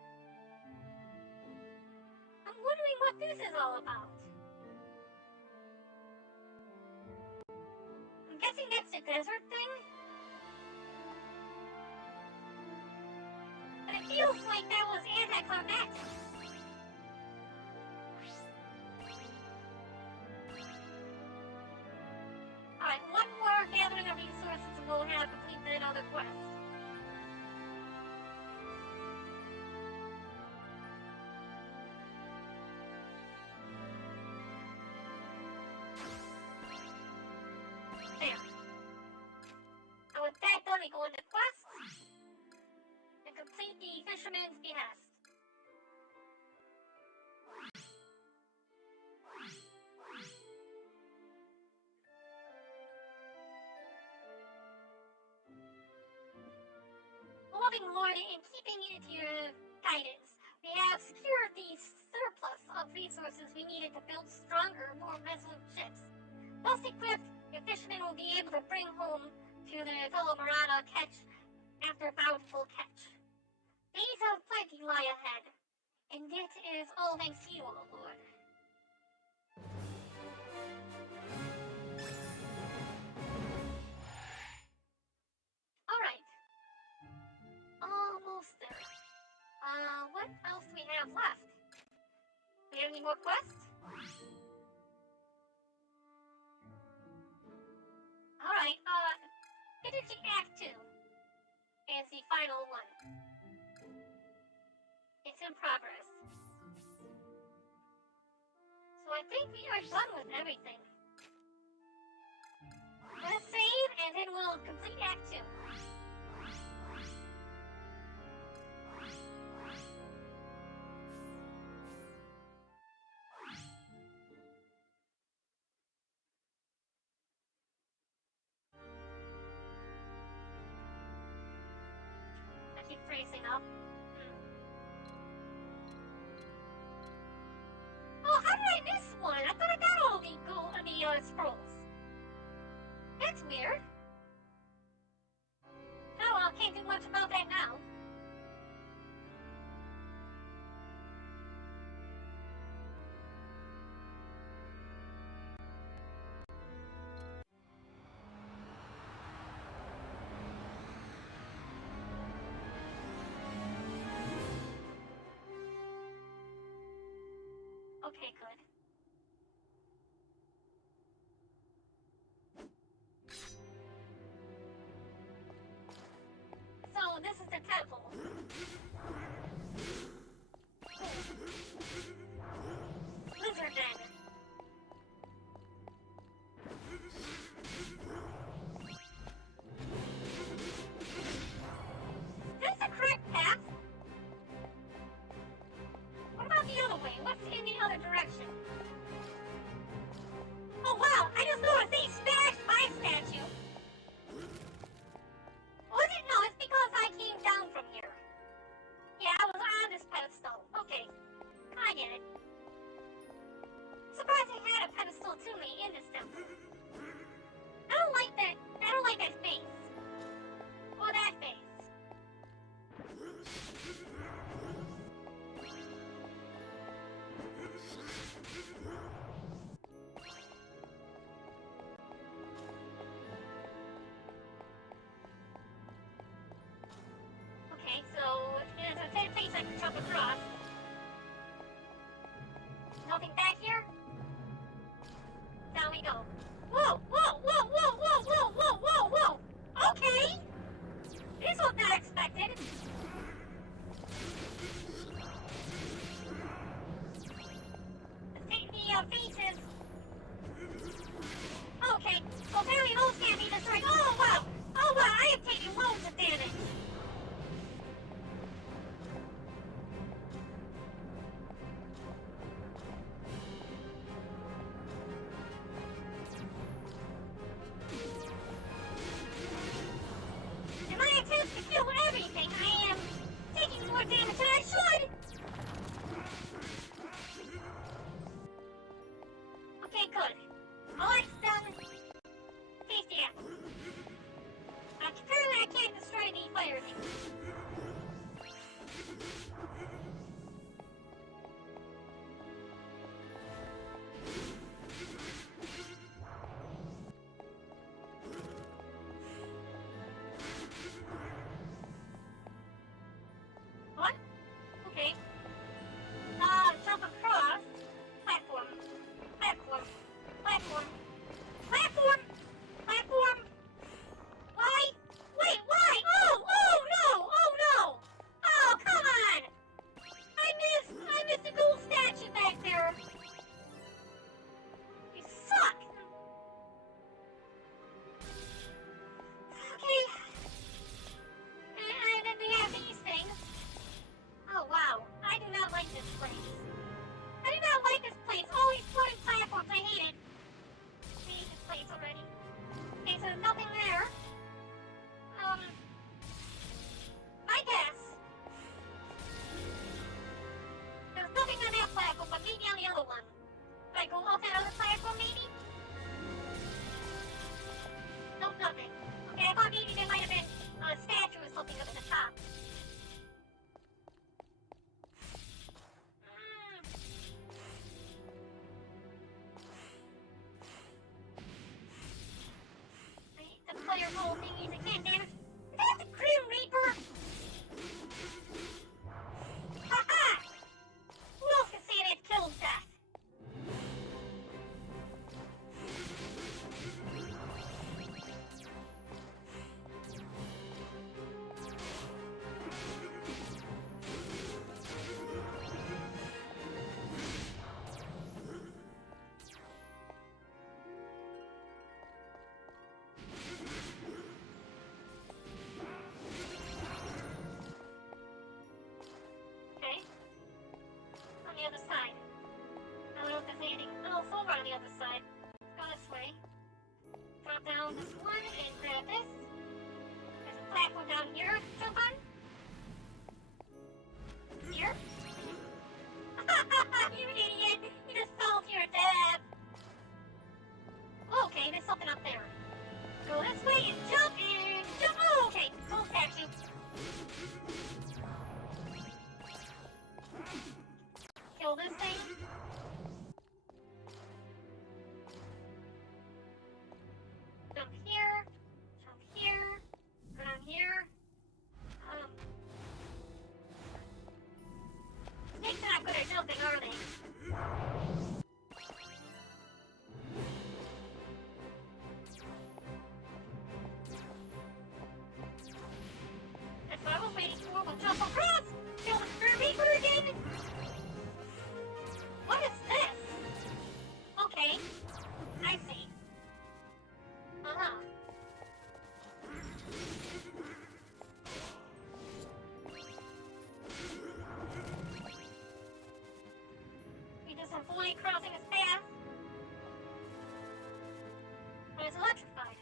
I'm wondering what this is all about. I'm guessing that's the desert thing? But it feels like that was anticlimactic. Alright, one more gathering of resources and we'll have completed another quest. There. And with that done, we go into quests and complete the Fisherman's Behest. Loving Lord, in keeping it to your guidance, we have secured the surplus of resources we needed to build stronger, more resolute ships. Thus equipped, the fishermen will be able to bring home to their fellow Marahna catch after a bountiful catch. Days of plenty lie ahead, and it is all thanks to you, O Lord. Alright. Almost there. What else do we have left? Do we have any more quests? Alright, Energy Act 2 is the final one. It's in progress. So I think we are done with everything. Let's save and then we'll complete Act 2. I keep freezing up. Oh, how did I miss one? I thought I got all the scrolls. That's weird. Oh well, can't do much about that now. Okay, good. So, this is the temple. Lizard Den. Is this the correct path? What about the other way? What's in the other direction? Oh wow, I just noticed they smashed my statue. Was it? No, it's because I came down from here. Yeah, I was on this pedestal. Okay, I get it. Surprised they had a pedestal to me in this temple. I don't like that face. Or that face. Okay, so there's a safe place I can jump across. Nothing back here? Down we go. Whoa, whoa, whoa, whoa, whoa, whoa, whoa, whoa, whoa! Okay! This was not expected. The faces. Okay, well apparently those can't be destroyed. Oh wow! Oh wow, I am taking loads of damage. fire thing. What? Okay. Jump across. Platform. Platform. Platform. Platform! Platform! Why? Wait, why? Oh no! Oh no! Oh, come on! I missed the gold statue back there. You suck! Okay. And then we have these things. Oh wow, I do not like this place. I do not like this place. All these floating platforms, I hate it. I hate this place already. Okay, so there's nothing there. I guess. There's nothing on that platform, but maybe on the other one. Should I go off that other platform, maybe? Nope, nothing. Okay, I thought maybe there might have been a statue or something up at the top. I hate to play your whole thingies again, damn it. Is that the Grim Reaper? Ha-ha! Who else can say they've killed Death? Okay. On the other side. I don't know if there's anything else over on the other side. Let's go this way. Drop down this one and grab this. There's a platform down here. Jump on. Here. You idiot! You just fell to your death. Okay, there's something up there. Go this way and jump in. Jump. Oh, okay. Cool statue. Kill this thing. Jump here. Jump here. Go down here. Snakes are not good at jumping, are they? That's what I was waiting for. We'll jump across. Kill the Grim Reaper again. What is this? Okay. I see. Uh-huh. We just avoid crossing his path. But it's electrified.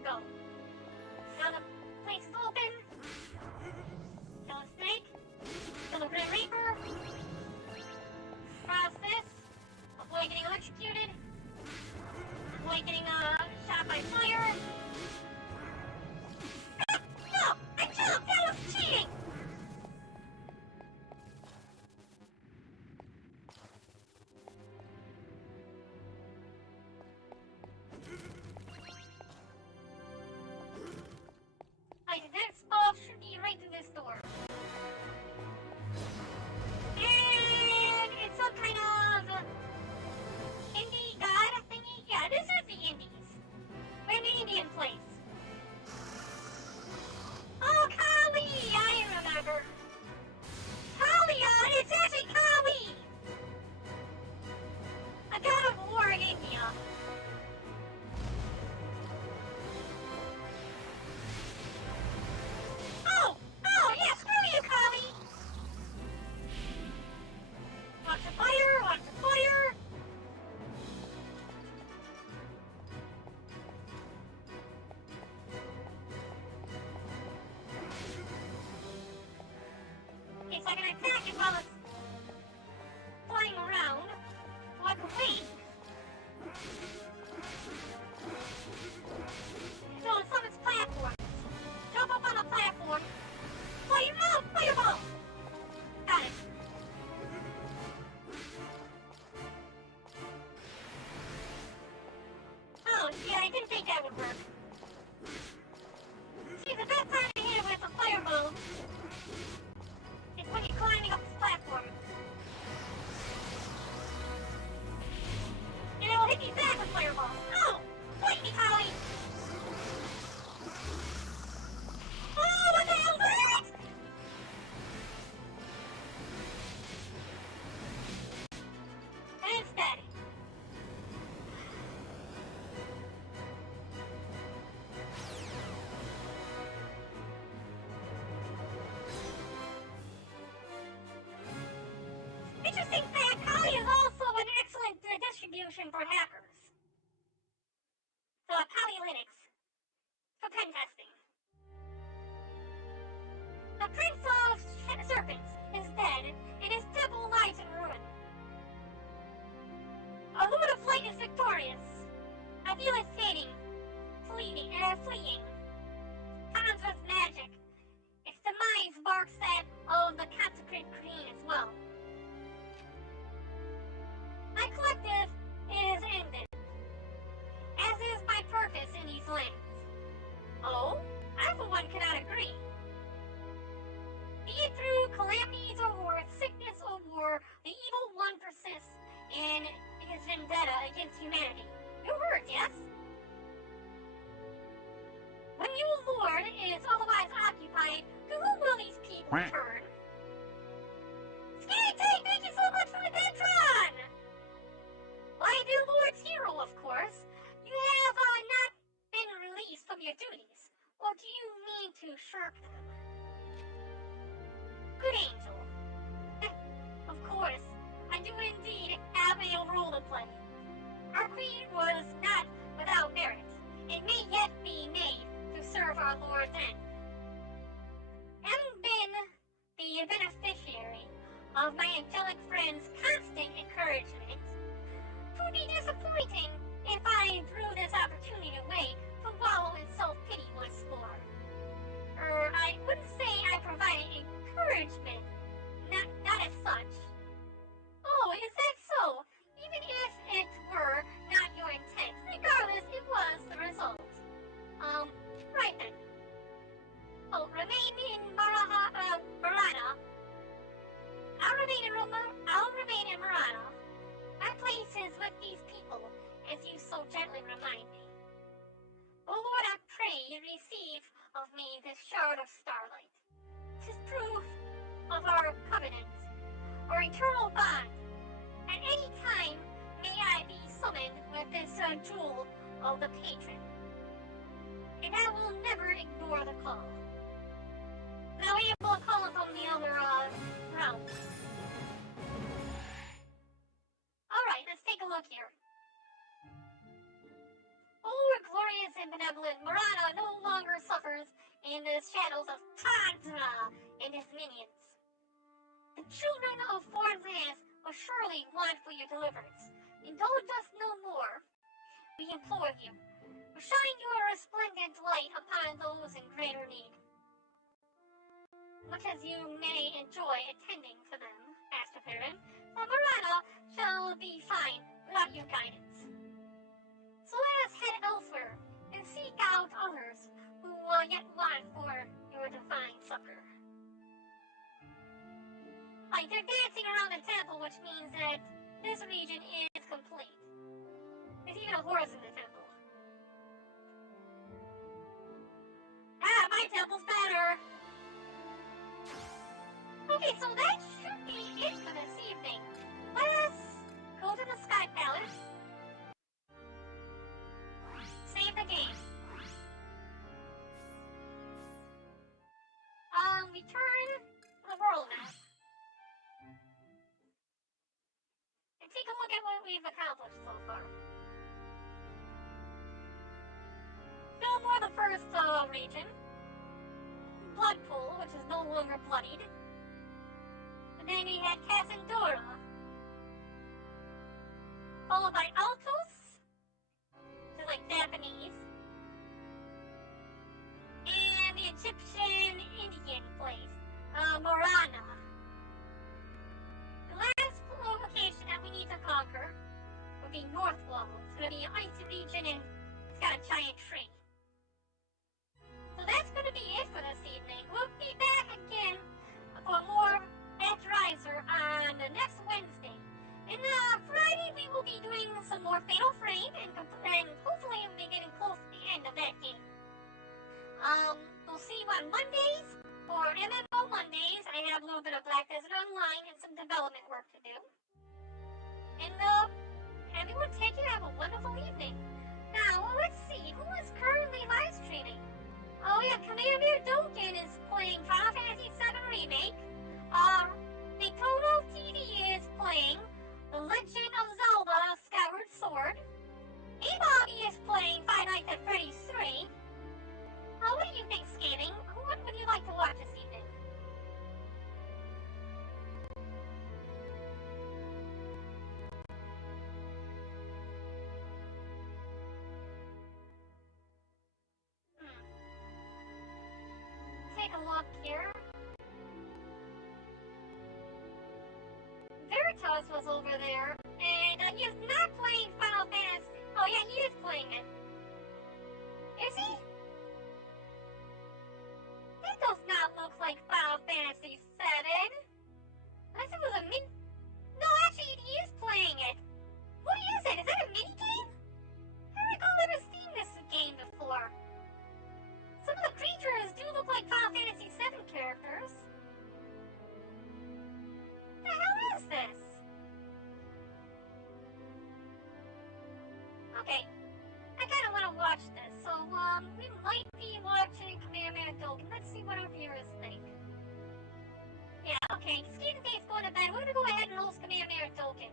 should go. Now the place is open. Kill a snake. Kill a Grim Reaper. Cross this. Avoid getting electrocuted. Avoid getting shot by fire. Ah, no! I jumped! That was cheating! This boss should be right through this door. And it's some kind of indie god thingy. Yeah, this is the Indies. We're in the Indian place. Oh, Kali! I remember. Kalion! It's actually Kali! A god of war in India. Oh, yeah, screw you, Kali! Watch the fire, watch the fire! Okay, so I can attack it while it's flying around. So I can wait. No, it's on its platform. Jump up on the platform. Fireball! Got it. Oh, yeah, I didn't think that would work. See, the best time to hit it with a fireball is when you're climbing up this platform. And it'll hit you back with fireballs. Oh! Fight me, Kali! Oh, what the hell is that? And it's dead. Interesting fact, Kali is also an excellent distribution for hackers. So, Kali Linux for pen testing. The Prince of Serpents is dead, and his temple lies in ruin. A Lord of Light is victorious. I feel it fleeing. Cons with magic. Its demise marks that of the consecrated green as well. My collective is ended, as is my purpose in these lands. Oh, I for one cannot agree. Be it through calamities or war, sickness or war, the evil one persists in his vendetta against humanity. Your words, yes? When your lord is otherwise occupied, to whom will these people turn? Skinny Tank, thank you so much for the Dentron! Why, dear Lord's hero, of course. You have not been released from your duties, or do you mean to shirk them? Good angel. Of course, I do indeed have a role to play. Our queen was not without merit. It may yet be made to serve our Lord's end. Having been the beneficiary of my angelic friend's constant encouragement, it would be disappointing if I threw this opportunity away to wallow in self-pity once more. I wouldn't say I provided encouragement, not as such. Oh, is that so? Even if it were not your intent, regardless, it was the result. Right then. Oh, remain in Marahna. I'll remain in Marahna. My place is with these people, as you so gently remind me. O Lord, I pray you receive of me this shard of starlight. 'Tis proof of our covenant, our eternal bond. At any time may I be summoned with this jewel of the patron. And I will never ignore the call. Now we will call it from the other realm. Alright, let's take a look here. O Lord, glorious and benevolent Marahna no longer suffers in the shadows of Tadra and his minions. The children of foreign lands will surely want for your deliverance. Indulge us no more, we implore you. Shine your resplendent light upon those in greater need. Much as you may enjoy attending to them, Master Barren, Marahna shall be fine without your guidance. So let us head elsewhere and seek out others who yet want for your divine succor. Like, they're dancing around the temple, which means that this region is complete. There's even a horse in the temple. Ah, my temple's better! Okay, so that should be it for this evening. Let us go to the Sky Palace. Save the game. Return to the world map. And take a look at what we've accomplished so far. Fillmore, the first region. Bloodpool, which is no longer bloodied. And then we had Cassandora. Followed by Altos, which is like Japanese. And the Egyptian Indian place, Marahna. The last location that we need to conquer would be Northwall. It's going to be an icy region and it's got a giant tree. So that's going to be it for this evening. We'll be back again for more Riser on the next Wednesday. And Friday we will be doing some more Fatal Frame and hopefully we'll be getting close to the end of that game. We'll see you on Mondays for MMO Mondays. I have a little bit of Black Desert Online and some development work to do. And everyone, take care. Have a wonderful evening. Now let's see who is currently live streaming. Oh yeah, Commander Doken is playing Final Fantasy VII Remake. Mikoto TV is playing The Legend of Zelda Skyward Sword. Bobby is playing Five Nights at Freddy's 3. What do you think, Scanning? What would you like to watch this evening? Take a look here. Veritas was over there, and he is not playing Final Fantasy. Oh yeah, he is playing it. Is he? That does not look like Final Fantasy VII. Unless it was a mini... No, actually, he is playing it. What is it? Is that a mini game? I don't recall ever seeing this game before. Some of the creatures do look like Final Fantasy VII characters. What the hell is this? Okay, I kind of want to watch this, so we might be watching Commander Doken. Let's see what our viewers think. Yeah, okay, Skating Dave's going to bed. We're gonna go ahead and host Commander Doken,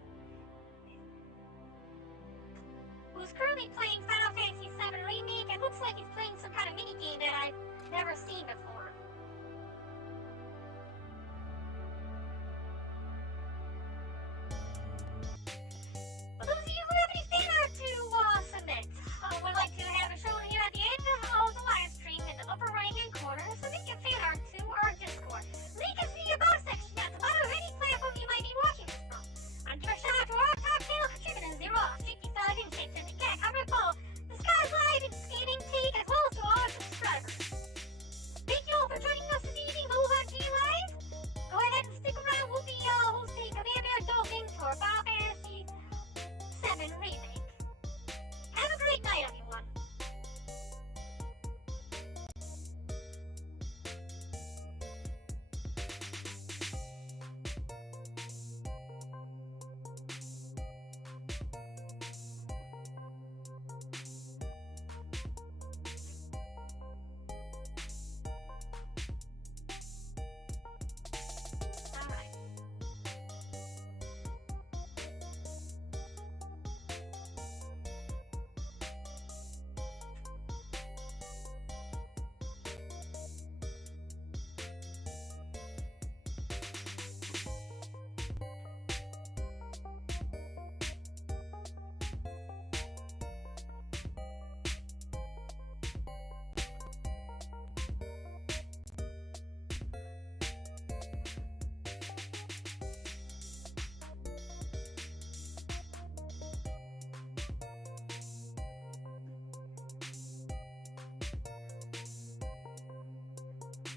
who's currently playing Final Fantasy VII Remake. It looks like he's playing some kind of mini game that I've never seen before.